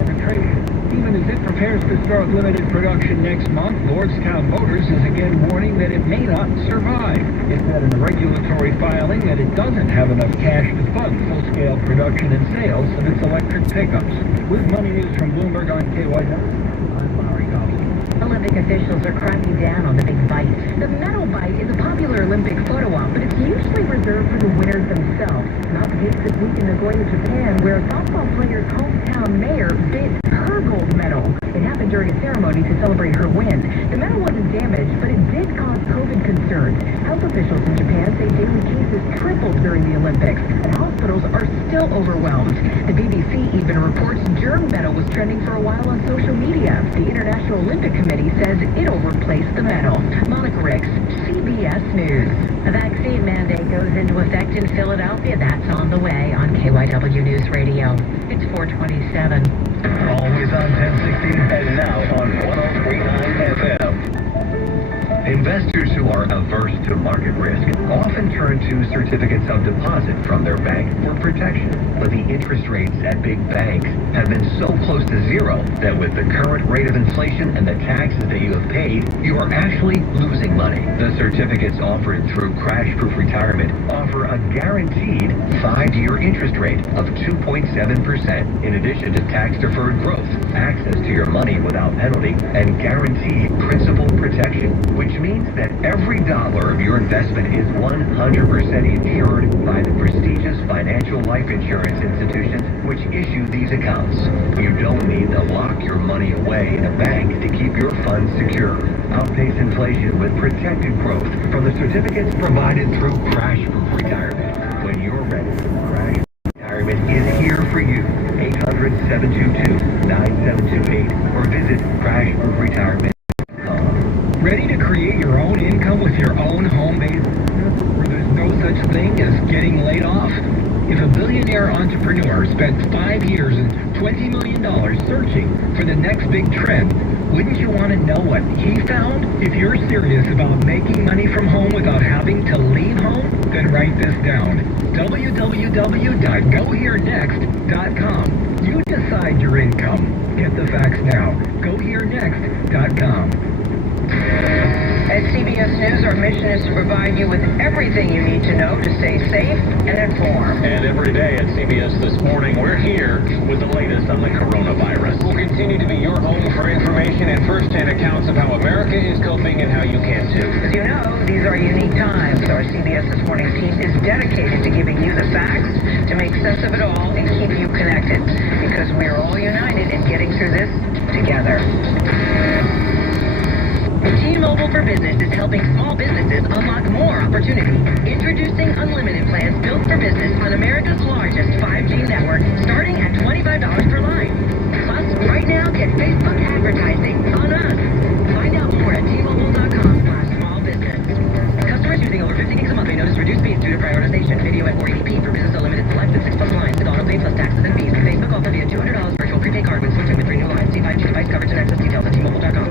arbitration. Even as it prepares to start limited production next month, Lordstown Motors is again warning that it may not survive. It said in a regulatory filing that it doesn't have enough cash to fund full-scale production and sales of its electric pickups. With Money News from Bloomberg on KYW, I'm Larry Hopkins. Olympic officials are cracking down on the big bite. The medal bite is a popular Olympic photo op, but it's usually reserved for the winners themselves. Not the case this week in Nagoya, Japan, where softball player's hometown mayor bit her gold medal. It happened during a ceremony to celebrate her win. The medal wasn't damaged, but it did cause COVID concerns. Health officials in Japan say daily cases tripled during the Olympics, and hospitals are still overwhelmed. The BBC even reports germ medal was trending for a while on social media. The International Olympic Committee says it'll replace the medal. Monica Ricks, CBS News. A vaccine mandate goes into effect in Philadelphia. That's on the way on KYW News Radio. It's 427. Always on 1060 and now on 103.9 FM. Investors who are averse to market risk often turn to certificates of deposit from their bank for protection. But the interest rates at big banks have been so close to zero that with the current rate of inflation and the taxes that you have paid, you are actually losing money. The certificates offered through Crash Proof Retirement offer a guaranteed 5-year interest rate of 2.7%, in addition to tax-deferred growth, access to your money without penalty, and guaranteed principal protection, which means that every dollar of your investment is 100% insured by the prestigious financial life insurance institutions which issue these accounts. You don't need to lock your money away in a bank to keep your funds secure. Outpace inflation with protected growth from the certificates provided through Crash Proof Retirement. When you're ready, Crash Retirement is here for you. 800-722-9728 or visit crashproofretirement.com. Ready to create your own income with your own home-based getting laid off. If a billionaire entrepreneur spent 5 years and $20 million searching for the next big trend, wouldn't you want to know what he found? If you're serious about making money from home without having to leave home, then write this down. www.goherenext.com. You decide your income. Get the facts now. GoHereNext.com. At CBS News, our mission is to provide you with everything you need to know to stay safe and informed. And every day at CBS This Morning, we're here with the latest on the coronavirus. We'll continue to be your home for information and first-hand accounts of how America is coping and how you can too. As you know, these are unique times. Our CBS This Morning team is dedicated to giving you the facts, to make sense of it all, and keep you connected. Because we're all united in getting through this together. T-Mobile for Business is helping small businesses unlock more opportunity. Introducing unlimited plans built for business on America's largest 5G network, starting at $25 per line. Plus, right now, get Facebook advertising on us. Find out more at T-Mobile.com/smallbusiness. Customers using over 50 gigs a month may notice reduced speeds due to prioritization. Video at 480p for business unlimited selected 6+ lines with auto-pay plus taxes and fees. Facebook offer via $200 virtual prepaid card when switching with 3 new lines. See 5G device coverage and access details at T-Mobile.com.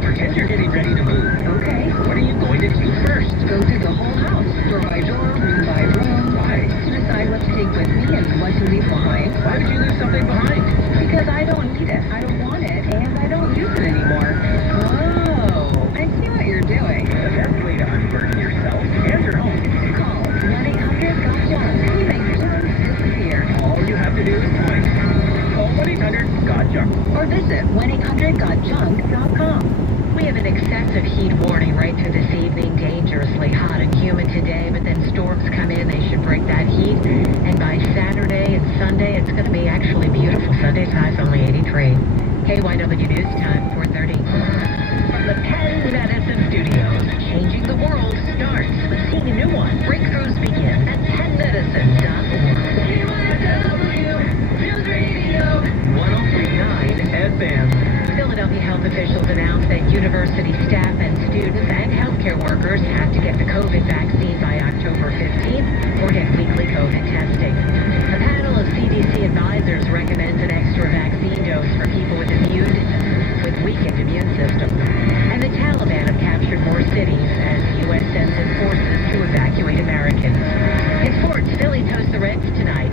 Pretend you're getting ready to move. Okay. What are you going to do first? Go through the whole house, door by door, room by room. Why? To decide what to take with me and what to leave behind. Why would you leave something behind? Because I don't need it, I don't want it, and I don't use it anymore. Oh, I see what you're doing. The best way to unburden yourself and your home. Call 1-800-GOT-JUNK. We make junk disappear. All you have to do is point. Call 1-800-GOT-JUNK. Or visit 1-800-GOT-JUNK.com. We have an excessive heat warning right through this evening. Dangerously hot and humid today, but then storms come in. They should break that heat. And by Saturday and Sunday, it's going to be actually beautiful. Sunday's high is only 83. KYW News Time, 4:30. From the Penn Medicine Studios, changing the world starts with seeing a new one. Breakthroughs begin at PennMedicine.org. KYW News Radio 103.9 FM. Philadelphia health officials announced that university staff and students and healthcare workers have to get the COVID vaccine by October 15th or get weekly COVID testing. A panel of CDC advisors recommends an extra vaccine dose for people with weakened immune systems. And the Taliban have captured more cities as the U.S. sends in forces to evacuate Americans. In sports, Phillies host the Reds tonight.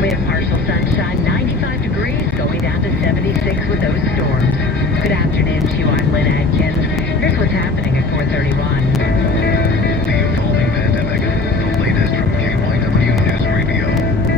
We have partial sunshine, 95 degrees, going down to 76 with those storms. Good afternoon to you. I'm Lynn Atkins. Here's what's happening at 4:31. The evolving pandemic. The latest from KYW News Radio.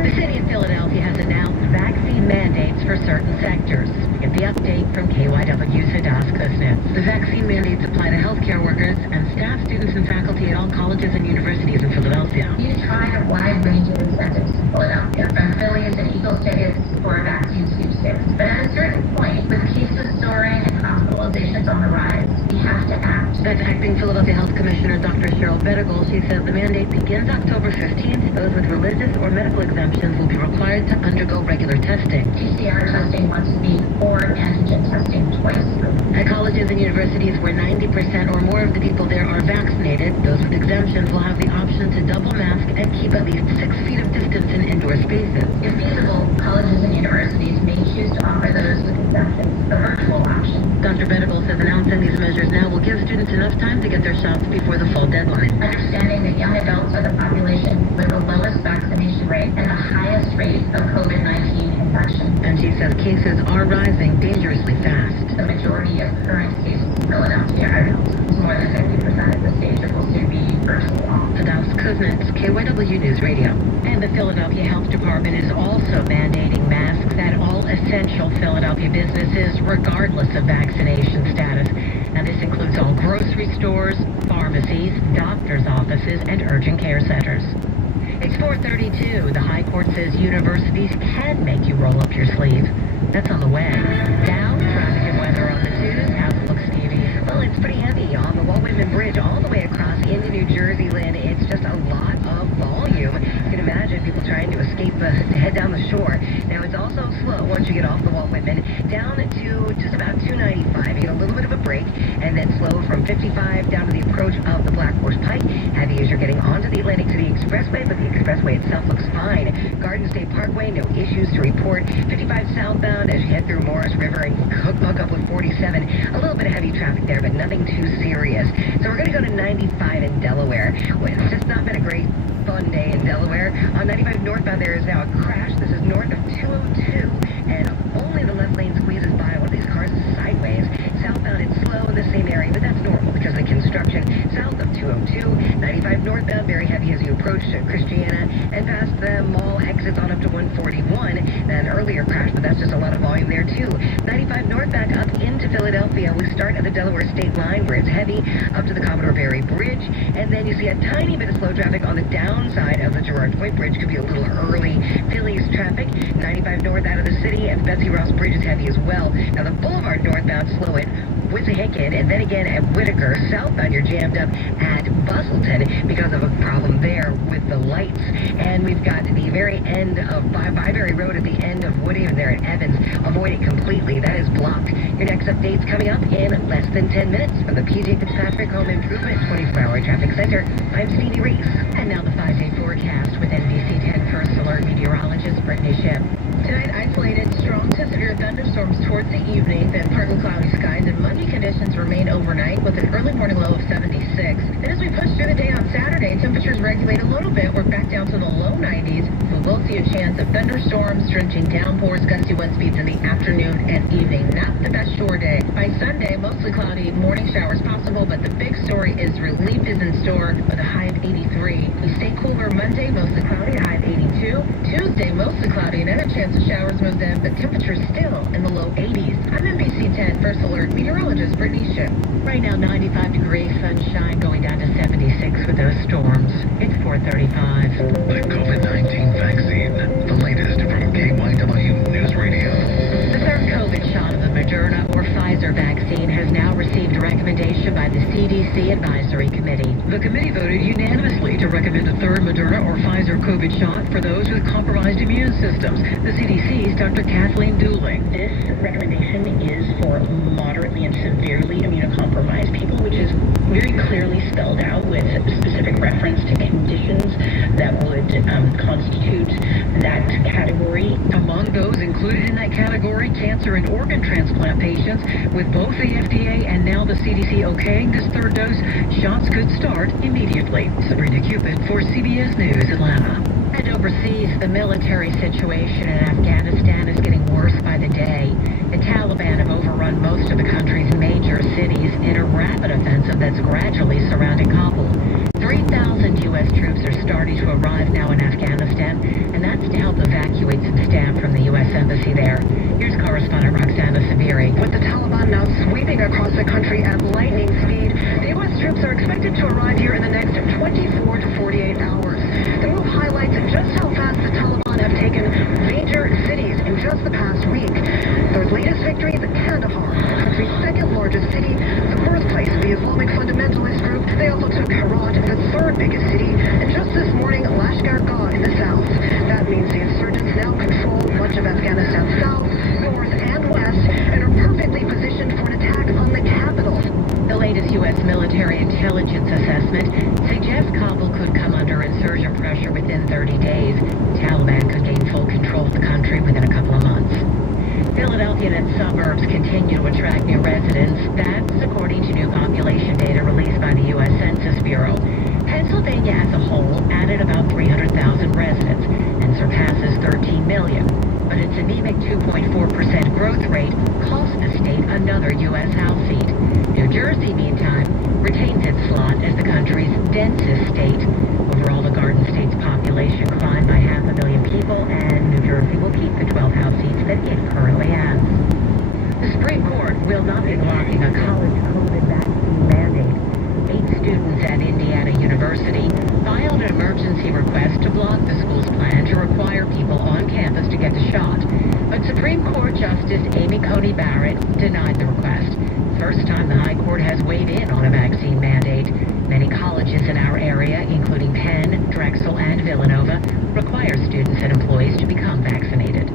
The city of Philadelphia has announced vaccine mandates for certain sectors. Get the update from KYW's Hadas Kuznets. The vaccine mandates apply to healthcare workers and staff, students, and faculty at all colleges and universities in Philadelphia. You tried a wide range of incentives in Philadelphia, from Phillies and Eagles tickets for vaccine sweepstakes. But at a certain point, with cases soaring and hospitalizations on the rise, we have to act. That's acting Philadelphia Health Commissioner Dr. Cheryl Bettigal. She says the mandate begins October 15th. Those with religious or medical exemptions will be required to undergo regular testing. PCR testing once a week or antigen testing twice a week. At colleges and universities where 90% or more of the people there are vaccinated, those with exemptions will have the option to double mask and keep at least 6 feet of distance in indoor spaces. If feasible, colleges and universities may choose to offer those with exemptions the virtual option. Dr. Bettigal says announcing these measures now will give students enough time to get their shots before the fall deadline. Understanding that young adults are the population with the lowest vaccination rate and the highest rate of COVID-19 infection. And she says cases are rising dangerously fast. The majority of current cases in Philadelphia are adults. More than 50% at this stage will soon be virtual. Hadas Kuznets, KYW News Radio. And the Philadelphia Health Department is also mandating masks at all essential Philadelphia businesses, regardless of vaccination status. Now, this includes all grocery stores, pharmacies, doctor's offices, and urgent care centers. It's 4:32. The High Court says universities can make you roll up your sleeve. That's on the way. Now, traffic and weather on the 2s. How's it look, Stevie? Well, it's pretty heavy on the Walt Whitman Bridge all the way across into New Jersey, Lynn. It's just a lot of volume. You can imagine people trying to escape to head down the shore. Now, it's also slow once you get off the Walt Whitman, down to just about 295. You get a little bit of a break, and then slow from 55 down to the approach of the Black Horse Pike. Heavy as you're getting onto the the Atlantic City Expressway, but the expressway itself looks fine. Garden State Parkway, no issues to report. 55 southbound as you head through Morris River and hook up with 47. A little bit of heavy traffic there, but nothing too serious. So we're going to go to 95 in Delaware. Well, it's just not been a great fun day in Delaware. On 95 northbound, there is now a crash. This is north of 202, and only the left lane squeezes by. One of these cars is sideways. Southbound, it's slow in the same area, but that's normal because of the construction. South of 202, 95 northbound, very heavy as you approach Christiana, and past the mall exits on up to 141. An earlier crash, but that's just a lot of volume there too. 95 northbound up into Philadelphia. We start at the Delaware state line where it's heavy up to the Commodore Barry Bridge, and then you see a tiny bit of slow traffic on the downside of the Girard Point Bridge. Could be a little early. Phillies traffic, 95 north out of the city, and Betsy Ross Bridge is heavy as well. Now the Boulevard northbound, slow it. Wissahickon, and then again at Whitaker. Southbound, you're jammed up at Bustleton because of a problem there with the lights. And we've got the very end of Byberry Road at the end of Woodhaven there at Evans. Avoid it completely. That is blocked. Your next update's coming up in less than 10 minutes from the PJ Fitzpatrick Home Improvement 24-hour Traffic Center. I'm Stevie Reese. And now the 5-day forecast with NBC 10 First Alert meteorologist Brittany Ship. Tonight, isolated strong to severe thunderstorms towards the evening, then partly cloudy skies and muggy conditions remain overnight with an early morning low of 76. Then as we push through the day on Saturday, temperatures regulate a little bit. We're back down to the low 90s. We will see a chance of thunderstorms, drenching downpours, gusty wind speeds in the afternoon and evening. Not the best shore day. By Sunday, mostly cloudy, morning showers possible, but the big story is relief is in store with a high of 83. We stay cooler Monday, mostly cloudy, high of 82. Tuesday, mostly cloudy, and then a chance of showers moved in, but temperatures still in the low 80s. I'm NBC 10 First Alert meteorologist Brittany Ship. Right now, 95 degrees, sunshine going down to 76 with those storms. It's 4:35. The COVID-19 vaccine, the latest from KYW News Radio. The third COVID shot of the Moderna or Pfizer vaccine has now received a recommendation by the CDC Advisory Committee. The committee voted unanimously to recommend a third Moderna or Pfizer COVID shot for those with compromised immune systems. The CDC's Dr. Kathleen Dooling. This recommendation is for moderately and severely immunocompromised people, which is very clearly spelled out with specific reference to conditions that would constitute that category. Among those included in that category, cancer and organ transplant patients. With both the FDA and now the CDC okaying this third dose, shots could start immediately. Sabrina Cupid for CBS News, Atlanta. And overseas, the military situation in Afghanistan is getting worse by the day. The Taliban have overrun most of the country's major cities in a rapid offensive that's gradually surrounding Kabul. 3,000 U.S. troops are starting to arrive now in Afghanistan, and that's to help evacuate some staff from the U.S. Embassy there. Here's correspondent Roxana Sabiri. With the Taliban now sweeping across the country at lightning speed, the U.S. troops are expected to arrive here in the next 24 to 48 hours. The move highlights just how fast the Taliban have taken major cities in just the past week. Their latest victory is Kandahar, the country's second largest city, the birthplace of the Islamic fundamentalist group. They also took Herat, the third biggest city, and just this morning, Lashkar Gah in the south. That means the insurgents now control much of Afghanistan's south, north, and west, and are perfectly positioned for an attack on the capital. The latest U.S. military intelligence assessment suggests Kabul could come under insurgent pressure within 30 days. Taliban could gain full control of the country within a couple of months. Philadelphia and its suburbs continue to attract new residents. That's according to new population data released by the U.S. Census Bureau. Pennsylvania as a whole added about 300,000 residents and surpasses 13 million. But its anemic 2.4% growth rate cost the state another U.S. House seat. New Jersey, meantime, retains its slot as the country's densest state. Overall, the Garden State's population climbed by 500,000 people, and New Jersey will keep the 12 House seats that it currently has. The Supreme Court will not be blocking a college COVID vaccine mandate. 8 students at Indiana University filed an emergency request to block the school's plan to require people on campus to get the shot. But Supreme Court Justice Amy Coney Barrett denied the request. First time the High Court has weighed in on a vaccine mandate. Many colleges in our area, including Penn, Drexel, and Villanova, require students and employees to become vaccinated.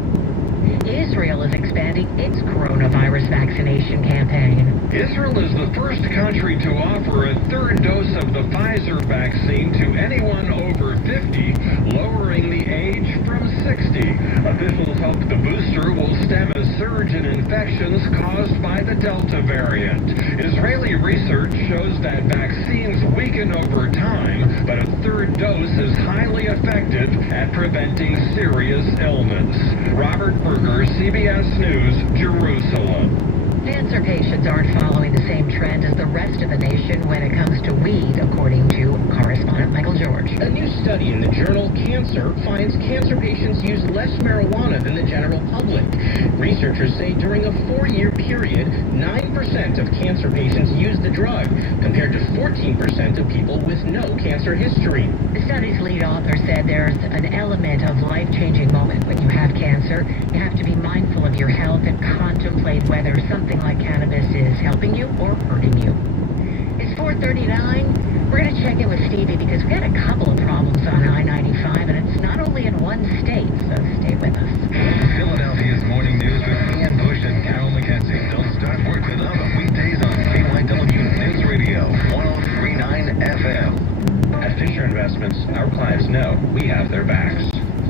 Israel is expanding its coronavirus coronavirus vaccination campaign. Israel is the first country to offer a third dose of the Pfizer vaccine to anyone over 50, lowering the age from 60. Officials hope the booster will stem a surge in infections caused by the Delta variant. Israeli research shows that vaccines weaken over time, but a third dose is highly effective at preventing serious illness. Robert Berger, CBS News, Jerusalem. Cancer patients aren't following the same trend as the rest of the nation when it comes to weed, according to correspondent Michael George. A new study in the journal Cancer finds cancer patients use less marijuana than the general public. Researchers say during a 4-year period, 9% of cancer patients use the drug, compared to 14% of people with no cancer history. The study's lead author said there's an element of life-changing moment when you have cancer. You have to be mindful of your health and contemplate whether something like cannabis is helping you or hurting you. It's 4:39. We're going to check in with Stevie because we had a couple of problems on I-95, and it's not only in one state, so stay with us. Philadelphia's morning news with Ian Bush and Carol McKenzie. Don't start work without them. Weekdays on KYW News Radio, 103.9 FM. At Fisher Investments, our clients know we have their backs.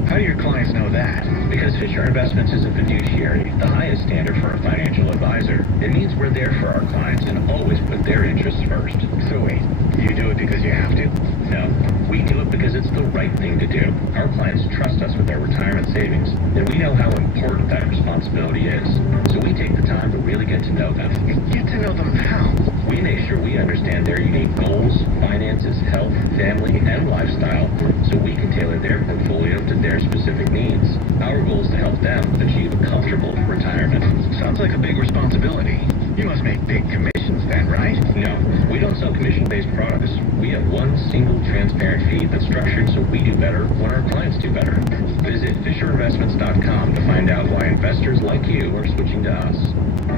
How do your clients know that? Because Fisher Investments is a fiduciary, the highest standard for a financial advisor. It means we're there for our clients and always put their interests first. So wait, you do it because you have to? No, we do it because it's the right thing to do. Our clients trust us with their retirement savings, and we know how important that responsibility is. So we take the time to really get to know them. Get to know them how? We make sure we understand their unique goals, finances, health, family, and lifestyle, so we can tailor their portfolio to their specific needs. Our goal is to help them achieve a comfortable retirement. Sounds like a big responsibility. You must make big commissions then, right? No, we don't sell commission-based products. We have one single transparent fee that's structured so we do better when our clients do better. Visit FisherInvestments.com to find out why investors like you are switching to us.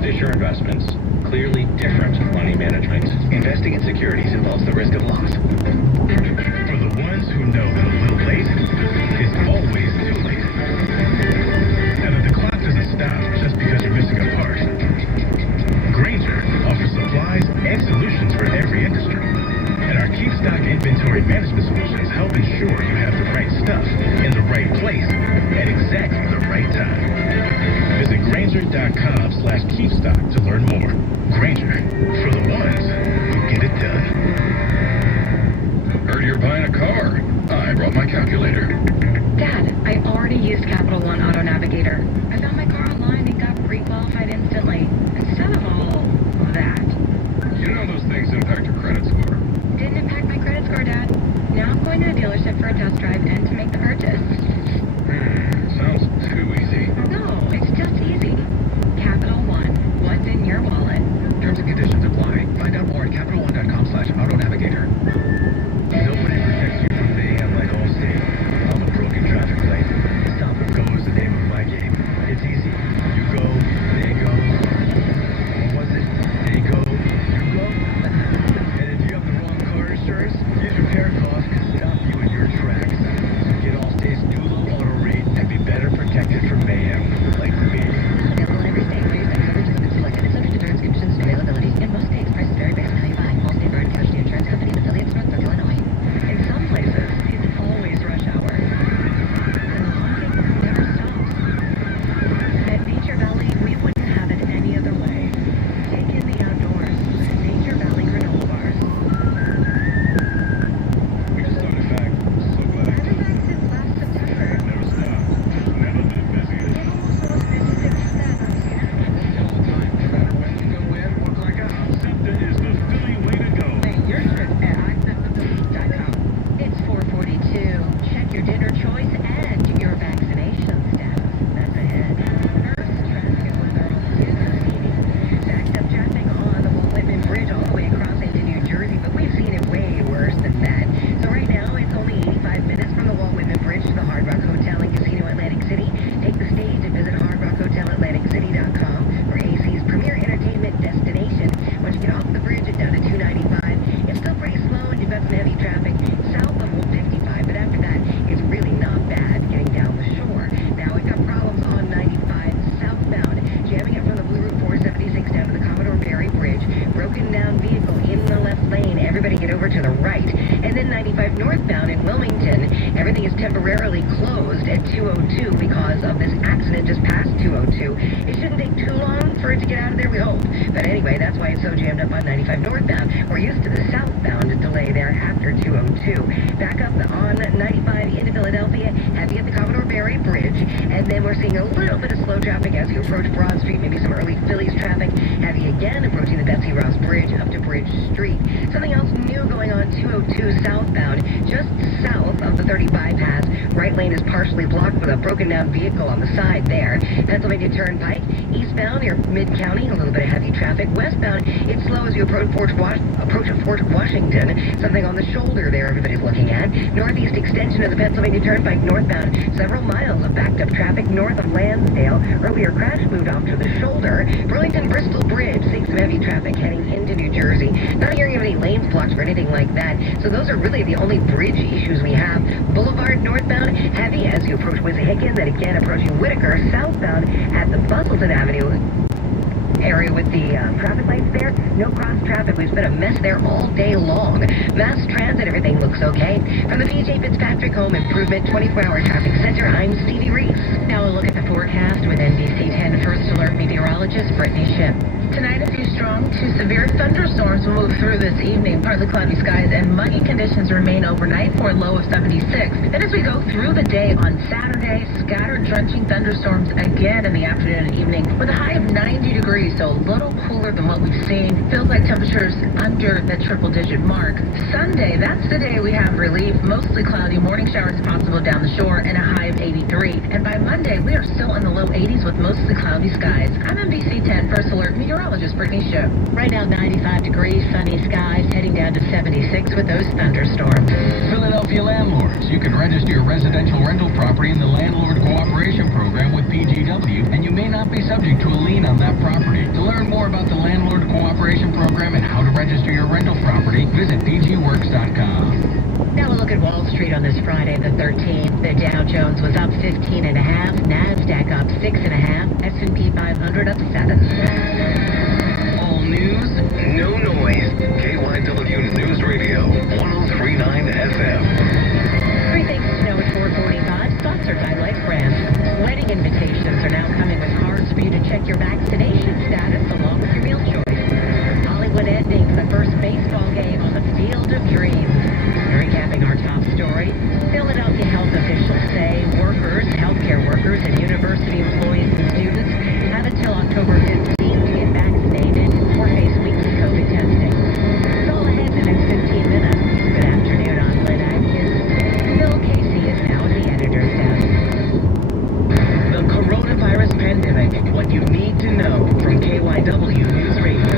Fisher Investments. Clearly different money management. Investing in securities involves the risk of loss. For the ones who know that a little late is always too late. And that the clock doesn't stop just because you're missing a part. Grainger offers supplies and solutions for every industry. And our Keep Stock inventory management solutions help ensure you have the right stuff in the right place at exactly the right time. Visit Grainger.com/keepstock to learn more. Grainger, for the ones who get it done. Heard you're buying a car. I brought my calculator. Dad, I already used Capital One Auto Navigator. I found my car online and got pre-qualified instantly. Instead of all of that. You know those things impact your credit score. Didn't impact my credit score, Dad. Now I'm going to a dealership for a test drive and to make the purchase. Sounds too easy. No, it's just easy. Capital One. What's in your wallet? Terms and conditions apply. Find out more at CapitalOne.com/autonavigator. Nobody protects you from being at like Allstate. I'm a broken traffic light. Stop and go is the name of my game. It's easy. You go, they go. What was it? They go, you go. And if you have the wrong car insurance, use repair costs to stop you in your tracks. So get temporarily closed at 202 because of this accident just past 202. It shouldn't take too long for it to get out of there, we hope. But anyway, that's why it's so jammed up on 95 northbound. We're used to the southbound delay there after 202. Back up on 95 into Philadelphia, heavy at the Commodore Barry Bridge. And then we're seeing a little bit of slow traffic as you approach Broad Street, maybe some early Phillies traffic. Heavy again approaching the Betsy Ross Bridge up to Bridge Street. Something else new going on 202 southbound, just south of the 30 bypass. Right lane is partially blocked with a broken down vehicle on the side there. Pennsylvania Turnpike, eastbound near Mid-County, a little bit of heavy traffic. Westbound, it's slow as you approach Fort Washington. Something on the shoulder there everybody's looking at. Northeast extension of the Pennsylvania Turnpike northbound, several miles of backed up traffic north of Lansdale. Earlier crash moved off to the shoulder. Burlington-Bristol Bridge, seeing some heavy traffic heading into New Jersey. Not hearing of any lanes blocked or anything like that. So those are really the only bridge issues we have. Boulevard northbound, heavy as you approach Wissahickon, then again approaching Whitaker. Southbound at the Bustleton Avenue area with the traffic lights there. No cross traffic. We've been a mess there all day long. Mass transit, everything looks okay. From the PJ Fitzpatrick Home Improvement 24-hour traffic center, I'm Stevie Reese. Now a look at the forecast with NBC 10 First Alert meteorologist Brittany Ship. Tonight, a few strong to severe thunderstorms will move through this evening. Partly cloudy skies and muggy conditions remain overnight for a low of 76. Then as we go through the day on Saturday, scattered drenching thunderstorms again in the afternoon and evening with a high of 90 degrees, so a little cooler than what we've seen. Feels like temperatures under the triple-digit mark. Sunday, that's the day we have relief. Mostly cloudy, morning showers possible down the shore, and a high of 83. And by Monday, we are still in the low 80s with mostly cloudy skies. I'm NBC 10 First Alert meteorologist Brittany Ship. Right now, 95 degrees, sunny skies, heading down to 76 with those thunderstorms. Philadelphia landlords, you can register your residential rental property in the Landlord Cooperation Program with PGW, and you may not be subject to a lien on that property. To learn more about the Landlord Cooperation Program and how to register your rental property, visit pgworks.com. Now a look at Wall Street on this Friday the 13th. The Dow Jones was up 15.5, NASDAQ up 6.5, S&P 500 up 7. All news, no noise. KYW News Radio, 103.9 FM. Three things to know at 4:45, sponsored by Life Brands. Wedding invitations are now coming with cards for you to check your vaccination status along with your meal choice. Hollywood ending for the first baseball game on the Field of Dreams. Recapping our top story, Philadelphia health officials say workers, healthcare workers, and university employees and students have until October 15th to get vaccinated or face weekly COVID testing. It's all ahead in the next 15 minutes. Good afternoon, I'm Lynn Atkins. Bill Casey is now at the editor's desk. The coronavirus pandemic, what you need to know from KYW News Radio.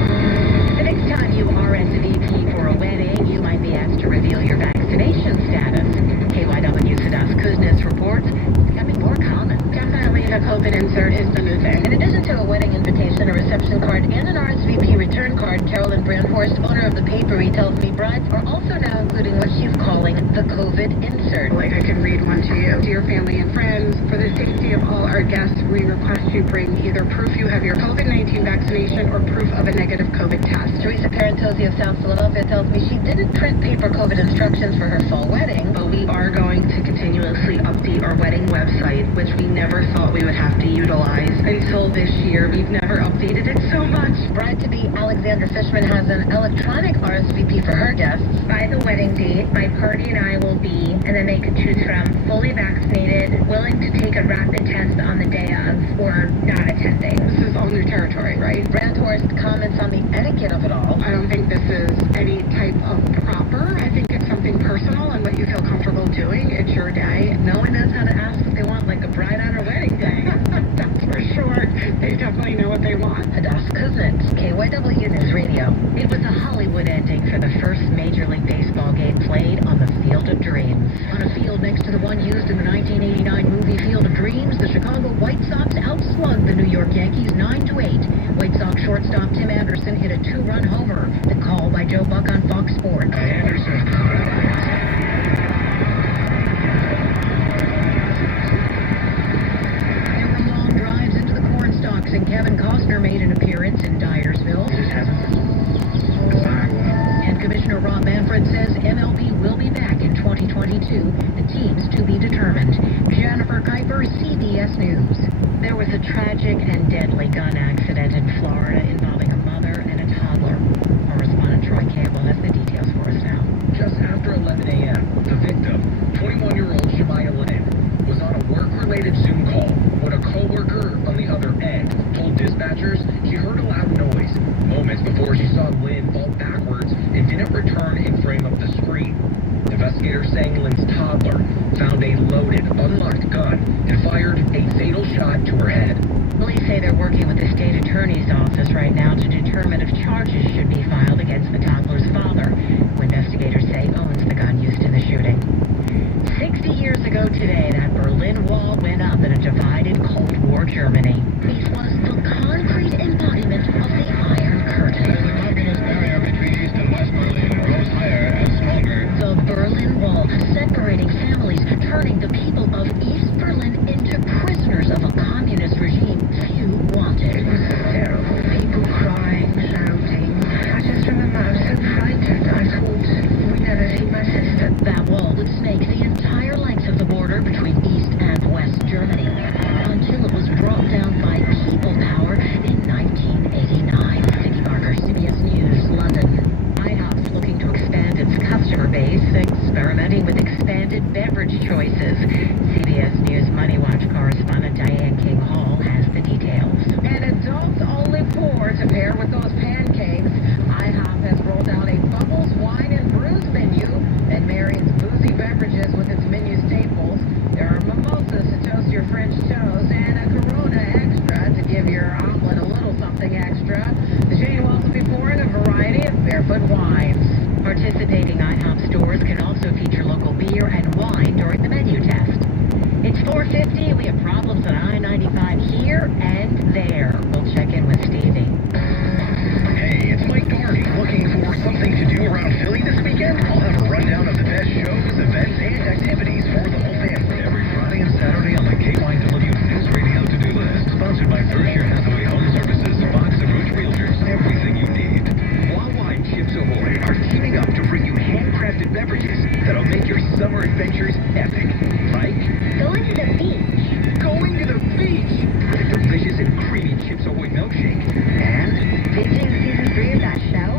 The next time you RSVP for a wedding, you might be asked to reveal your vaccination status. KYW Sadas Kuznets reports it's becoming more common. Definitely the COVID insert is the new thing. In addition to a wedding invitation, a reception card, and an RSVP return card, Carolyn Brandhorst, owner of the papery, tells me brides are also now including what she's calling the COVID insert. Like I can read one to you. Dear family and friends, for the safety of all our guests, we request you bring either proof you have your COVID-19 vaccination or proof of a negative COVID test. Teresa Parentozzi of South Philadelphia tells me she didn't print paper COVID instructions for her fall wedding, But we are going to continuously update our wedding website, which we never thought we would have to utilize until this year. We've never updated it so much. bride-to-be Alexandra Fishman has an electronic RSVP for her guests. By the wedding date, my party and I will be, and then they could choose from fully vaccinated, willing to take a rapid test on the day of, or not attending. This is all new territory, right? Brandhorst comments on the etiquette of it all. I don't think this is any type of proper. I think it's something personal and what you feel comfortable doing. It's your day. No one knows how to ask what they want like a bride on her wedding day. That's for sure. They definitely know what they want. Hadas Kuznets, KYW News Radio. It was a Hollywood ending for the first Major League Baseball game played on the Field of Dreams. On a field next to the one used in the 1989 movie Field of Dreams, the Chicago White Sox outslugged the New York Yankees 9-8. White Sox shortstop Tim Anderson hit a two-run homer. The call by Joe Buck on Fox Sports. And Kevin Costner made an appearance in Dyersville. And Commissioner Rob Manfred says MLB will be back in 2022. The teams to be determined. Jennifer Kuiper, CBS News. There was a tragic and deadly gun accident in Florida involving a mother and a toddler. Correspondent Troy Campbell has the details for us now. Just after 11 a.m., the victim, 21-year-old Shemaya Lynn, was on a work-related Zoom call when a co-worker on the other end told dispatchers she heard a loud noise moments before she saw Lynn fall backwards and didn't return in frame of the screen. Investigators saying Lynn's toddler found a loaded, unlocked gun and fired a fatal shot to her head. Police say they're working with the state attorney's office right now to determine if charges should be filed against the toddler's father, who investigators say owns the gun used in the shooting. 60 years ago today, that Berlin Wall went up in a divided Cold War Germany. It was the concrete embodiment of the Iron Curtain. The communist barrier between East and West Berlin grows higher and stronger. The Berlin Wall, separating families, turning the people of East Berlin into prisoners of a communist regime few wanted. It was terrible. People crying, shouting. I just remember I was so frightened. I thought we'd never see my sister. That wall would snake the entire length of the border between East and West Germany until it was brought down by people power in 1989. Vicki Barker, CBS News, London. IHOP's looking to expand its customer base, experimenting with expanded beverage choices. CBS News Money Watch correspondent Diane King Hall has the details. And adults only pour to pair with those pancakes. IHOP has rolled out a Bubbles Wine and Brews menu that marries boozy beverages with its menu staples. There are mimosas to toast your French toast and a Corona Extra to give your omelet a little something extra. The chain will also be pouring a variety of barefoot wines. Participating IHOP stores can also feature local beer and wine during the menu test. It's 4:50. We have problems on I-95 here and there. We'll check in with Stevie. Hey, it's Mike Doherty. Looking for something to do around Philly this weekend? I'll have a rundown of the best shows, events, and activities for the whole family every Friday and Saturday on the KYW News Radio to-do list. Sponsored by Berkshire Hathaway Home Services, Fox and Roach Realtors. Everything you need. Wawa and Chips Ahoy are teaming up to bring you handcrafted beverages that'll make your summer adventures epic. Like Going to the beach. going to the beach with a delicious and creamy Chips Ahoy milkshake. And Binging season 3 of that show.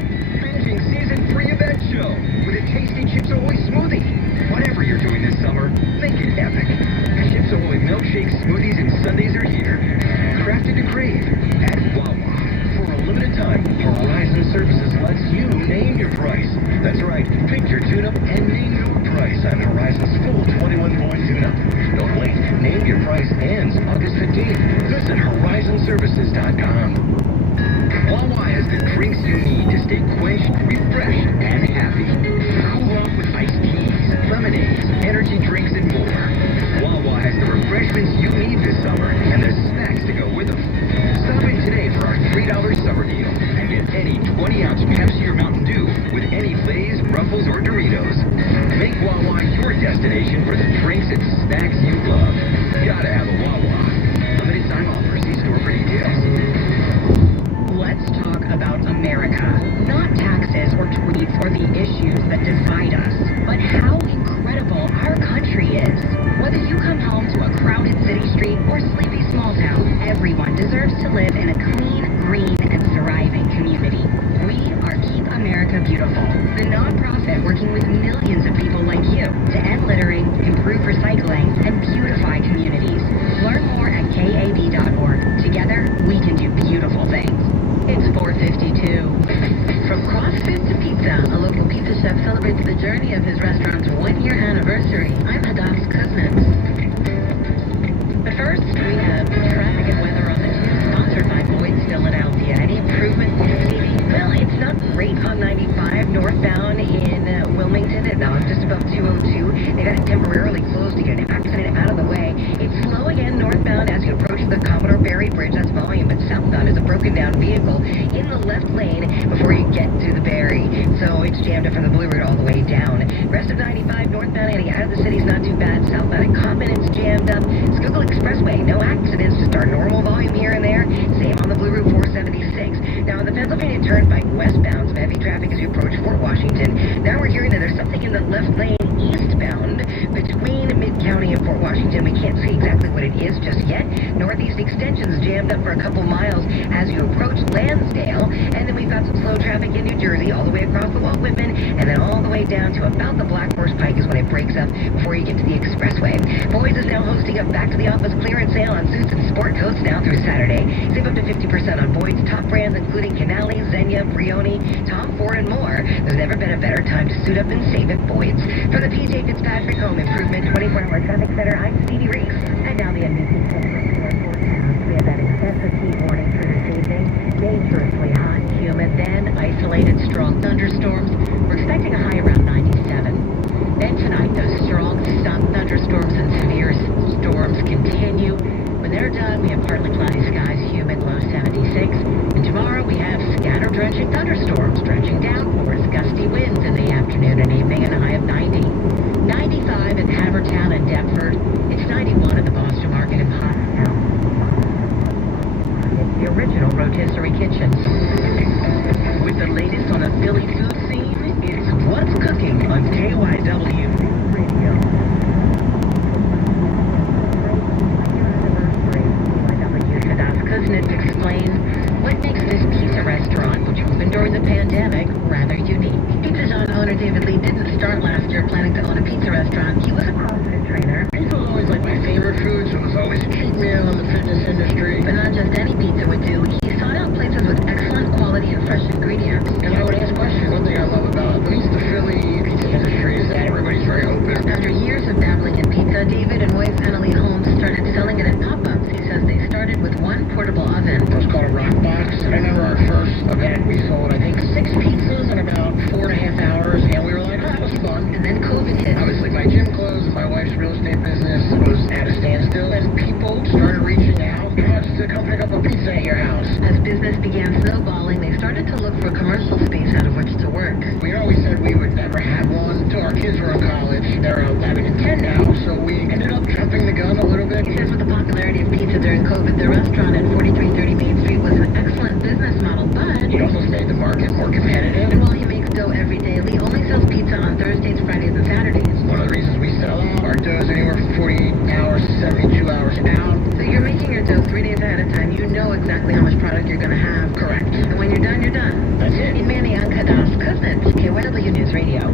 binging season 3 of that show with a tasty Chips Ahoy smoothie. Whatever you're doing this summer, make it epic. Chips Ahoy milkshakes, smoothies, and sundaes are here. Crafted to crave at Wawa. For a limited time, Horizon Services lets you name your price. That's right, pick your tune-up and name your price on Horizon's full 21-point tune-up. Don't wait, name your price ends August 15th. Visit horizonservices.com. Wawa has the drinks you need to stay quenched, refreshed, and happy. Cool off with iced teas, lemonades, energy drinks, and more. Wawa has the refreshments you need this summer and the snacks to go with them. Stop in today for our $3 summer deal and get any 20-ounce Pepsi or Mountain Dew with any Lay's, Ruffles, or Doritos. Make Wawa your destination for the drinks and snacks you love. Gotta have a Wawa. Limited time offer. See store for details. Let's talk about America. Not taxes or tweets or the issues that divide us, but how incredible our country is. Whether you come home to a crowded city street or sleepy small town, everyone deserves to live in a clean, green, and thriving community. We are Keep America Beautiful, the nonprofit working with millions of people like you to end littering, improve recycling, and beautify communities. Learn more at KAB.org. Together, we can do beautiful things. It's 4:52. From CrossFit to pizza, a local pizza chef celebrates the journey of his restaurant's one-year anniversary. I'm Hadaf's Kuznets. But first, we have traffic and weather on the 2, sponsored by Boyd's Philadelphia. Any improvement, Stevie? Well, it's not great on 95 northbound in Wilmington at just above 202. They got it temporarily closed to get an accident out of the way. It's slow again northbound as you approach the Commodore Barry Bridge. That's volume, but southbound is a broken down vehicle in the left lane before you get to the Barry. So it's jammed up from the Blue Route all the way down. Rest of 95 northbound heading out of the city's not too bad. Southbound at Common, it's jammed up. Schuylkill Expressway, no accidents, just our normal volume here and there. Same on the Blue Route 476. Now on the Pennsylvania Turnpike westbound, some heavy traffic as you approach Fort Washington. Now we're hearing that there's something in the left lane eastbound between Mid-County and Fort Washington. Washington, we can't see exactly what it is just yet. Northeast extension's jammed up for a couple miles as you approach Lansdale. And then we've got some slow traffic in New Jersey all the way across the Walt Whitman and then all the way down to about the Black Horse Pike is when it breaks up before you get to the expressway. Boys is now hosting a back to the office clearance sale on suits and sport coats now through Saturday. Save up to 50% on Boyd's top brands including Canali, Xenia, Brioni, Tom Ford, and more. There's never been a better time to suit up and save at Boyd's. For the PJ Fitzpatrick Home Improvement 24-hour traffic center, I'm Stevie Reese. And now the NBC forecast. We have that excessive heat warning for this evening. Dangerously hot, humid, then isolated strong thunderstorms. We're expecting a high around 97. Then tonight, those strong thunderstorms and severe storms continue. When they're done, we have partly cloudy skies, humid, low 76. And tomorrow we have scattered drenching thunderstorms, drenching downpours, gusty winds in the afternoon and evening, and a high of 90. 95 in Havertown and Deptford. It's 91 in the Boston Market and Pottstown. It's the original rotisserie kitchen. With the latest on the Philly food scene, it's What's Cooking on KYW Radio. KYW explains what makes this pizza restaurant, which opened during the pandemic, rather unique. Pizza John owner David Lee didn't start last year planning to own a pizza restaurant. He was a CrossFit trainer. Pizza was always like my favorite food, so it was always a cheat meal in the fitness industry. But not just any pizza would do. He sought out places with excellent quality and fresh ingredients. And I would ask questions. One thing I love about at least the Philly pizza industry is that everybody's very open. After years of dabbling in pizza, David and wife Annalie Holmes started selling it at pop-ups. He says they started with one portable oven. It was called a rock box. I remember our first event, we sold, I think, 6 pizzas in about 4.5 hours, and we were like, oh, that was fun. And then COVID hit. Obviously, my gym closed, and my wife's real estate business was at a standstill, and people started reaching out to come pick up a pizza at your house. As business began snowballing, they started to look for commercial space out of which to work. We always said we would never have one until our kids were in college. They're 11 and 10 now, so we ended up jumping the gun a little bit. He says with the popularity of pizza during COVID, the restaurant at 4330 Main Street was an excellent business model, but he also made the market more competitive. And while he makes dough every day, Lee only sells pizza on Thursdays, Fridays, and Saturdays. One of the reasons we sell out, our dough is anywhere from 48 hours to 72 hours out. So you're making your dough 3 days ahead of time. You know exactly how much product you're going to have. Correct. And when you're done, you're done. That's it. In Manianka Das Kuznets, KYW News Radio.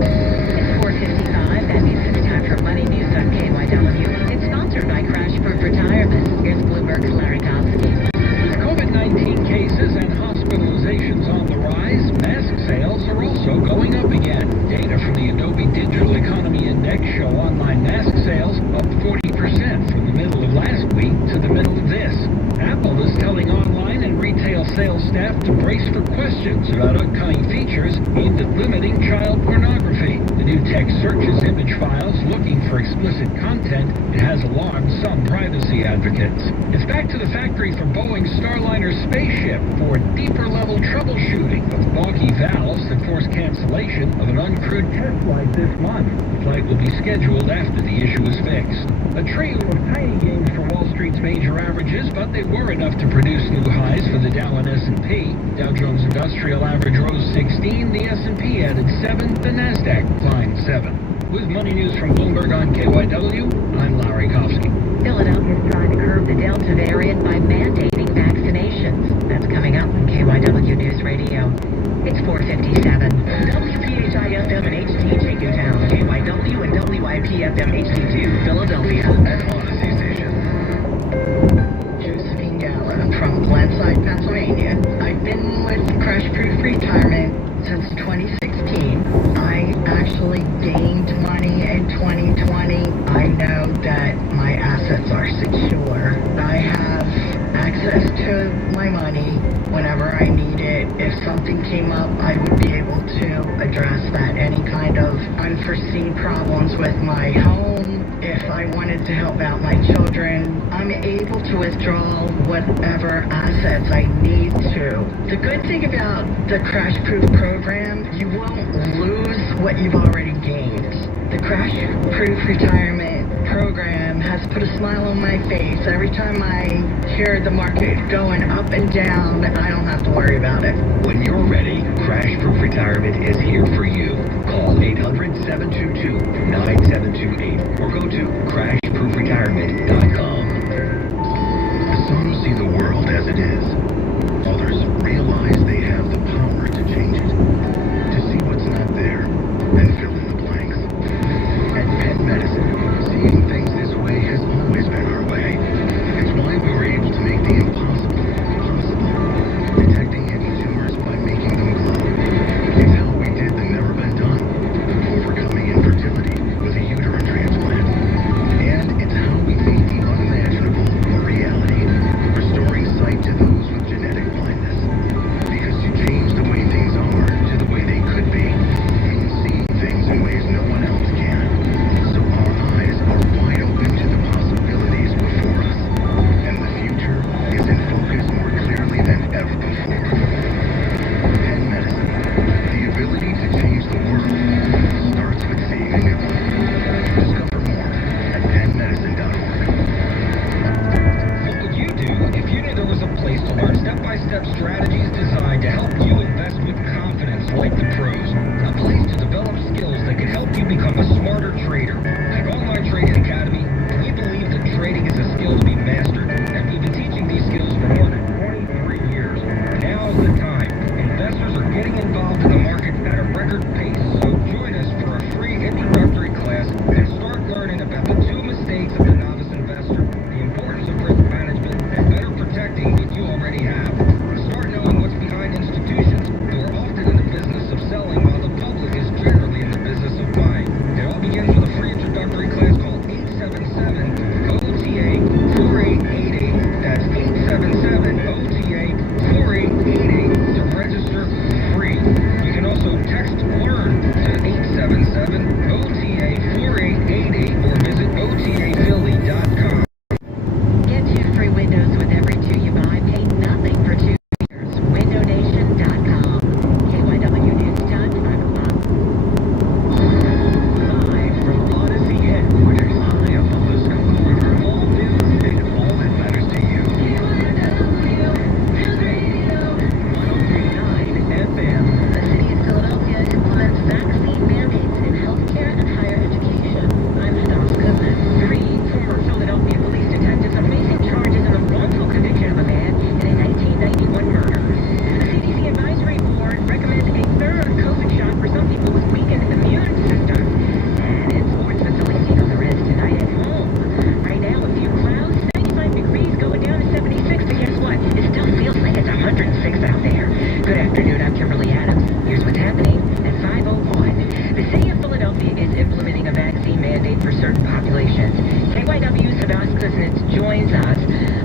It's 4:55. That means it's time for Money News on KYW. It's sponsored by Crash Proof Retirement. Here's Bloomberg's Larry Kofsky. With COVID-19 cases and hospitalizations on the rise, mask sales are also going up again. Data from the Adobe Digital Economy Index show online mask sales up 40% from the middle of last week to the middle of this. Apple is telling online and retail sales staff to brace for questions about upcoming features aimed at limiting child pornography. The new tech searches image files looking for explicit content. It has alarmed some privacy advocates. It's back to the factory for Boeing's Starliner spaceship for deeper level troubleshooting of boggy valves that force cancellation of an uncrewed test flight this month. The flight will be scheduled after the issue is fixed. A trio of tiny gains for Wall Street's major averages, but they were enough to produce new highs for the Dow and S&P. Dow Jones Industrial Average rose 16, the S&P added 7, the Nasdaq climbed 7. With Money News from Bloomberg on KYW, I'm Larry Kofsky. Philadelphia is trying to curb the Delta variant by mandating vaccinations. That's coming up on KYW News Radio. It's 4:57. WPHI-FM and HTG Newtown, KYW and WIP-FM HD2 Philadelphia. And Odyssey Station. Josephine Gallo from Glenside, Pennsylvania. I've been with Crash Proof Retirement since 2016. I actually gained money in 2020. I know that my assets are secure. I have access to my money whenever I need it. If something came up, I would be able to address that. Any kind of unforeseen problems with my home, if I wanted to help out my children, I'm able to withdraw whatever assets I need to. The good thing about the Crash Proof program, you won't lose what you've already gained. The Crash Proof Retirement program has put a smile on my face. Every time I hear the market going up and down, I don't have to worry about it. When you're ready, Crash Proof Retirement is here for you. Call 800-722-9728 or go to crashproofretirement.com. Some see the world as it is. Others realize they have the power to change it. To see what's not there and fill in the blanks. At Penn Medicine, seeing things this way has always been our way. It's why we were able to make the impossible possible. Detecting hidden tumors by making them glow. It's how we did the never been done. Overcoming infertility with a uterine transplant. And it's how we made the unimaginable a reality. Restoring sight to those with genetic blindness. Because you change the way things are to the way they could be. And seeing things in ways no one else can. So our eyes are wide open to the possibilities before us. And the future is in focus more clearly than ever before. Penn Medicine. The ability to change the world starts with seeing a new one. Discover more at PennMedicine.org. What would you do if you knew there was a place to learn step-by-step strategies designed to help you invest with confidence like the pros? A place to develop skills that can help you become a smarter trader. At Online Trading Academy, we believe that trading is a skill to be mastered, and we've been teaching these skills for more than 23 years. Now's the time. Investors are getting involved in the market at a record pace, so join us for a free introductory class and start learning about the 2 mistakes of the novice investor, the importance of risk management, and better protecting what you already have. Start knowing what's behind institutions who are often in the business of selling while the public is generally in the business of buying. It all begins with a free introductory class called 877-OTA-4888. That's 877-OTA-4888 to register free. You can also text LEARN to 877-OTA-4888 or visit OTAphilly.com. Get 2 free windows with every 2 you buy. Pay nothing for 2 years. WindowNation.com. KYW News Time, 5 o'clock. Live from Odyssey headquarters. I am Paulus Cooper. All news and all that matters to you. 103.9 FM. The city of Philadelphia implements vaccine mandates in healthcare and higher education. I'm Stas Goodman. 3 former Philadelphia police detectives are facing charges in the wrongful conviction of a man in a 1991 murder. The CDC Advisory Board recommends a third COVID shot for some people with weakened immune systems. And in sports, the Phillies take on the Reds tonight at home. Right now, a few clouds, 95 degrees, going down to 76, but guess what? It still feels like it's 106 out there. Good afternoon, I'm Kimberly Adams. Here's what's happening at 5:01. The city of Philadelphia is implementing a vaccine mandate for certain populations. KYW's Hadas Kuznets joins us.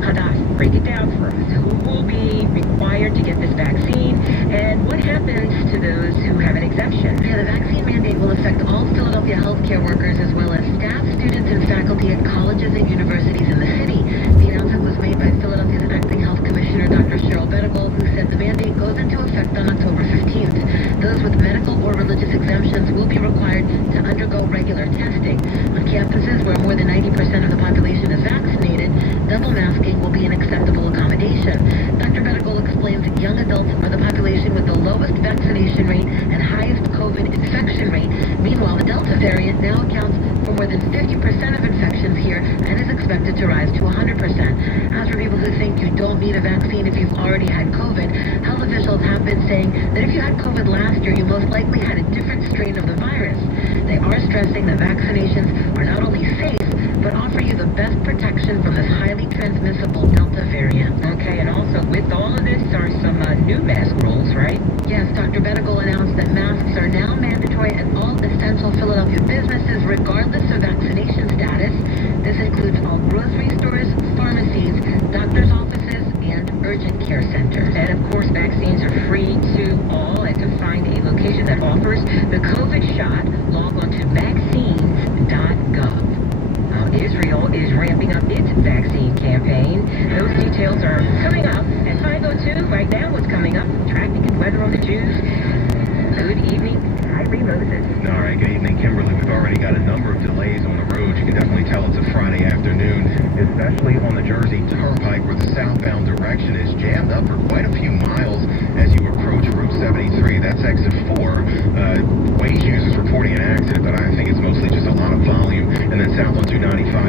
Hadas, break it down for us. Who will be required to get this vaccine, and what happens to those who have an exemption? Yeah, the vaccine mandate will affect all Philadelphia healthcare workers as well as staff, students, and faculty at colleges and universities in the city. The announcement was made by Philadelphia's acting health commissioner, Dr. Cheryl Bedigal, who said the mandate goes into effect on October 15th. Those with medical or religious exemptions will be required to undergo regular testing. On campuses where more than 90% of the population is vaccinated, double masking will be an acceptable accommodation. Dr. Bedigal explains that young adults are the population with the lowest vaccination rate and highest COVID infection rate. Meanwhile, the Delta variant now accounts for more than 50% of infections here and is expected to rise to 100%. As for people who think you don't need a vaccine if you've already had COVID, health officials have been saying that if you had COVID last year, you most likely had a different strain of the virus. They are stressing that vaccinations are not only safe, but offer you the best protection from this highly transmissible Delta variant. Okay, and also with all of this are some new mask rules, right? Yes, Dr. Bedigal announced that masks are now mandatory at all essential Philadelphia businesses, regardless of vaccination status. This includes all grocery stores, pharmacies, doctor's offices, and urgent care centers. And of course, vaccines are free to all, and to find a location that offers the COVID shot, log on to vaccines.gov. Israel is ramping up its vaccine campaign. Those details are coming up at 5:02. Right now, what's coming up? Traffic and weather on the Jews. Good evening. Kyrie Moses. All right, good evening, Kimberly. We've already got a number of delays on the road. You can definitely tell it's a Friday afternoon, especially on the Jersey Turnpike where the southbound direction is jammed up for quite a few miles as you approach Route 73. That's exit 4. Waze users reporting an accident, but I think it's mostly just a lot of volume. And then south on 295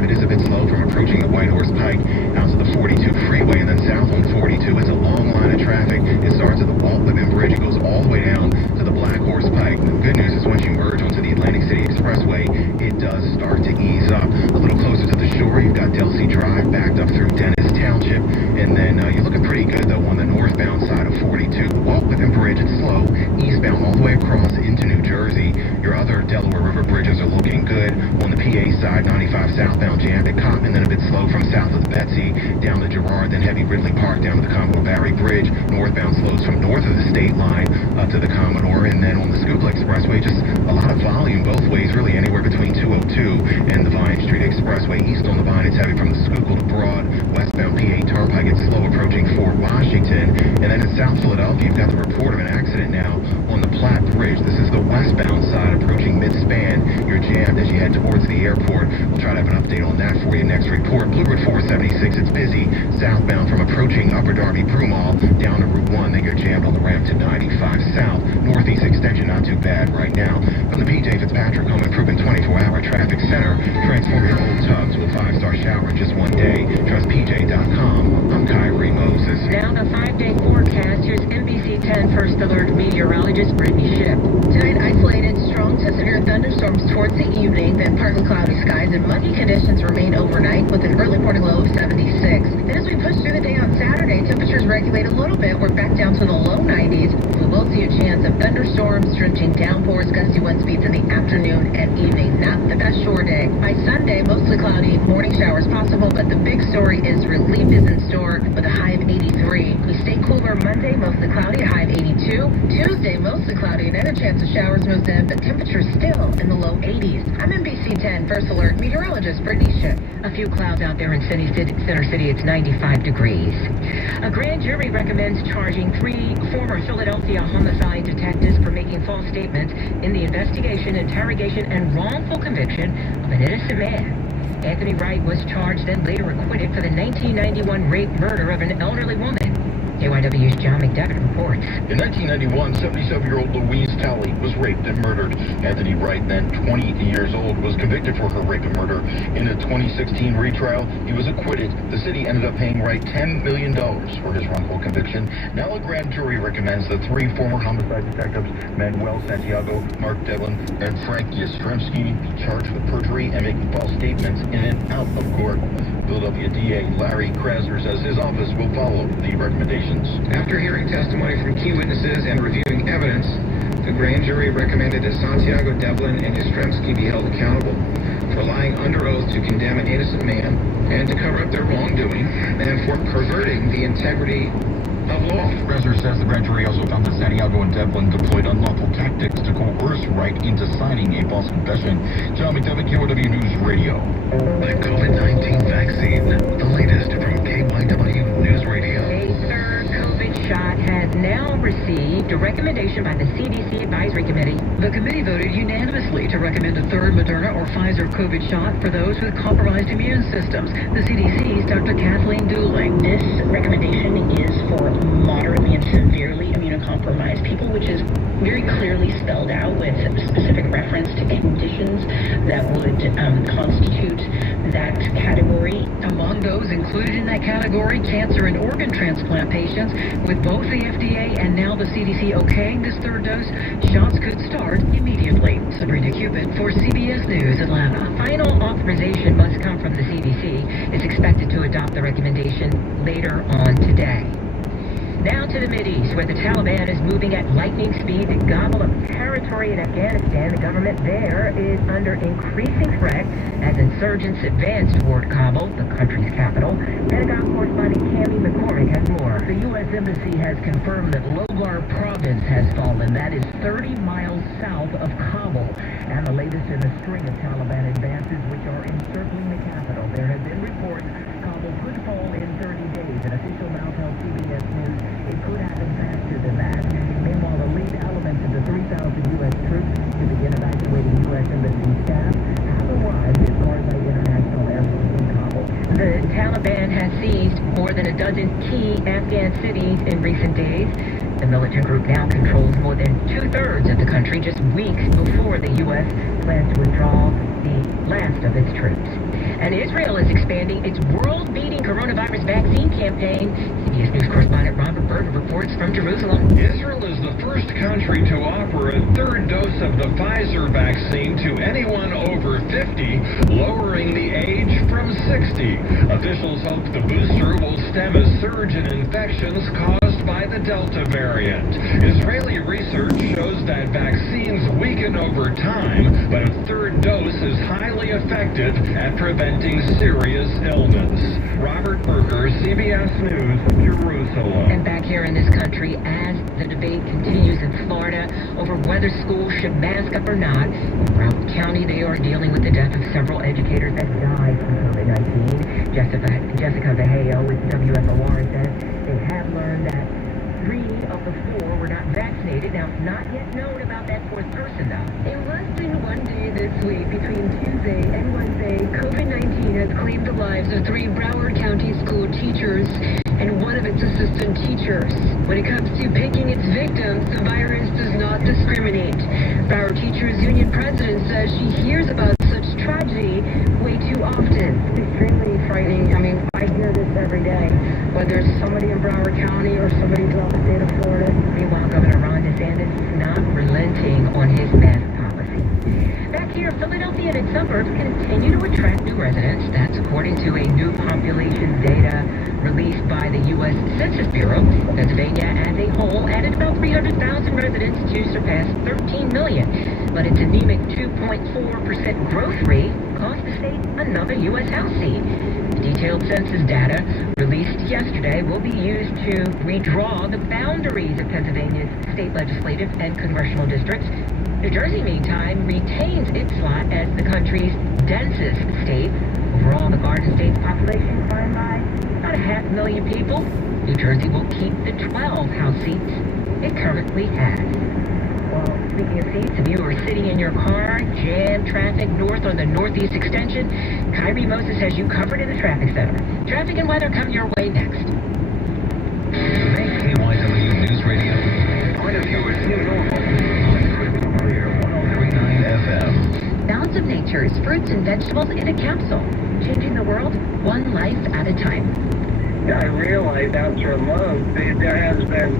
Delsey Drive backed up through Dennis Township. And then you're looking pretty good, though, on the northbound side of 42. The Walkwithen Bridge, it's slow. Eastbound all the way across into New Jersey. Your other Delaware River bridges are looking good. On the PA side, 95 southbound jammed at Cottman, then a bit slow from south of the Betsy down to Girard, then heavy Ridley Park down to the Commodore Barry Bridge. Northbound slows from north of the state line up to the Commodore, and then on the Schuylkill Expressway, just a lot of volume both ways, really anywhere between 202 and the Vine Street Expressway. East on the Vine, it's heavy from the Schuylkill to Broad. Westbound PA Turnpike, it's slow approaching Fort Washington. And then in South Philadelphia, you've got the report of an accident now on the Platte Bridge. This is the westbound side approaching mid-span. You're jammed as you head towards the airport. We'll try to have an update on that for you next report. Blue Route 476, it's busy. Southbound from approaching Upper Darby Broomall down to Route 1. Then you're jammed on the ramp to 95 South. Northeast extension, not too bad right now. From the PJ Fitzpatrick Home Improvement 24-hour traffic center, transform your old tub to a 5-star shower in just one day. Trust PJ.com. I'm Kyrie Moses. Now the 5-day forecast. Here's NBC 10 First Alert meteorologist Brittany Ship. Tonight, isolated strong to severe thunderstorms towards the evening, then partly cloudy skies and muggy conditions remain overnight with an early morning low of 76. Then as we push through the day on Saturday, temperatures regulate a little bit. We're back down to the low 90s. We will see a chance of thunderstorms, drenching downpours, gusty wind speeds in the afternoon and evening. Not the best shore day. By Sunday, mostly cloudy, morning showers possible, but the big story is relief is in store with a high of 83. We stay cooler Monday, mostly cloudy, a high of 82. Tuesday, mostly cloudy, another chance of showers moves in, but temperatures still in the low 80s. I'm NBC 10 First Alert meteorologist Brittany Ship. A few clouds out there in Center City. It's 95 degrees. A grand jury recommends charging 3 former Philadelphia homicide detectives for making false statements in the investigation, interrogation, and wrongful conviction of an innocent man. Anthony Wright was charged and later acquitted for the 1991 rape murder of an elderly woman. KYW's John McDevitt reports. In 1991, 77-year-old Louise Talley was raped and murdered. Anthony Wright, then 20 years old, was convicted for her rape and murder. In a 2016 retrial, he was acquitted. The city ended up paying Wright $10 million for his wrongful conviction. Now a grand jury recommends the 3 former homicide detectives, Manuel Santiago, Mark Devlin, and Frank Yastrzemski, be charged with perjury and making false statements in and out of court. Philadelphia DA Larry Krasner says his office will follow the recommendations. After hearing testimony from key witnesses and reviewing evidence, the grand jury recommended that Santiago, Devlin, and Yastrzemski be held accountable for lying under oath to condemn an innocent man and to cover up their wrongdoing and for perverting the integrity of law. Krasner says the grand jury also found that Santiago and Devlin deployed unlawful tactics to coerce Wright into signing a false confession. John McDevitt, KYW News Radio. The COVID-19 vaccine, the latest from KYW News Radio. A third COVID shot has now received a recommendation by the CDC Advisory Committee. The committee voted unanimously to recommend a third Moderna or Pfizer COVID shot for those with compromised immune systems. The CDC's Dr. Kathleen Dooling. This recommendation is for moderately and severely immunocompromised people, which is very clearly spelled out with specific reference to conditions that would constitute that category. Among those included in that category, cancer and organ transplant patients. With both the FDA and now the CDC okaying this third dose, shots could start immediately. Sabrina Cupid for CBS News, Atlanta. Final authorization must come from the CDC. It's expected to adopt the recommendation later on today. Now to the Mideast, where the Taliban is moving at lightning speed to gobble up territory in Afghanistan. The government there is under increasing threat as insurgents advance toward Kabul, the country's capital. Pentagon correspondent Cammie McCormick has more. The U.S. Embassy has confirmed that Logar Province has fallen. That is 30 miles south of Kabul, and the latest in a string of Taliban advances which are encircling the capital. There have been reports Kabul could fall in 30 days. An official now tells CBS News it could happen faster than that. Meanwhile, the lead elements of the 3,000 U.S. troops to begin evacuating U.S. Embassy staff have arrived at Karzai International Airport in Kabul. The Taliban has seized more than a dozen key Afghan cities in recent days. The militant group now controls more than 2/3 of the country, just weeks before the U.S. plans to withdraw the last of its troops. And Israel is expanding its world-beating coronavirus vaccine campaign. CBS News correspondent Robert Berger reports from Jerusalem. Israel is the first country to offer a third dose of the Pfizer vaccine to anyone over 50, lowering the age from 60. Officials hope the booster will stem a surge in infections caused by the Delta variant. Israeli research shows that vaccines weaken over time, but a third dose is highly effective at preventing serious illness. Robert Berger, CBS News, Jerusalem. And back here in this country, as the debate continues in Florida over whether schools should mask up or not, in Broward County, they are dealing with the death of several educators that died from COVID-19. Jessica Vaheo with WFOR says they have learned that 3 of the 4 were not vaccinated. Now, it's not yet known about that 4th person, though. In less than one day this week, between Tuesday and Wednesday, COVID-19 has claimed the lives of 3 Broward County school teachers and 1 of its assistant teachers. When it comes to picking its victims, the virus does not discriminate. Broward Teachers Union president says she hears about such tragedy way too often. It's extremely frightening. I mean, I hear this every day, whether it's somebody in Broward County or somebody throughout the state of Florida. Meanwhile, Governor Ron DeSantis is not relenting on his mask policy. Back here, Philadelphia and its suburbs continue to attract new residents. That's according to a new population data released by the U.S. Census Bureau. Pennsylvania as a whole added about 300,000 residents to surpass 13 million. But its anemic 2.4% growth rate cost the state another U.S. House seat. The detailed census data released yesterday will be used to redraw the boundaries of Pennsylvania's state legislative and congressional districts. New Jersey, meantime, retains its slot as the country's densest state. Overall, the Garden State's population climbed by about 500,000 people. New Jersey will keep the 12 House seats it currently has. Well, speaking of seats, if you are sitting in your car, jam traffic north on the Northeast Extension, Kyrie Moses has you covered in the traffic center. Traffic and weather come your way next. Make KYW News Radio point of view is new normal. On Clear 103.9 FM. Balance of Nature's fruits and vegetables in a capsule, changing the world one life at a time. I realize after a month there has been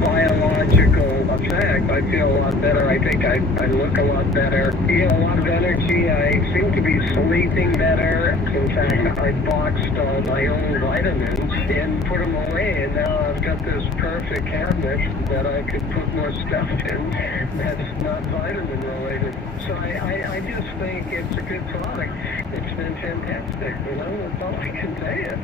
biological effect. I feel a lot better. I think I look a lot better. A lot of energy. I seem to be sleeping better. In fact, I boxed all my own vitamins and put them away, and now I've got this perfect cabinet that I could put more stuff in that's not vitamin related. So I just think it's a good product. It's been fantastic. That's all I can tell you.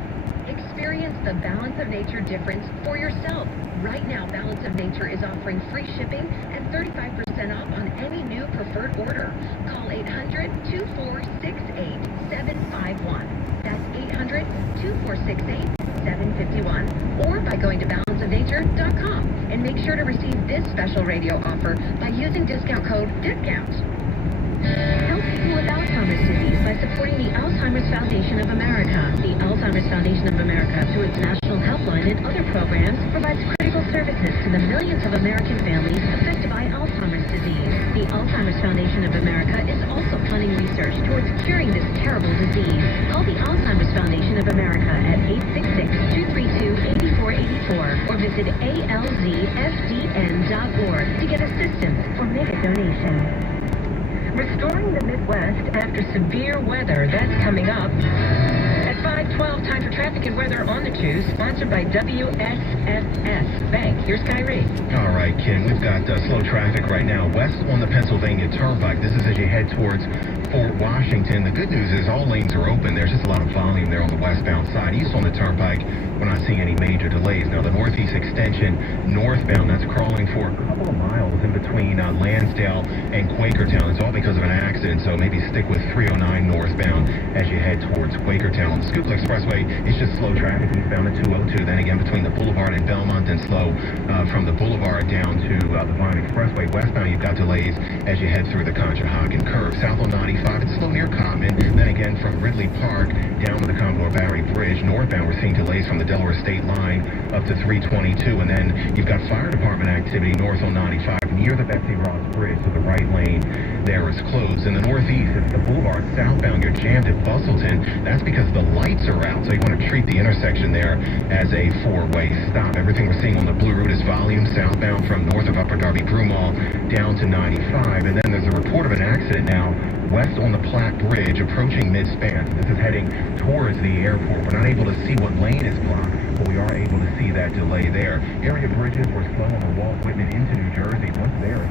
Experience the Balance of Nature difference for yourself. Right now, Balance of Nature is offering free shipping and 35% off on any new preferred order. Call 800-2468-751. That's 800-2468-751. Or by going to balanceofnature.com and make sure to receive this special radio offer by using discount code DISCOUNT. Help people with Alzheimer's disease by supporting the Alzheimer's Foundation of America. The Alzheimer's Foundation of America, through its National Helpline and other programs, provides critical services to the millions of American families affected by Alzheimer's disease. The Alzheimer's Foundation of America is also funding research towards curing this terrible disease. Call the Alzheimer's Foundation of America at 866-232-8484 or visit alzfdn.org to get assistance or make a donation. Restoring the Midwest after severe weather, that's coming up. At 5:12, time for traffic and weather on the 2, sponsored by WSFS Bank. Here's Kyrie. All right, Ken, we've got slow traffic right now west on the Pennsylvania Turnpike. This is as you head towards Fort Washington. The good news is all lanes are open. There's just a lot of volume there on the westbound side. East on the Turnpike, we're not seeing any major delays. Now, the Northeast Extension northbound, that's crawling for a couple of miles in between Lansdale and Quakertown. It's all because of an accident, so maybe stick with 309 northbound as you head towards Quakertown. On the Schuylkill Expressway, it's just slow traffic eastbound at 202. Then again, between the Boulevard and Belmont, and slow from the Boulevard down to the Vine Expressway. Westbound, you've got delays as you head through the Conshohocken curve. South on 95, it's slow near Common. Then again, from Ridley Park down to the Commodore Barrel Canary Bridge. Northbound, we're seeing delays from the Delaware State line up to 322. And then you've got fire department activity north on 95 near the Betsy Ross Bridge. So the right lane there is closed. In the northeast, it's the boulevard southbound. You're jammed at Bustleton. That's because the lights are out. So you want to treat the intersection there as a four-way stop. Everything we're seeing on the Blue Route is volume southbound from north of Upper Darby Broomall down to 95. And then there's a report of an accident now west on the Platte Bridge approaching mid-span. This is heading towards the airport. We're not able to see what lane is blocked, but we are able to see that delay there. Area bridges were slow on the Walt Whitman into New Jersey. Once there,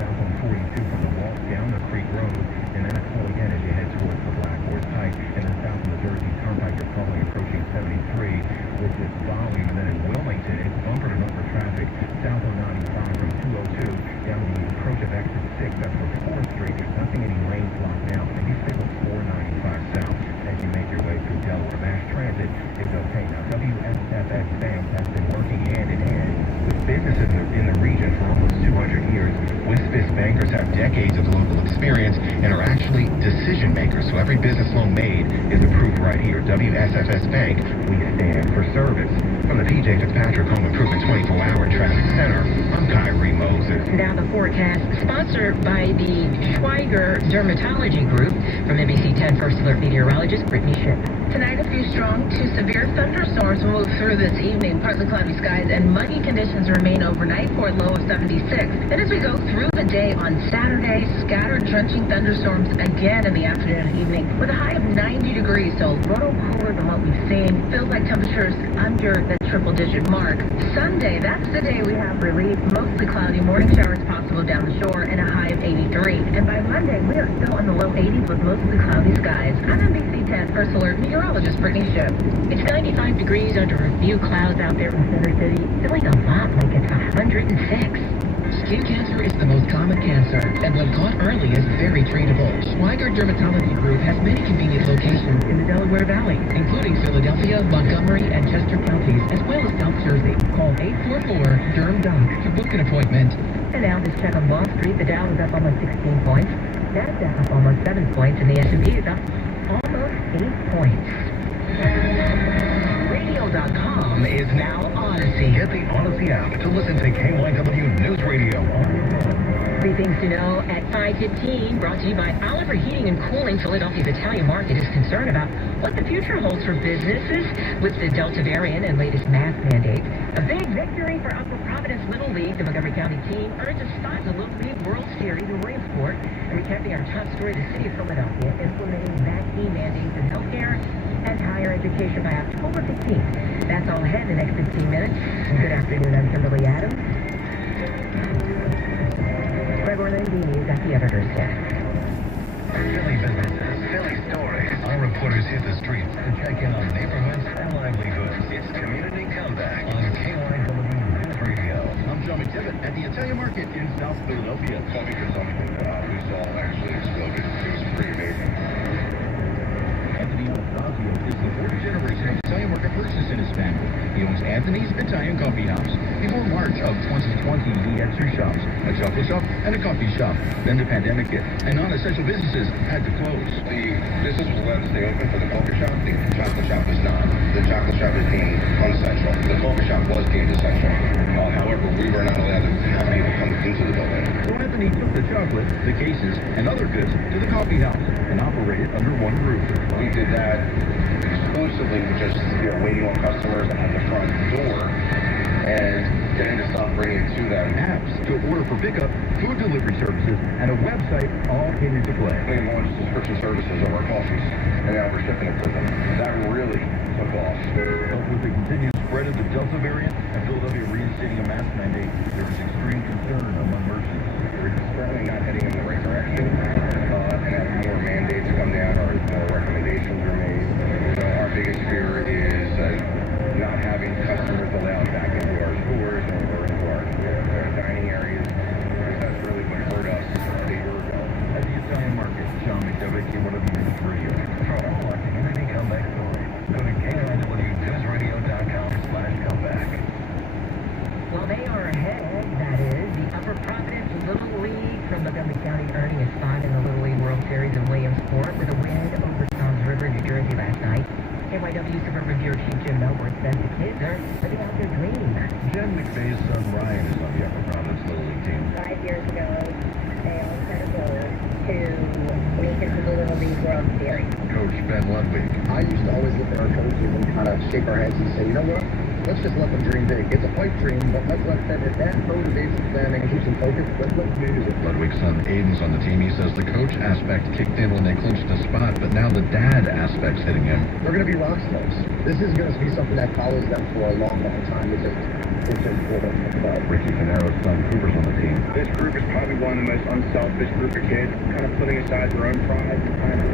south on 42 from the Walt down the Creek Road, and then it's slow again as you head towards the Black Horse Pike. And then south on the Jersey Turnpike, you're slowly approaching 73 with this volume. And then in Wilmington, it's bumper to bumper traffic south on 95 from 202 down to the approach of exit 6. That's for 4th Street. There's nothing any lanes blocked now. And you stay with 495 south as you make your way through Delaware. Mass transit is okay. Now, WSFS Bank has been working hand in hand with businesses in the region for almost 200 years. WSFS bankers have decades of local experience and are actually decision makers. So every business loan made is approved right here. WSFS Bank, we stand for service. From the PJ Fitzpatrick Home Improvement 24-Hour Traffic Center, I'm Kyrie Moses. Now the forecast, sponsored by the Schweiger Dermatology Group. From NBC 10 First Alert meteorologist Brittany Ship. Tonight, a few strong to severe thunderstorms will move through this evening. Partly cloudy skies and muggy conditions remain overnight for a low of 76. Then as we go through the day on Saturday, scattered drenching thunderstorms again in the afternoon and evening with a high of 90 degrees, so a little cooler than what we've seen. Feels like temperatures under the triple-digit mark. Sunday, that's the day we have relief. Mostly cloudy, morning showers possible down the shore, and a high of 83. And by Monday, we are still in the low 80s with mostly cloudy skies. I'm NBC 10 First Alert meteorologist Brittany Ship. It's 95 degrees under a few clouds out there in Center City. Feeling a lot like it's 106. Skin cancer is the most common cancer, and when caught early is very treatable. Schweiger Dermatology Group has many convenient locations in the Delaware Valley, including Philadelphia, Montgomery, and Chester counties, as well as South Jersey. Call 844-DERM-DOC to book an appointment. And now this check on Wall Street. The Dow is up almost 16 points. Nasdaq up almost 7 points, and the S&P is up almost 8 points. Radio.com is now Odyssey. Get the Odyssey app to listen to KYW News Radio. Three things to know at 5:15, brought to you by Oliver Heating and Cooling. Philadelphia's Italian market is concerned about what the future holds for businesses with the Delta variant and latest mask mandate. A big victory for Upper Providence Little League. The Montgomery County team earns a spot in the Little League World Series in Williamsport. And recapping our top story, the city of Philadelphia implementing vaccine mandates in healthcare and higher education by October 15th. That's all ahead in the next 15 minutes. Good afternoon, I'm Kimberly Adams. Greg Orlandini is at the editor's desk. Philly businesses, Philly stories. Our reporters hit the streets to check in on neighborhoods and livelihoods. It's Community Comeback on KYW News Radio. I'm John McDevitt at the Italian Market in South Philadelphia. Coffee consumption we saw actually exploded. It was pretty amazing. Anthony Anastasio is the fourth generation of Italian Market purchase in his family. He owns Anthony's Italian Coffee House. Before March of 2020, he had two shops, a chocolate shop and a coffee shop. Then the pandemic hit, and non-essential businesses had to close. The business was allowed to stay open for the coffee shop. The chocolate shop was not. The chocolate shop is deemed unessential. The coffee shop was deemed essential. However, we were not allowed to have people come into the building. So Anthony took the chocolate, the cases, and other goods to the coffee house and operated under one roof. We did that exclusively with just waiting on customers at the front door and getting the stuff, bringing it to them. Apps to order for pickup, food delivery services, and a website all came into play. We launched subscription services of our coffees, and now we're shipping it to them. That really took off. But with the continued spread of the Delta variant and Philadelphia reinstating a mask mandate, there is extreme concern among merchants. We're certainly not heading in the right direction, and as more mandates come down or more recommendations are made, our biggest fear is not having customers allowed back into our stores or into our dining areas, because that's really what hurt us a year ago. At the Italian Market, John McDevitt, KYW News Radio. For all our community comeback stories, go to KYWNewsRadio.com/comeback. Well, they are ahead, that is, the Upper Providence KYW Suburban Bureau Chief Jim Melbourne says the kids are living out their dream. Jen McVeigh's son Ryan is on the Upper Providence Little League team. 5 years ago, they all set a goal to make it to the Little League World Series. Coach Ben Ludwig. I used to always look at our coaches and kind of shake our heads and say, you know what? Let's just let them dream big. It's a pipe dream, but let's let them, if that motivates them and keeps them focused, let's use it. Ludwig's son Aiden's on the team. He says the coach aspect kicked in when they clinched the spot, but now the dad aspect's hitting him. They're going to be rock stars. This is going to be something that follows them for a long, long time. It's important. Ricky Canero's son Cooper's on the team. This group is probably one of the most unselfish group of kids, kind of putting aside their own pride, kind of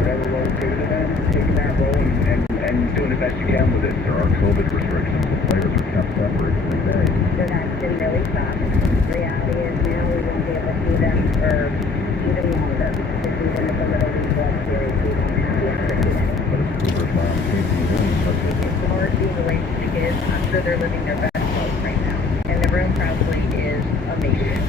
whatever role is given to them, taking that role and doing the best you can with it. There are COVID restrictions. The players are kept separate for a day. So that's been really tough. The reality is now we won't be able to see them for even longer. Because even if the Little League World Series, we won't be able to see them. But it's Cooper's mom, Casey Williams, says It's hard being away from the kids. I'm sure they're living their best life right now. And the room probably is amazing.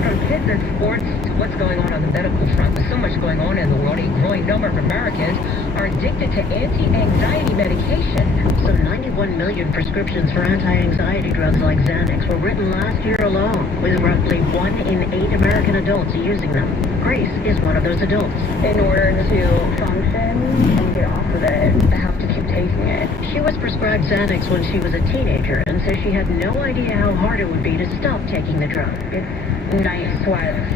From kids and sports to what's going on the medical front, with so much going on in the world, a growing number of Americans are addicted to anti-anxiety medication. So 91 million prescriptions for anti-anxiety drugs like Xanax were written last year alone, with roughly 1 in 8 American adults using them. Grace is one of those adults. In order to function and get off of it, I have to keep taking it. She was prescribed Xanax when she was a teenager and says she had no idea how hard it would be to stop taking the drug. It's night sweats,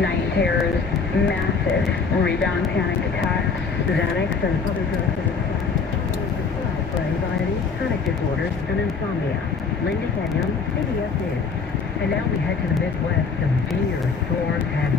night terrors, massive rebound panic attacks. Xanax and other drugs for anxiety, panic disorders, and insomnia. Linda Kenyon, CBS News. And now we head to the Midwest. Severe storms have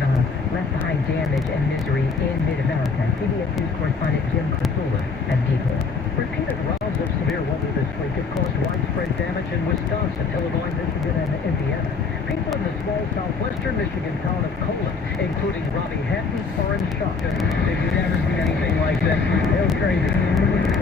left behind damage and misery in mid-America. CBS News correspondent Jim Crisula has details. Repeated rounds of severe weather this week have caused widespread damage in Wisconsin, Illinois, Michigan, and Indiana. People in the small southwestern Michigan town of Colon, including Robbie Hatton, are in shock. If you've never seen anything like this, it was crazy.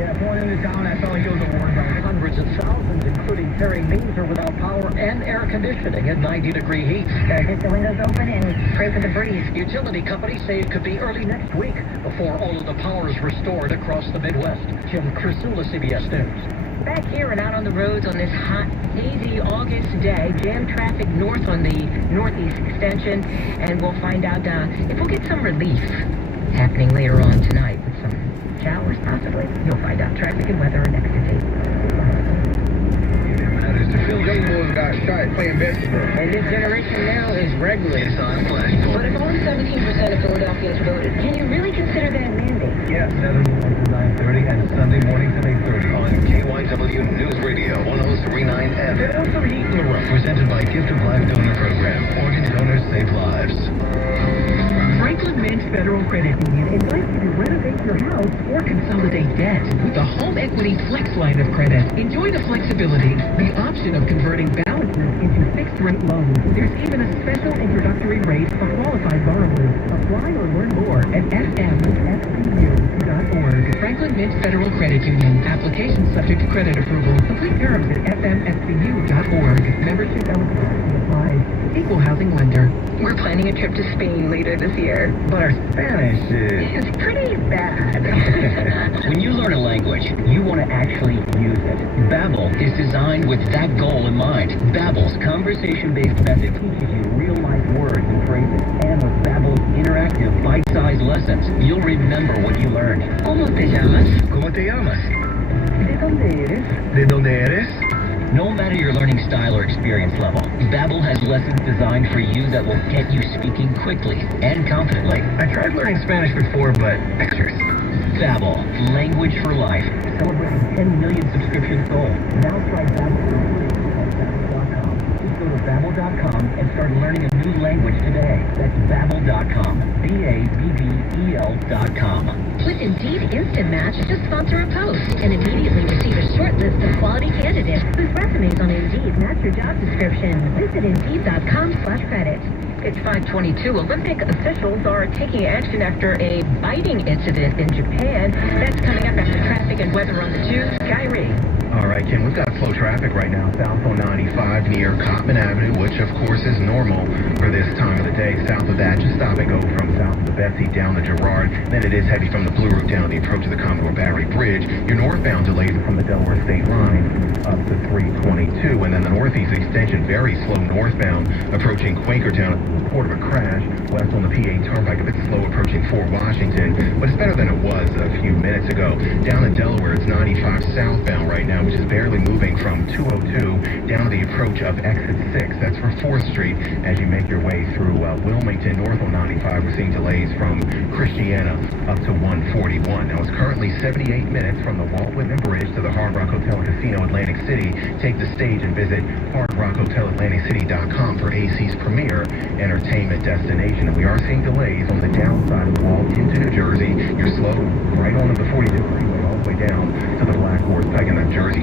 Yeah, born in the town, I felt like it was a war zone. Hundreds of thousands, including carrying means, are without power and air conditioning at 90-degree heat. Get the windows open and pray for the breeze. Utility companies say it could be early next week before all of the power is restored across the Midwest. Jim Crisula, CBS News. Back here and out on the roads on this hot, hazy August day, jam traffic north on the northeast extension, and we'll find out if we'll get some relief happening later on tonight with some showers, possibly. You'll find out. Traffic and weather are next to tape. Young boys got shot playing basketball. And this generation now is regular. But if only 17% of Philadelphians voted, can you really consider that a mandate? Yes, 7 to 9:30 and Sunday mornings at 8:30 on KYW News Radio 103.9 FM. Also Heat in the Room, presented by Gift of Life Donor Program. Organ donors save lives. Franklin Mint Federal Credit Union invites you to renovate your house or consolidate debt with the Home Equity Flex line of credit. Enjoy the flexibility, the option of converting balances into fixed-rate loans. There's even a special introductory rate for qualified borrowers. Apply or learn more at fmfcu.org. Franklin Mint Federal Credit Union. Application subject to credit approval. Complete terms at fmfcu.org. Membership eligibility applies. Equal housing lender. We're planning a trip to Spain later this year. But our Spanish is pretty bad. When you learn a language, you want to actually use it. Babbel is designed with that goal in mind. Babbel's conversation-based method teaches you real-life words and phrases. And with Babbel's interactive, bite-sized lessons, you'll remember what you learned. ¿Cómo te llamas? ¿Cómo te llamas? ¿De dónde eres? ¿De dónde eres? No matter your learning style or experience level, Babbel has lessons designed for you that will get you speaking quickly and confidently. I tried learning Spanish before, but extras. Babbel, language for life. Celebrating 10 million subscriptions sold. Now try Babbel for free at Babbel.com. Just go to Babbel.com and start learning a new language today. That's Babbel.com. Babbel.com. With Indeed Instant Match, just sponsor a post and immediately receive a short list of quality candidates whose resumes on Indeed match your job description. Visit Indeed.com/credit. It's 5:22. Olympic officials are taking action after a biting incident in Japan. That's coming up after traffic and weather on the tube. Kyrie. All right, Kim, we've got slow traffic right now south on 95 near Cottman Avenue, which of course is normal for this time of the day. South of that, just stop and go from south of the Betsy down to Girard. Then it is heavy from the Blue Route down the the approach of the Commodore Barry Bridge. Your northbound delays from the Delaware State line up to 322, and then the northeast extension very slow northbound approaching Quakertown at the report of a crash. West on the PA Turnpike a bit slow approaching Fort Washington, but it's better than it was a few minutes ago. Down in Delaware, it's 95 southbound right now, which is barely moving from 202 down to the approach of exit 6. That's for 4th Street as you make your way through Wilmington. North on 95, we're seeing delays from Christiana up to 141. Now, it's currently 78 minutes from the Walt Whitman Bridge to the Hard Rock Hotel and Casino Atlantic City. Take the stage and visit hardrockhotelatlanticcity.com for AC's premier entertainment destination. And we are seeing delays on the downside of the Walt into New Jersey. You're slow right on the 42 freeway all the way down to the Black Horse Pike in that Jersey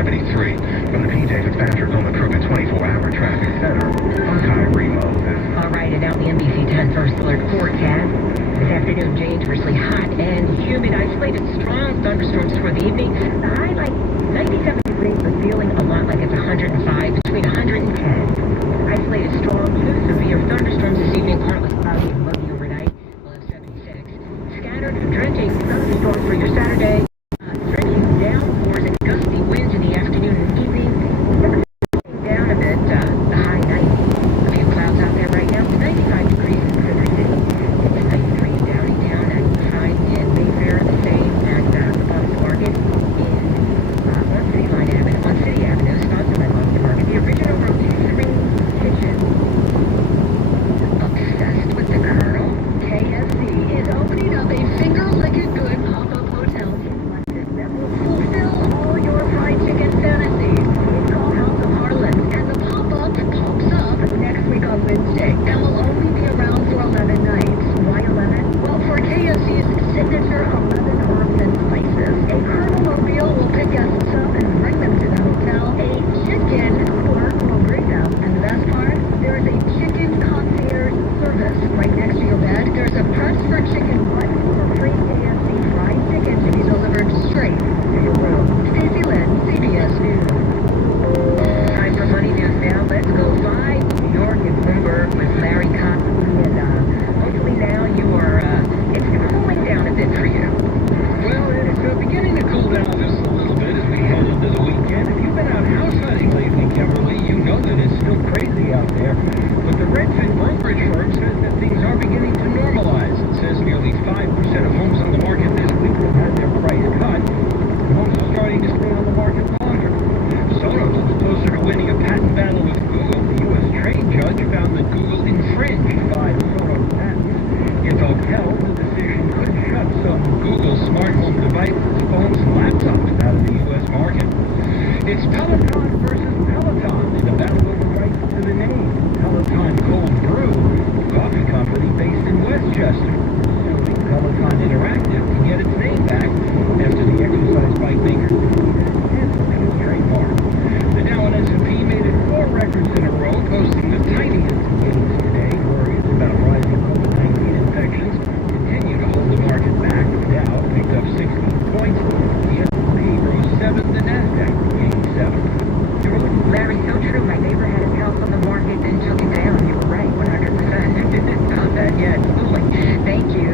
73. From the PJ Fitzpatrick Home Improvement 24-hour traffic center, I'm Kyrie Moses. All right, and now the NBC 10 First Alert forecast. This afternoon, dangerously hot and humid. Isolated strong thunderstorms for the evening. The high like 97 degrees, but feeling a lot like it's 105, between 110. Isolated strong to severe thunderstorms this evening, partly cloudy and muggy overnight. We'll have 76. Scattered, drenching thunderstorms for your Saturday. Drenching downpours and gusty winds in the afternoon and evening. Down a bit, the high 90. A few clouds out there right now. 95 degrees in Center City. It's 93 in Downingtown, 95 in Mayfair. The same at the Paltz Market on City Line Avenue, on City Avenue, Sponsorman Market. The original rotisserie kitchen. Obsessed with the Colonel? KFC is opening up a finger-licking good pop-up hotel that will fulfill all your fried chicken fantasies. It's called House of Harlan, and the pop-up pops up next week on Wednesday, and will only be around for 11 nights. Why 11? Well, for KFC's signature 11 herbs and spices, a Colonel Mobile will pick guests up and bring them to the hotel. A chicken clerk will bring them, and the best part, there is a chicken concierge service right next to your bed. There's a press for chicken button for free KFC fried chicken to be delivered straight to your room. Stacey Lynn, CBS News. Time for Money News now. Let's go 5 New York and Bloomberg with Larry Cotton. And hopefully now you are, it's cooling down a bit for you. Well, it's beginning to cool down just a little bit as we head into the weekend. If you've been out house hunting lately, Kimberly, you know that it's still crazy out there. But the Redfin brokerage firm says that things are beginning to normalize. It says nearly 5% of homes on the market this week have had their price cut. Homes are starting to stay on the market longer. Sonos is closer to winning a patent battle with Google. The U.S. trade judge found that Google infringed 5 Sonos patents. If upheld, the decision could shut some Google smart home devices, phones, and laptops out of the U.S. market. It's Peloton versus Peloton in a battle over rights to the name. Peloton Cold Brew, a coffee company based in Westchester, suing Peloton Interactive to get its name back after the exercise bike maker canceled its trademark. The Dow and S&P made it 4 records in a row, posting the tiniest gains today. Worries about rising COVID-19 infections continue to hold the market back. The Dow picked up 16 points. The S&P rose 7. The Nasdaq gained 7. Larry, so true. My neighbor had his house on the market and took it down. You were right, 100%. Not bad yet. Cooling. Thank you.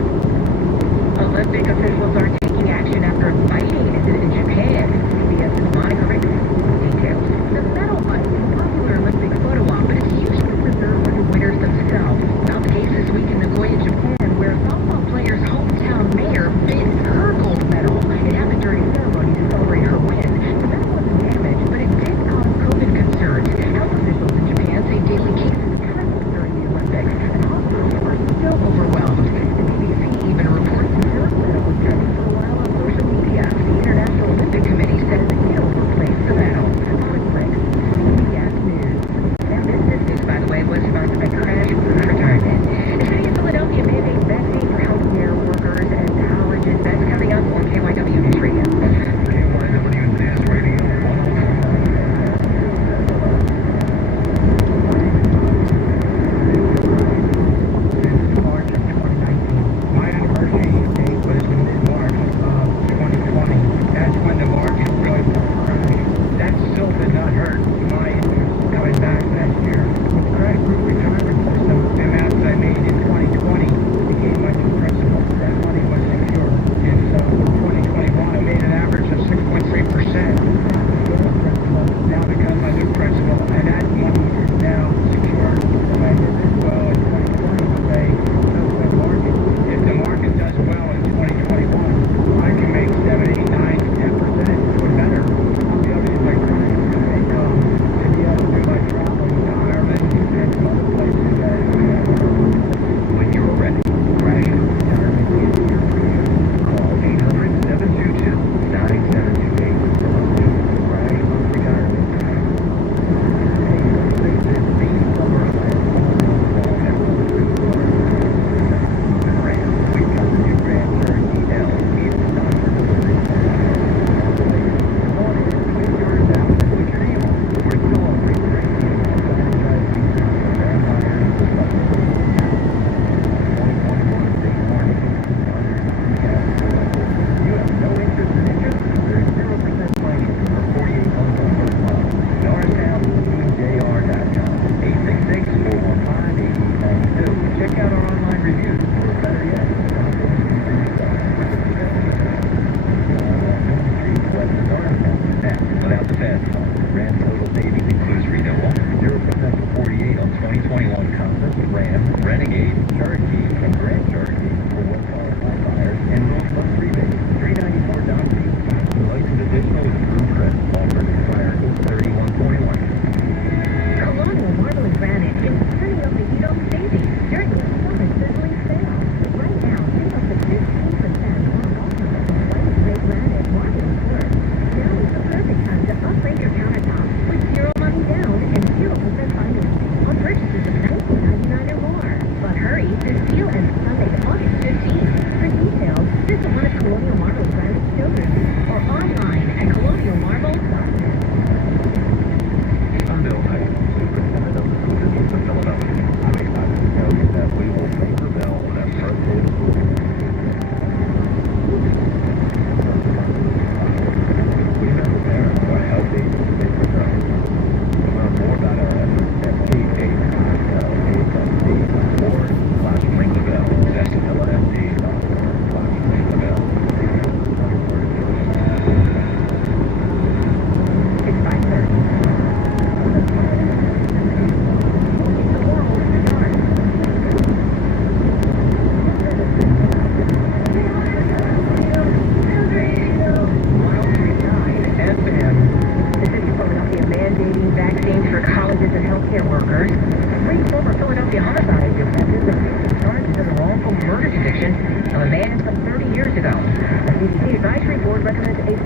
Olympic officials are taking action after a fighting incident in Japan. CBS's Monica Rick details. The medal fight is a popular Olympic photo op, but it's usually reserved for the winners themselves. Well, the case this week in Nagoya, Japan, where softball player's hometown mayor bid her gold medal. It happened during a ceremony to celebrate her win. The medal wasn't damaged, but it did cause COVID concerns. Health officials in Japan say daily cases tripled during the Olympics, and hospitals are still overwhelmed. The BBC even reports the third medal was transferred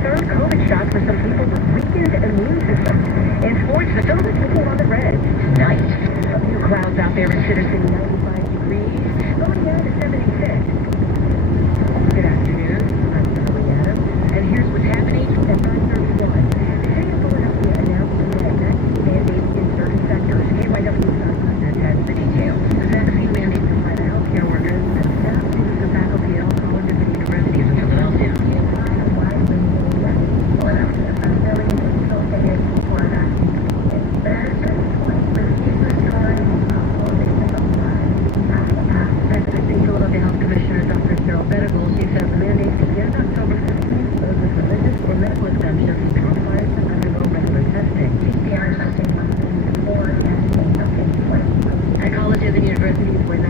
third COVID shot for some people with weakened immune systems. In sports, the Philadelphia on the red tonight. A few clouds out there in Center City, 95 degrees, going down to 76. Good afternoon. I'm Sally Adams, and here's what's happening at 9:31. The city of Philadelphia announced today vaccine mandates in certain sectors. KYW.net has the details. The vaccine mandates apply to healthcare workers and staff, students, and faculty at all colleges and universities in Philadelphia.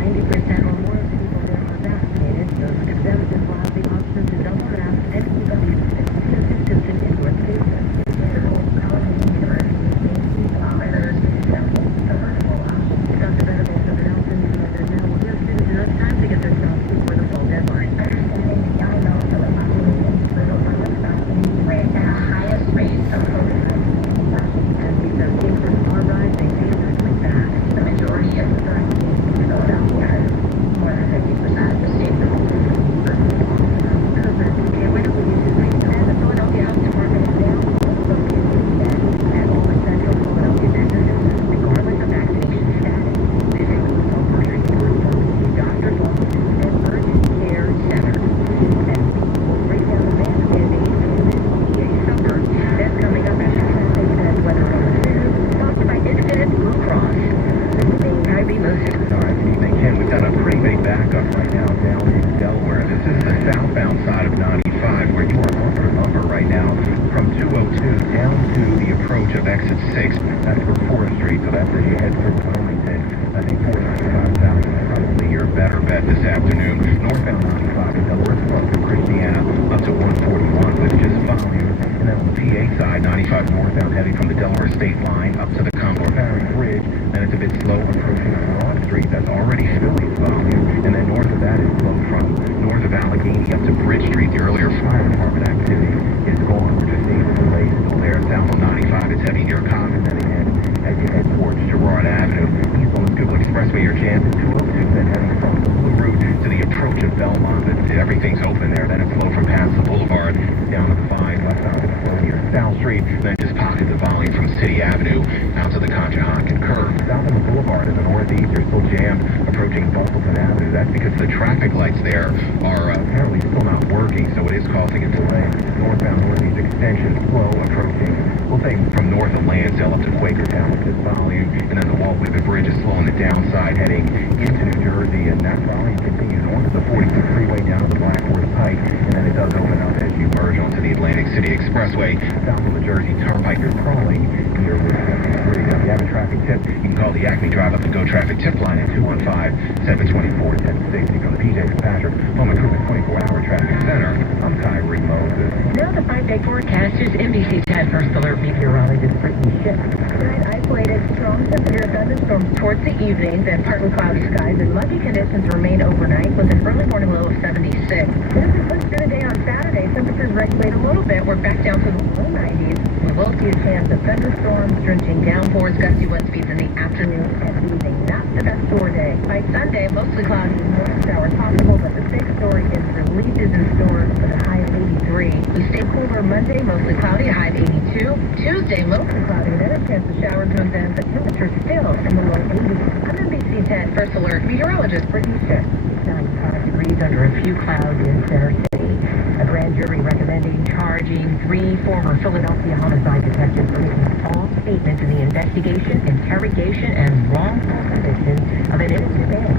Everything's open there. Then it's slow from past the boulevard down to the 5 west side of the here South Street. Then just pockets of volume from City Avenue out to the Conshohocken curve. South of the boulevard in the northeast, you're still jammed approaching Buffleton Avenue. That's because the traffic lights there are apparently still not working, so it is causing a delay. Northbound northeast extension slow approaching, we'll say from north of Lansdale up to Quakertown with this volume. And then the Walt-Whitman Bridge is slow on the downside heading into New Jersey, and that volume continues on to the 42 freeway down to the Blackworth Pike, and then it does open up as you merge onto the Atlantic City Expressway south of the Jersey Turnpike. You're crawling near Route 73. Now, if you have a traffic tip, you can call the Acme Drive Up and Go traffic tip line at 215-724-1060 from the PJ Patrick Home Improvement 24-hour traffic center. I'm Tyree Moses. Now the 5-day forecast is NBC's 10 First Alert meteorologist Brittany Schiff. Tonight, isolated strong to severe thunderstorms towards the evening, then partly cloudy skies and muggy conditions remain overnight with an early morning low of 76. Then as we push through the day on Saturday, temperatures regulate a little bit. We're back down to the low 90s. We will see a chance of thunderstorms, drenching downpours, gusty wind speeds in the afternoon and evening. Not the best store day. By Sunday, mostly cloudy and morning showers possible, but the big story is relief is in store with a high of 83. We stay cooler Monday, mostly cloudy, a high of 82. Tuesday, mostly cloudy, then a chance of showers moves in, but temperatures still in the low 80s. I'm NBC 10 First Alert meteorologist Brittany Schiff. 95 degrees under a few clouds in Center City. A grand jury recommending charging 3 former Philadelphia homicide detectives for making false statements in the investigation, interrogation, and wrongful conviction of an innocent man.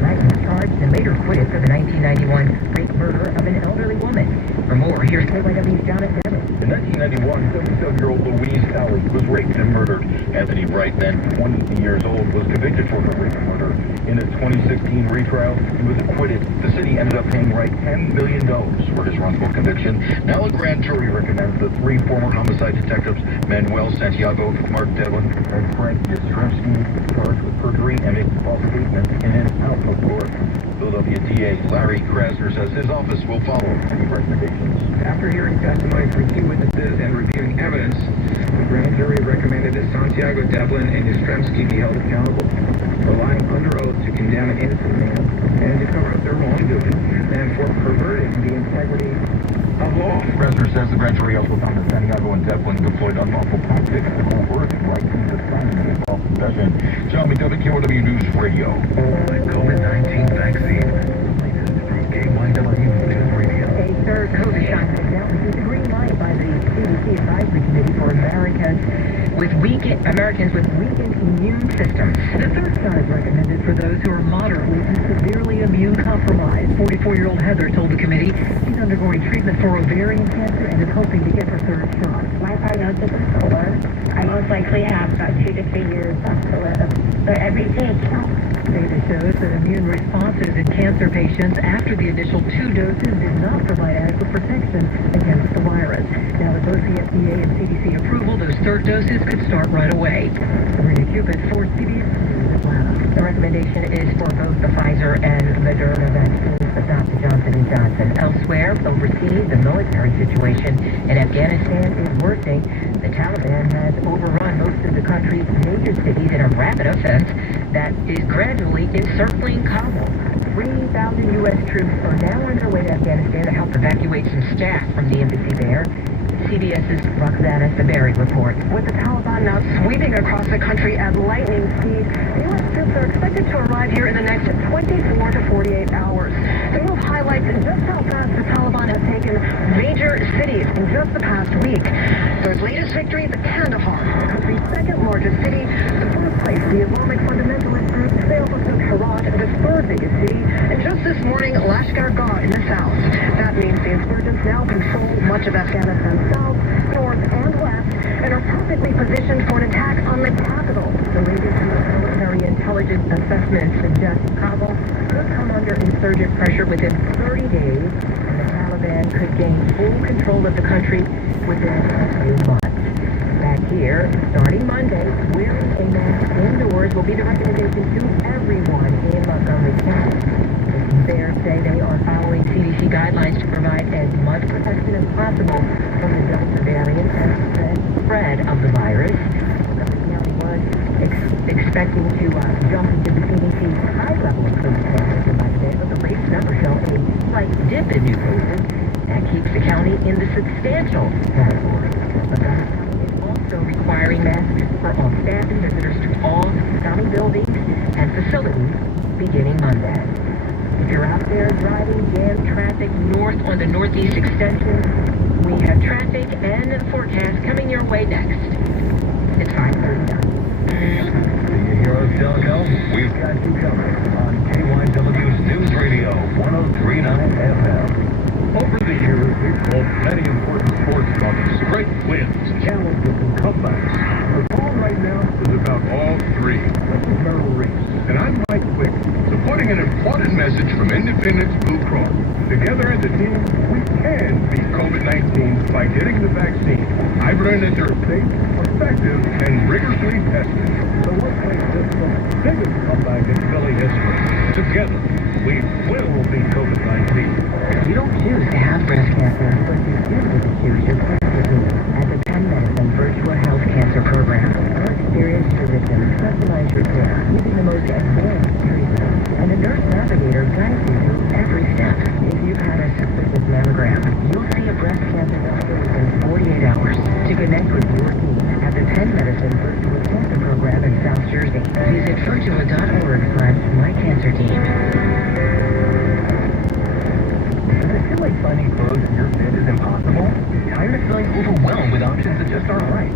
Wright was charged and later acquitted for the 1991 rape murder of an elderly woman. For more, here's KYW's Jonathan Evans. In 1991, 77-year-old Louise Talley was raped and murdered. Anthony Wright, then 20 years old, was convicted for her rape and murder In a 2016 retrial, he was acquitted. The city ended up paying Wright $10 million for his wrongful conviction. Now a grand jury recommends the three former homicide detectives, Manuel Santiago, Mark Devlin, and Frank Yastrzemski, charged with perjury and making false statements in and out of court. Philadelphia DA Larry Krasner says his office will follow any recommendations. After hearing testimony from key witnesses and reviewing evidence, the grand jury recommended that Santiago, Devlin, and Yastrzemski be held accountable for lying under oath to condemn an innocent man and to cover up their wrongdoing, and for perverting the integrity of law. Krasner says the grand jury also found that Santiago and Devlin deployed unlawful tactics and coercion right to the assignment of false possession. John McDevitt, KYW News Radio. The COVID-19 vaccine. Latest from KYW News Radio. A third COVID shot has now received a green light by the CDC Advisory Committee for Americans with weakened immune systems. The third shot is recommended for those who are moderately to severely immune compromised. 44-year-old Heather told the committee she's undergoing treatment for ovarian cancer and is hoping to get her third shot. My prognosis is poor. I most likely have about 2 to 3 years left to live. So every day counts. Data shows that immune responses in cancer patients after the initial 2 doses did not provide adequate protection against the virus. Now that both the FDA and CDC approval, those third doses could start right away. Sabrina Cupid for CBS News Atlanta. The recommendation is for both the Pfizer and Moderna vaccines, but not the Johnson & Johnson. Elsewhere, overseas, the military situation in Afghanistan is worsening. The Taliban has overrun most of the country's major cities in a rapid offense that is gradually encircling Kabul. 3,000 U.S. troops are now on their way to Afghanistan to help evacuate some staff from the embassy there. CBS's Roxana Saberi reports. With the Taliban now sweeping across the country at lightning speed, the U.S. troops are expected to arrive here in the next 24 to 48 hours. The move highlights just how fast the Taliban has taken major cities in just the past week. Their latest victory, the Kandahar, the country's second largest city, the birthplace of the Islamic fundamentalist group. They also took Herat, the third biggest city, and just this morning, Lashkar Gah in the south. That means the insurgents now control much of Afghanistan's south, north, and west, and are perfectly positioned for an attack on the capital. The latest military intelligence assessments suggest Kabul could come under insurgent pressure within 30 days, and the Taliban could gain full control of the country within a few months. Back here, starting Monday, wearing a mask indoors will be the recommendation to everyone in Montgomery County. There say they are following CDC guidelines to provide as much protection as possible from the Delta variant and the spread of the virus. Montgomery County was expecting to jump into the CDC's high level of COVID transmission by today, but the latest numbers show a slight dip in new cases. That keeps the county in the substantial category. Montgomery County is also requiring masks for all staff and visitors to all county buildings and facilities beginning Monday. If you're out there driving jammed traffic north on the northeast extension, we have traffic and forecast coming your way next. It's 5:39. The Heroes Telco, we've got you covered on KYW's News Radio 103.9 FM. Over the years, we've called many important sports moments great wins, challenges, and comebacks. The call right now is about all three. This is Merrill Reese, and I'm Mike Quick, supporting an important message from Independence Blue Cross. Together as a team, we can beat COVID-19 by getting the vaccine. I've learned that they're safe, effective, and rigorously tested. So let's make this the biggest comeback in Philly history. Together, we will beat COVID-19. You don't choose to have breast cancer, but you do get to choose your cancer team at the Penn Medicine Virtual Health Cancer Program. Our experienced physicians customize your care using the most advanced treatment, and a nurse navigator guides you through every step. If you've had a suspicious mammogram, you'll see a breast cancer doctor within 48 hours. To connect with your team at the Penn Medicine Virtual Cancer Program in South Jersey, visit virtua.org/mycancerteam. Like finding clothes in your fit is impossible? Tired of feeling overwhelmed with options that just aren't right?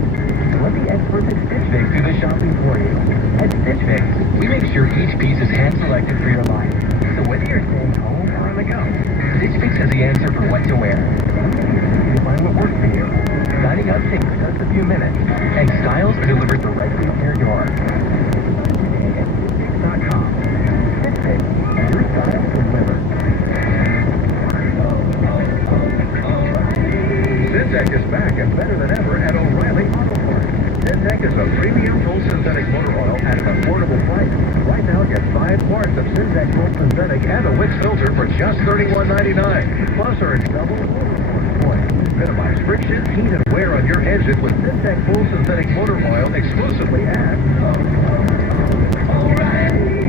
Let the experts at Stitch Fix do the shopping for you. At Stitch Fix, we make sure each piece is hand-selected for your life. So whether you're staying home or on the go, Stitch Fix has the answer for what to wear. You'll find what works for you. Signing up takes just a few minutes, and styles are delivered directly to your door. Today at StitchFix.com. Syntec is back and better than ever at O'Reilly Auto Parts. Syntec is a premium full synthetic motor oil at an affordable price. Right now, get 5 quarts of Syntec full synthetic and a Wix filter for just $31.99. Plus, earn double points. Minimize friction, heat, and wear on your engine with Syntec full synthetic motor oil exclusively at O'Reilly.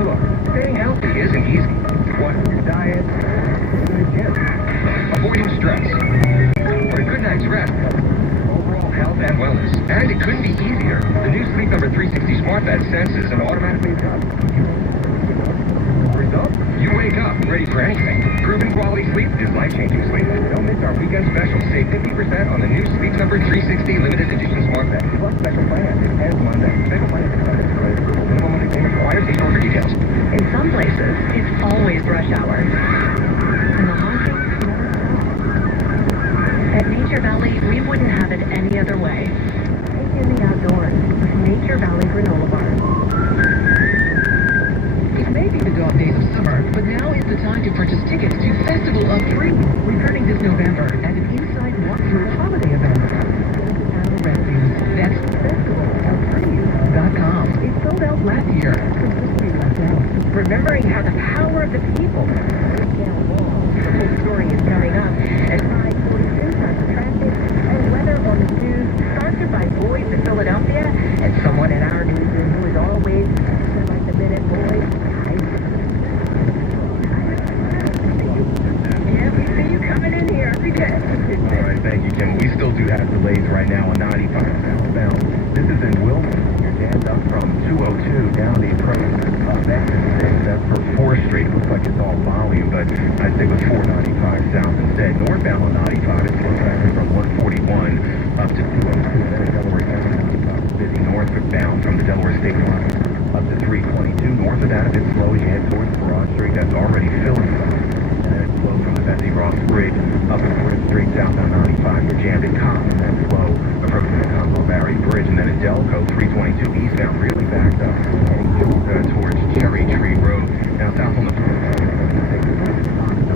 Look, staying healthy isn't easy. What? Diet, gym, avoiding stress, for a good night's rest, overall health and wellness. And it couldn't be easier. The new Sleep Number 360 Smart Bed senses and automatically adjusts. Result? You wake up ready for anything. Proven quality sleep is life-changing sleep. Don't miss our weekend special. Save 50% on the new Sleep Number 360 Limited Edition Smart Bed. Plus special plan. Ends Monday. Special plan is subject to approval. Minimum monthly payment required. See store for details. In some places, it's always rush hour. And the honking? At Nature Valley, we wouldn't have it any other way. Take in the outdoors with Nature Valley granola bars. It may be the dog days of summer, but now is the time to purchase tickets to Festival of Trees, returning this November at an inside walkthrough holiday event. Animal Rescues. That's festivalofTrees.com. It sold out last year. Remembering how the power of the people. The whole story is coming up at 5:42 on traffic and weather on the news, sponsored by Boys of Philadelphia and someone in our newsroom who is always like the minute boys. Yeah, we see you coming in here every day. All right, thank you, Kim. We still do have delays right now on 95 southbound. This is in Wilmington. You're jammed up from 202 down the approach. That's for 4th Street. It looks like it's all volume, but I'd stick with 495 south instead. Northbound on 95, it's slow traffic from 141 up to 202. And then Delaware Avenue, busy northbound from the Delaware State line up to 322. North of that, a bit slow as you head towards Broad Street. That's already filling. And then it's slow from the Betsy Ross Bridge up at 4th Street, southbound 95. You're jammed at Cotton, and then slow approaching the Conwell Barry Bridge. And then at Delco, 322 eastbound, really backed up towards Cherry Tree Road. Now south on the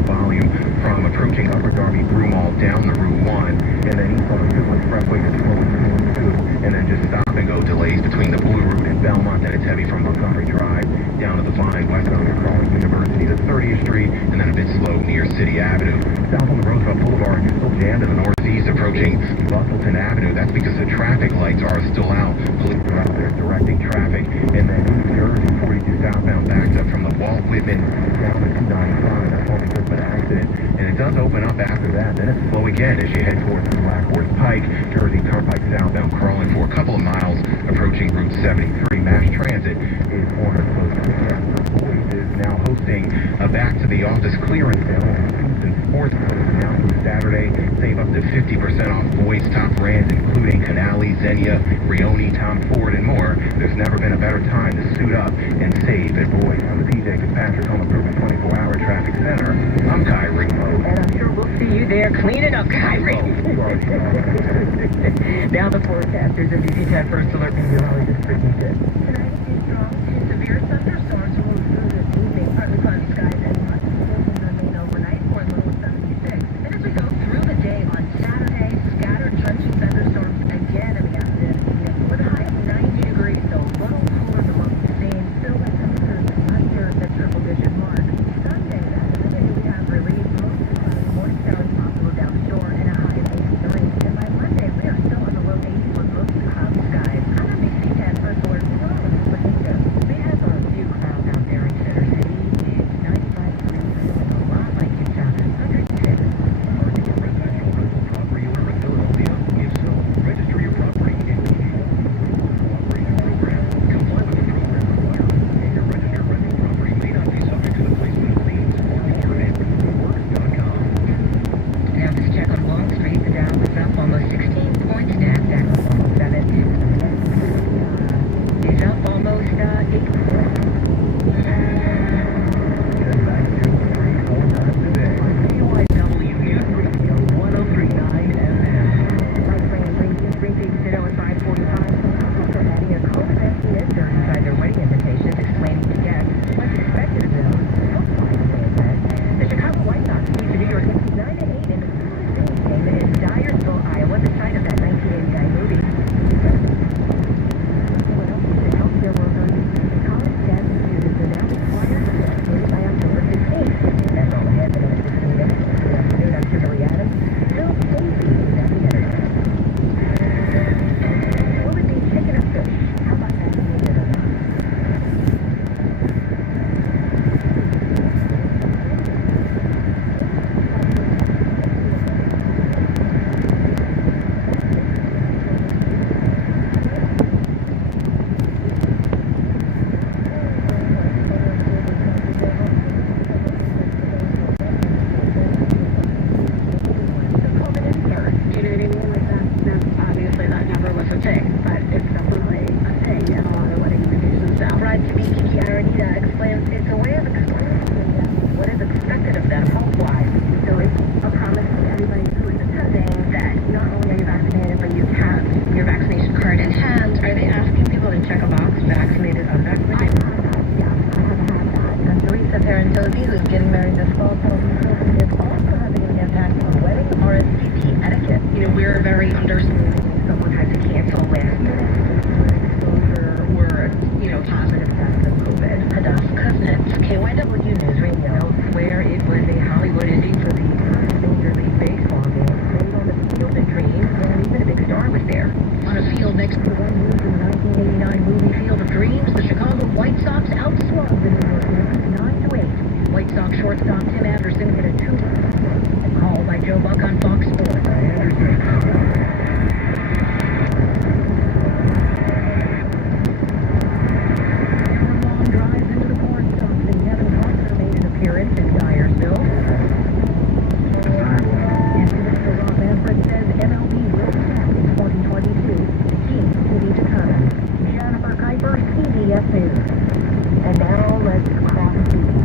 volume from approaching Upper Darby Broomall down the Route 1, and then east on the Goodwin Expressway to 2, and then just stop and go delays between the Blue Route and Belmont. Then it's heavy from Montgomery Drive down to the Vine, westbound to Carleton University to 30th Street, and then a bit slow near City Avenue. South on the Roosevelt Boulevard, you're still jammed in the northeast approaching Bustleton Avenue. That's because the traffic lights are still out. Police are out there directing traffic. And then New Jersey 42 southbound backed up from the Walt Whitman down to 295. That's all because of an accident. And it does open up after that. Then it's slow again as you head towards the Black Horse Pike. Jersey Turnpike southbound crawling for a couple of miles approaching Route 73. Mass Transit is on its close. Boys is now hosting a back to the office clearance sale on foods and sports goods now through Saturday. Save up to 50% off boys' top brands, including Canali, Xenia, Rioni, Tom Ford, and more. There's never been a better time to suit up and save at Boys. From the PJ Fitzpatrick Home Improvement 24-hour Traffic Center, I'm Kyrie. And I'm sure we'll see you there cleaning up, Kyrie. Now the forecasters and DC10 First Alert meteorologist for Tonight, strong to severe thunderstorms will move through this evening. Partly cloudy skies and conditions remain overnight for a low of 76. And as we go through the day on Saturday, scattered drenching thunderstorms again in the afternoon with a high of 90 degrees, so a little cooler than what we've seen. Still with temperatures under the triple-digit mark. Sunday, we have relief. Mostly cloudy, morning showers possible down the shore, and a high of 83. And by Monday, we are still on the low 80s with mostly cloudy skies. I'm on DC10 First Alert meteorologist. We have a few clouds out there. Teresa Parentozzi, who's getting married this fall, tells me COVID is also having an impact on wedding RSVP etiquette. You know, we're very understanding if someone had to cancel last minute exposure or, positive test of COVID. Hadass Kuznets, KYW News Radio. Elsewhere, it was a Hollywood ending for the first Major League Baseball game played on the Field of Dreams, and even a big star was there. On a field next to the one used in the 1989 movie Field of Dreams, the Chicago White Sox outswung the New York Yankees 9-8. White Sox shortstop Tim Anderson hit a 2-run call by Joe Buck on Fox Sports. Long drives into the Corn Sox, and Devin Buckner made an appearance in Dyersville. And Mr. Rob Manfred says MLB will start in 2022. The key to be determined. Jennifer Kuiper, CBS News. And now let's cross seas.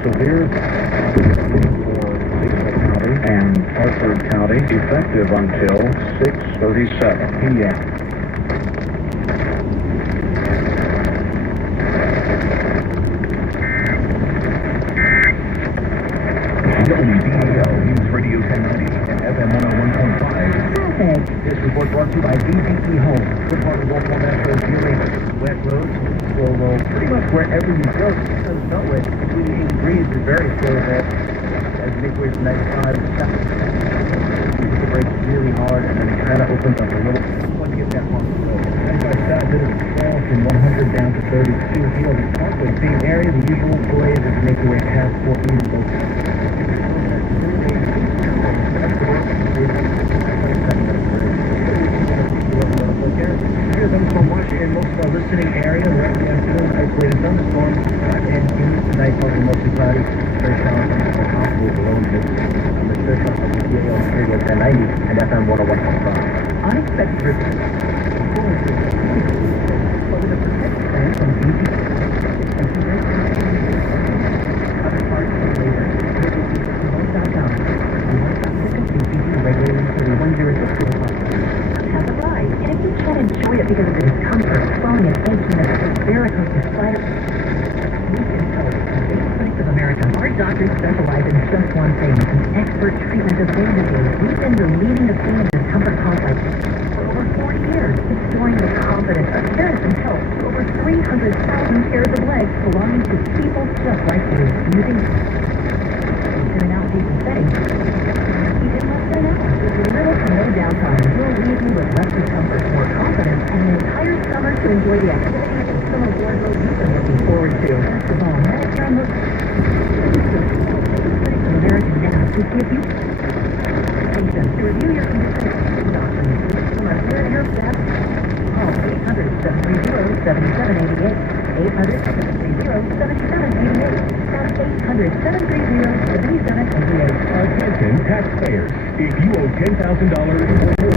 Severe and Hartford County, effective until 6:37 p.m. WBAL News Radio 1090 and FM 101.5. This report brought to you by VPP Home. Good part of Baltimore Metro dealing wet roads. Slow pretty much wherever you go. Because no way, between 80 degrees is very slow there. As you make way from 95 to south. The brakes really hard and then it kind of opens up a little. Once you get that long slow. And by that, bit of a fall from 100 down to 32. Here the Parkway, same area, the usual delays as you make your way past Fort Lee. Hear them so much in most of our listening area, right after those isolated thunderstorms, and tonight probably mostly cloudy, very challenging, but possible below this on the surface of the WBAL Radio 1090 and FM 101.5. Unexpected risk. But with a protected plan from BB, other parts of the labor, remote.com, regulating for the 106 have arrived, and if you can't enjoy it because of the discomfort, swelling, and achiness of varicose spider, we can help. Clinics of America. Our doctors specialize in just one thing, an expert treatment of bandages. We've been relieving the pain and discomfort caused by for over 40 years, restoring the confidence, assurance, and health to over 300,000 pairs of legs belonging to people just like you, using in an outpatient setting. Even less than an hour, with little to no downtime, we'll leave you with less discomfort, more confidence, and an entire summer to enjoy the activities and summer wardrobe you've been looking forward to. Best of all, Medicare most Clinics of America now to give you patients to review your condition. Doctors, from our your best. Call 800-730-7788. 800-730-7788. That's 800-730-7788. Attention taxpayers. If you owe $10,000 or more,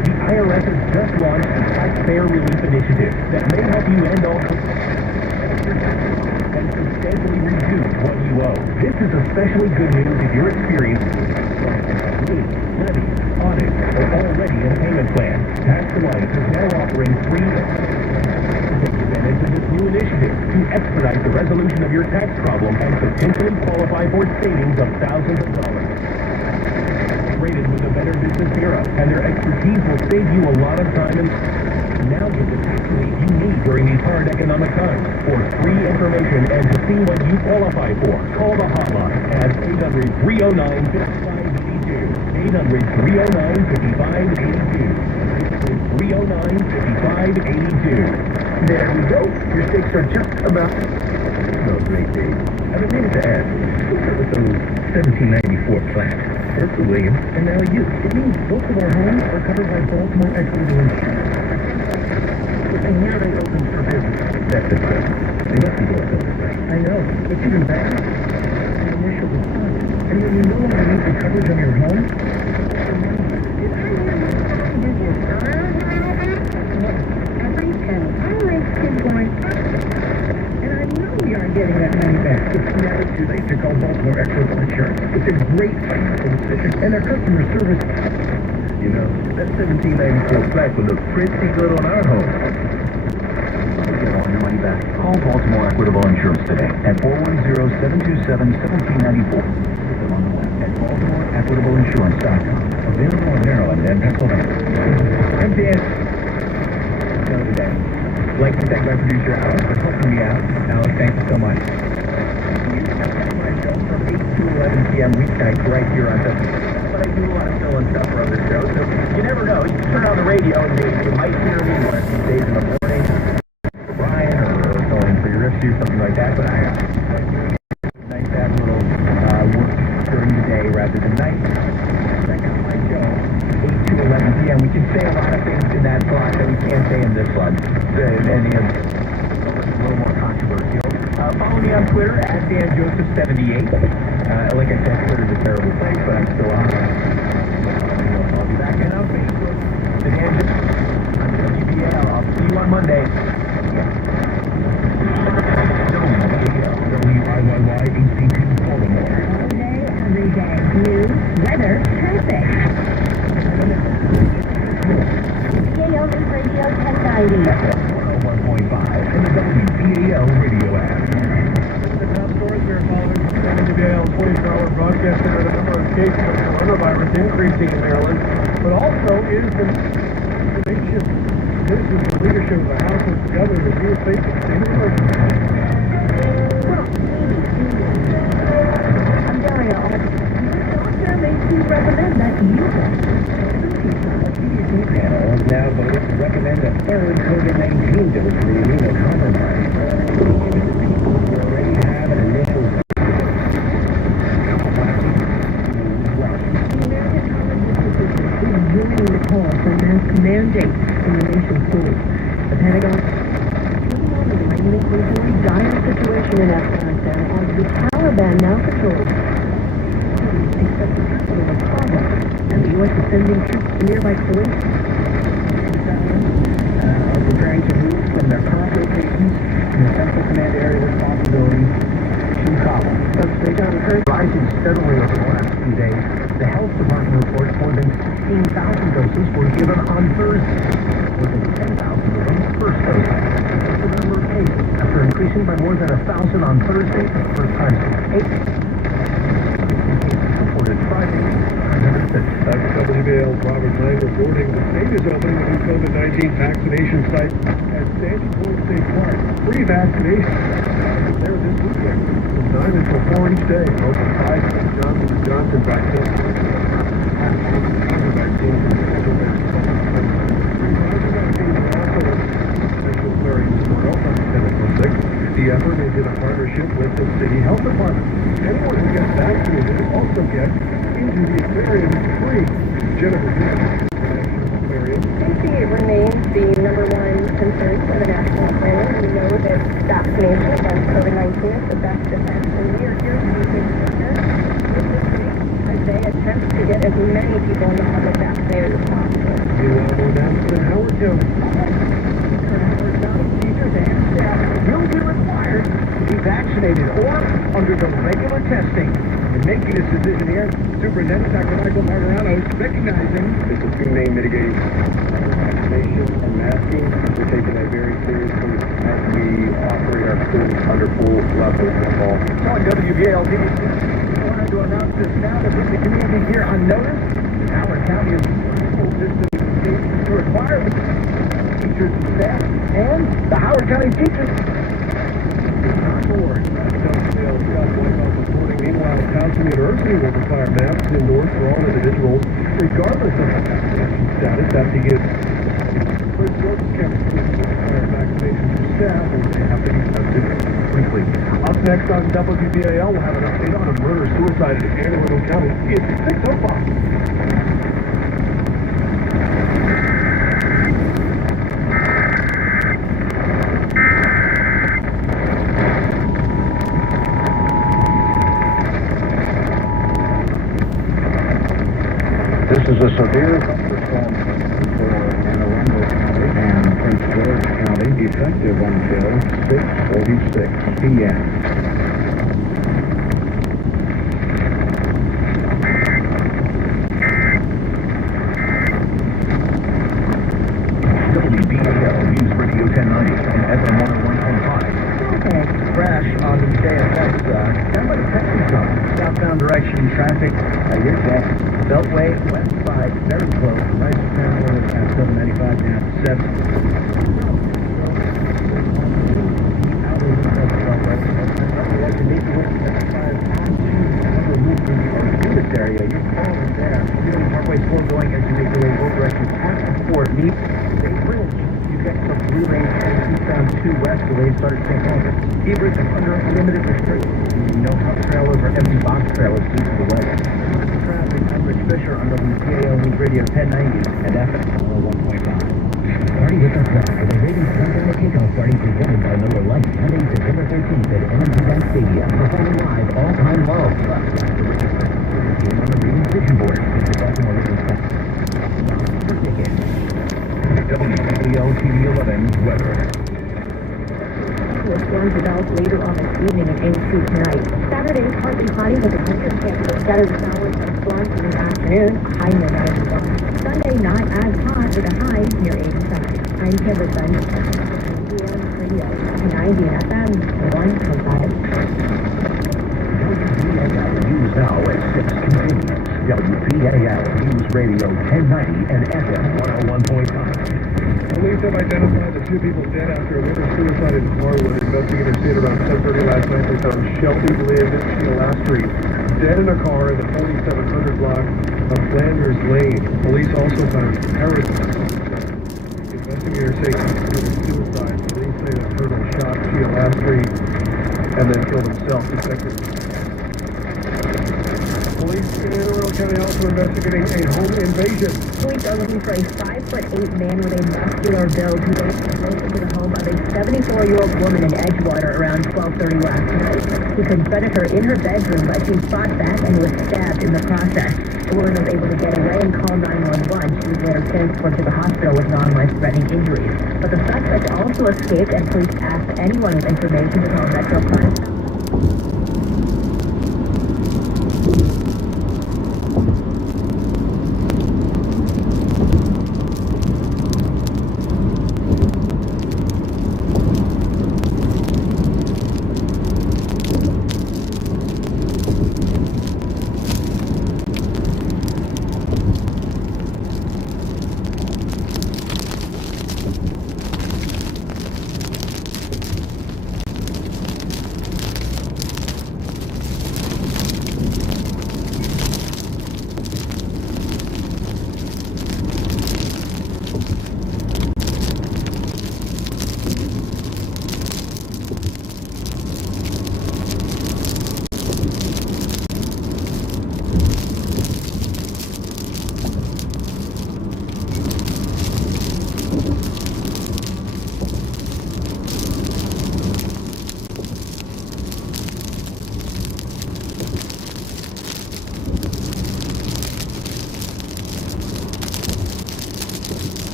the IRS has just launched a taxpayer relief initiative that may help you end all and substantially reduce what you owe. This is especially good news if you're experiencing levy, audit, or already in a payment plan. Tax Alliance is now offering free advantage of this new initiative to expedite the resolution of your tax problem and potentially qualify for savings of thousands of dollars. Rated with the Better Business Bureau, and their expertise will save you a lot of time and now get the tax relief you need during these hard economic times. For free information and to see what you qualify for, call the hotline at 800-309-5582. 800-309-5582. 309-5582. There we go. Your stakes are just about those great days. I've been meaning to ask, what's up with those 1794 flats? First the Williams, and now you. It means both of our homes are covered by Baltimore Equity Insurance. And now they open for business. That's the question. They must be doing something right. I know, but even better, the initial response. And when you no longer need the coverage on your home, getting that money back. It's never too late to call Baltimore Equity Insurance. It's a great financial decision, and their customer service. You know, that 1794 flat would look pretty good on our home. your money back. Call Baltimore Equitable Insurance today at 410-727-1794. Visit them on the web at BaltimoreEquitableInsurance.com. Available in Maryland and Pennsylvania. I'm Dan. Today. I'd like to thank my producer, Alex, for helping me out. Alex, thank you so much. My show from 8 to 11 p.m. weeknights right here on W. But I do a lot of fill and stuff for other shows, so you never know. You can turn on the radio and you might hear me one of these days in the morning for Brian or filling for your issue, something like that. But I nice to have a little work during the day rather than night. Check out my show, 8 to 11 p.m. We can say a lot of things in that slot that we can't say in this slot. Any of a little more controversial. Follow me on Twitter at DanJoseph78. Like I said, Twitter's a terrible place, but I'm still on it. I'll be back in on Facebook. The Dan Joseph. I'm WBL. I'll see you on Monday. WIYY-HCP Baltimore. All day, every day. News, weather, traffic. PAO News Radio 1090. 101.5 and the WPAL radio app. The top stories we are following from WPAL 24-hour broadcast center. The number of cases of coronavirus increasing in Maryland, but also is the nation. This is the leadership of the House of Governors who are facing state of emergency. I'm Daria. Your doctor may recommend that you panel has now voted to recommend a third COVID-19 dose for the immunocompromised. People who already have an initial The American College of Physicians is joining the call for mask mandates in the nation's schools. The Pentagon taking on the increasingly dire situation in Afghanistan as the Taliban now controls except the capital of Kabul, and the U.S. is sending troops to nearby Kuwait. Are preparing to move from their current locations in the Central Command Area responsibility to Kabul. Spokesman John Hurst Rising steadily over the last few days, the Health Department reports more than 16,000 doses were given on Thursday. More than 10,000 of them first doses. That's the number of cases after increasing by more than 1,000 on Thursday for the first time since April. Reported Friday. WBAL's Robert Knight reporting the state is opening a new COVID-19 vaccination site at Sandy Point State Park. Free vaccination there this weekend from 9 until 4 each day. Both the Pfizer and Johnson vaccine. The effort is in a partnership with the city health department. Anyone who gets vaccinated also gets into the aquarium free. Jennifer, safety remains the number one concern for the national planner. We know that vaccination against COVID-19 is the best defense, and we are here to take partners with the state as they attempt to get as many people in the public vaccinated as possible. Meanwhile, more announcement in Howard County. Teachers and staff will be required to be vaccinated or undergo regular testing. In making this decision here, Superintendent Dr. Michael Margarano is recognizing This is two main mitigating vaccination and masking. We're taking that very seriously as we operate our schools under full level of all. on WBAL TV. I wanted to announce this now to put the community here on notice. Howard County is school system to require teachers and staff and the Howard County teachers. Meanwhile, Towson University will require masks indoors for all individuals, regardless of vaccination status. That begins. First, Georgia campuses will require vaccination for staff, or they have to be tested quickly. Up next on WBAL, we'll have an update on a murder-suicide in Anne Arundel County. It's 6:05. This is a severe thunderstorm for Anne Arundel County and Prince George County, effective until 6:46 p.m. WBAL News Radio 1090 and FM 101.5. on the JFX, down by the Texas zone, southbound direction traffic. You're set. Beltway, west side, very close. Right terminal at 795 down to 7. Area. You're falling there. Feeling Parkway slow going as you make your way over at your past Fort Meet. Bay Bridge. You get some blue lanes eastbound 2 west. The lanes started to take over. Hebridge under limited restrictions. No truck trailers or empty box trailers due to the weather. Traffic. I'm Rich Fisher on WPAO News Radio 1090 and FM 101.5. Party with us live for the ratings countdown to kickoff party presented by Miller Lite. Sunday, September 13th at M&T Bank Stadium. Performing live all time low. Plus, on the reading vision board. Baltimore Ravens fans. For tickets. WPAO TV 11's weather. Storms develop later on this evening and into tonight. Saturday, partly cloudy with a 10% for scattered showers and storms in the afternoon, a high near 91. Sunday, not as hot with a high near 87. I'm Kimber Sun. Radio 90 FM 1.5. News now at 6 continues. WPAL News Radio 1090 and FM 101.5. Police have identified the 2 people dead after a winter suicide in Harwood. Investigators say around 10:30 last night they found Shelby Lynn Sheila Street dead in a car in the 4700 block of Flanders Lane. Police also found Harris. Investigators say he committed suicide. Police say that Colonel shot Sheila Street and then killed himself. Police in Anne Arundel County also investigating a home invasion. Police are looking for a 5'8" man with a muscular build who broke into the home of a 74-year-old woman in Edgewater around 12:30 last night. He confronted her in her bedroom, but she fought back and was stabbed in the process. The woman was able to get away and call 911. She was later transported to the hospital with non-life-threatening injuries. But the suspect also escaped, and police asked anyone with information to call Metro Crime.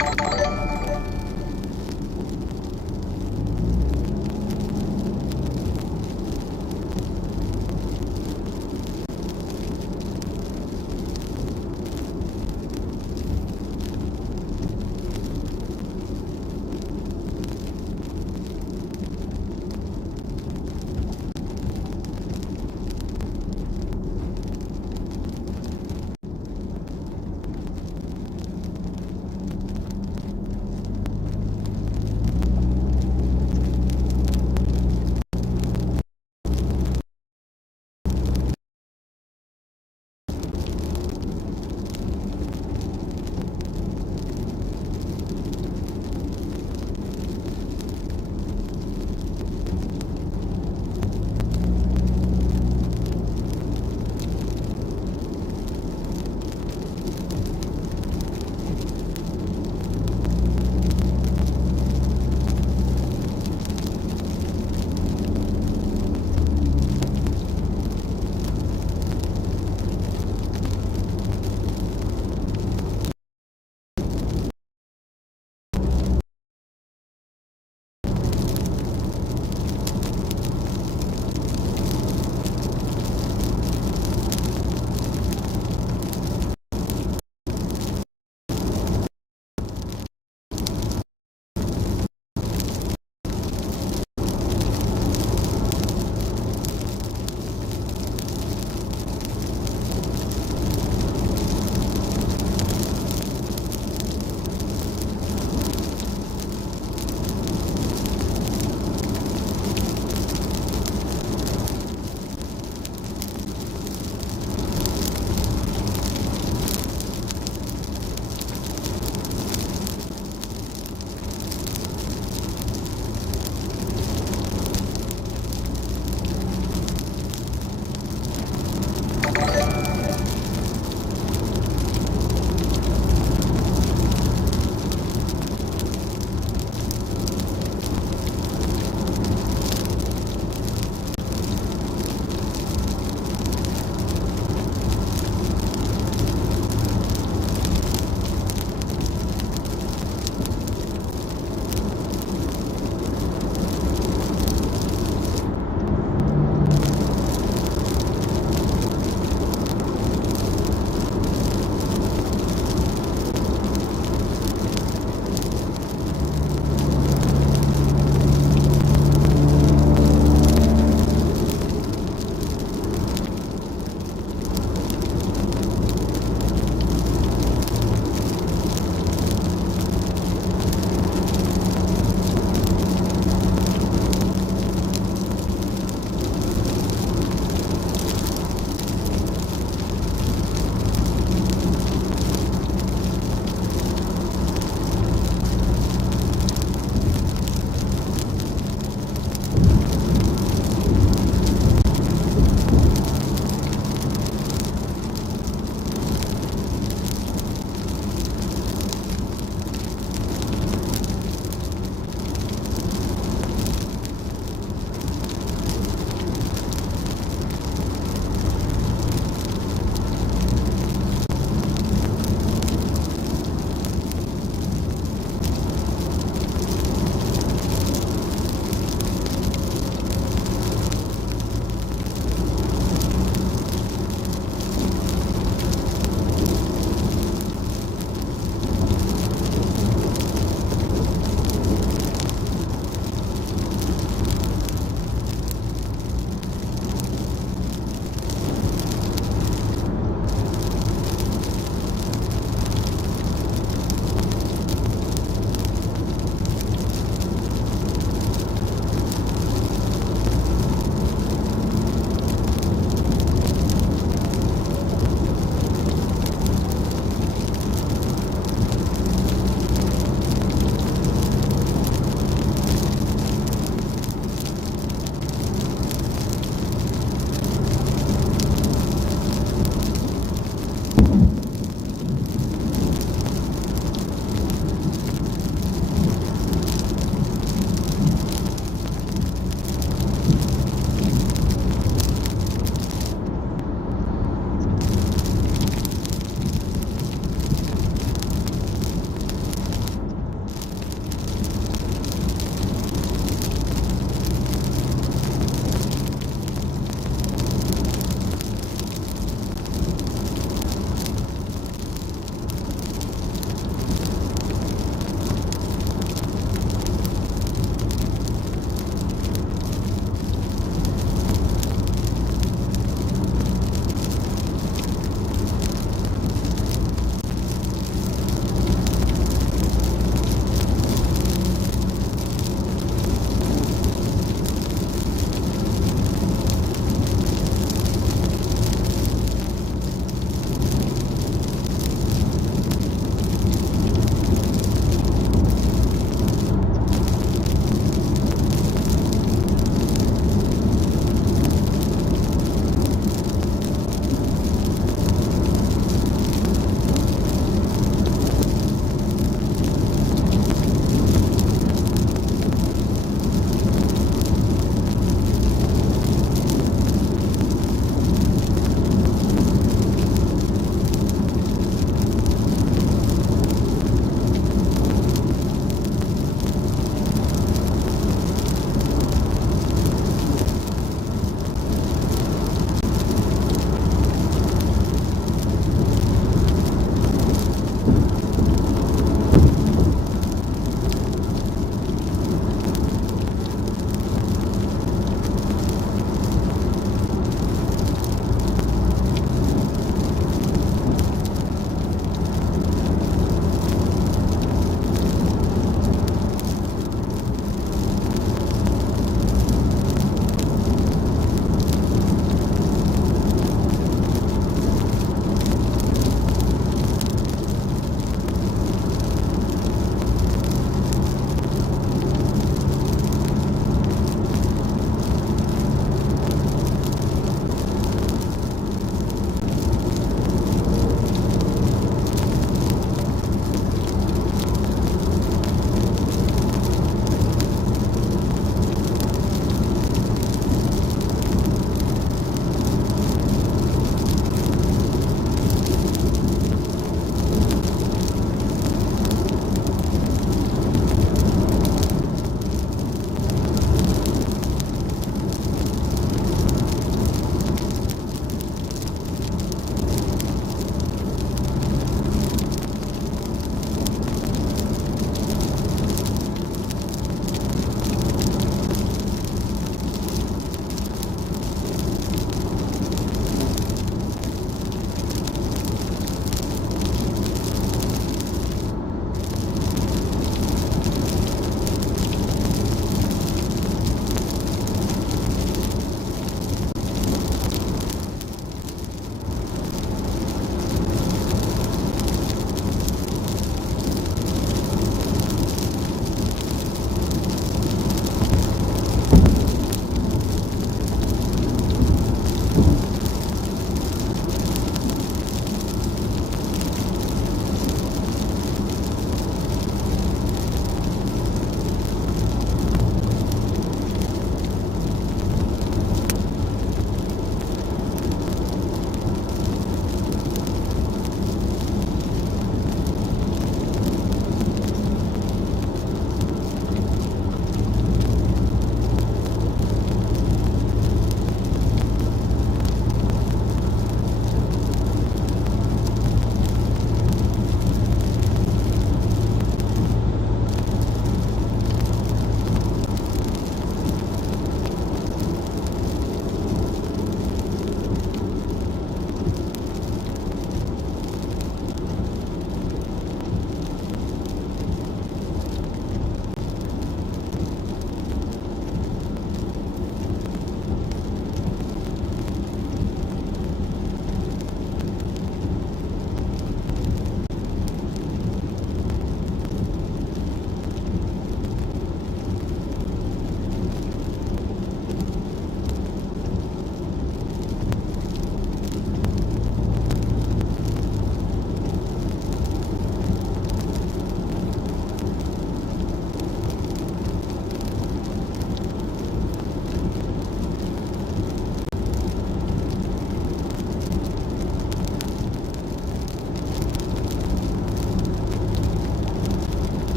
Thank you.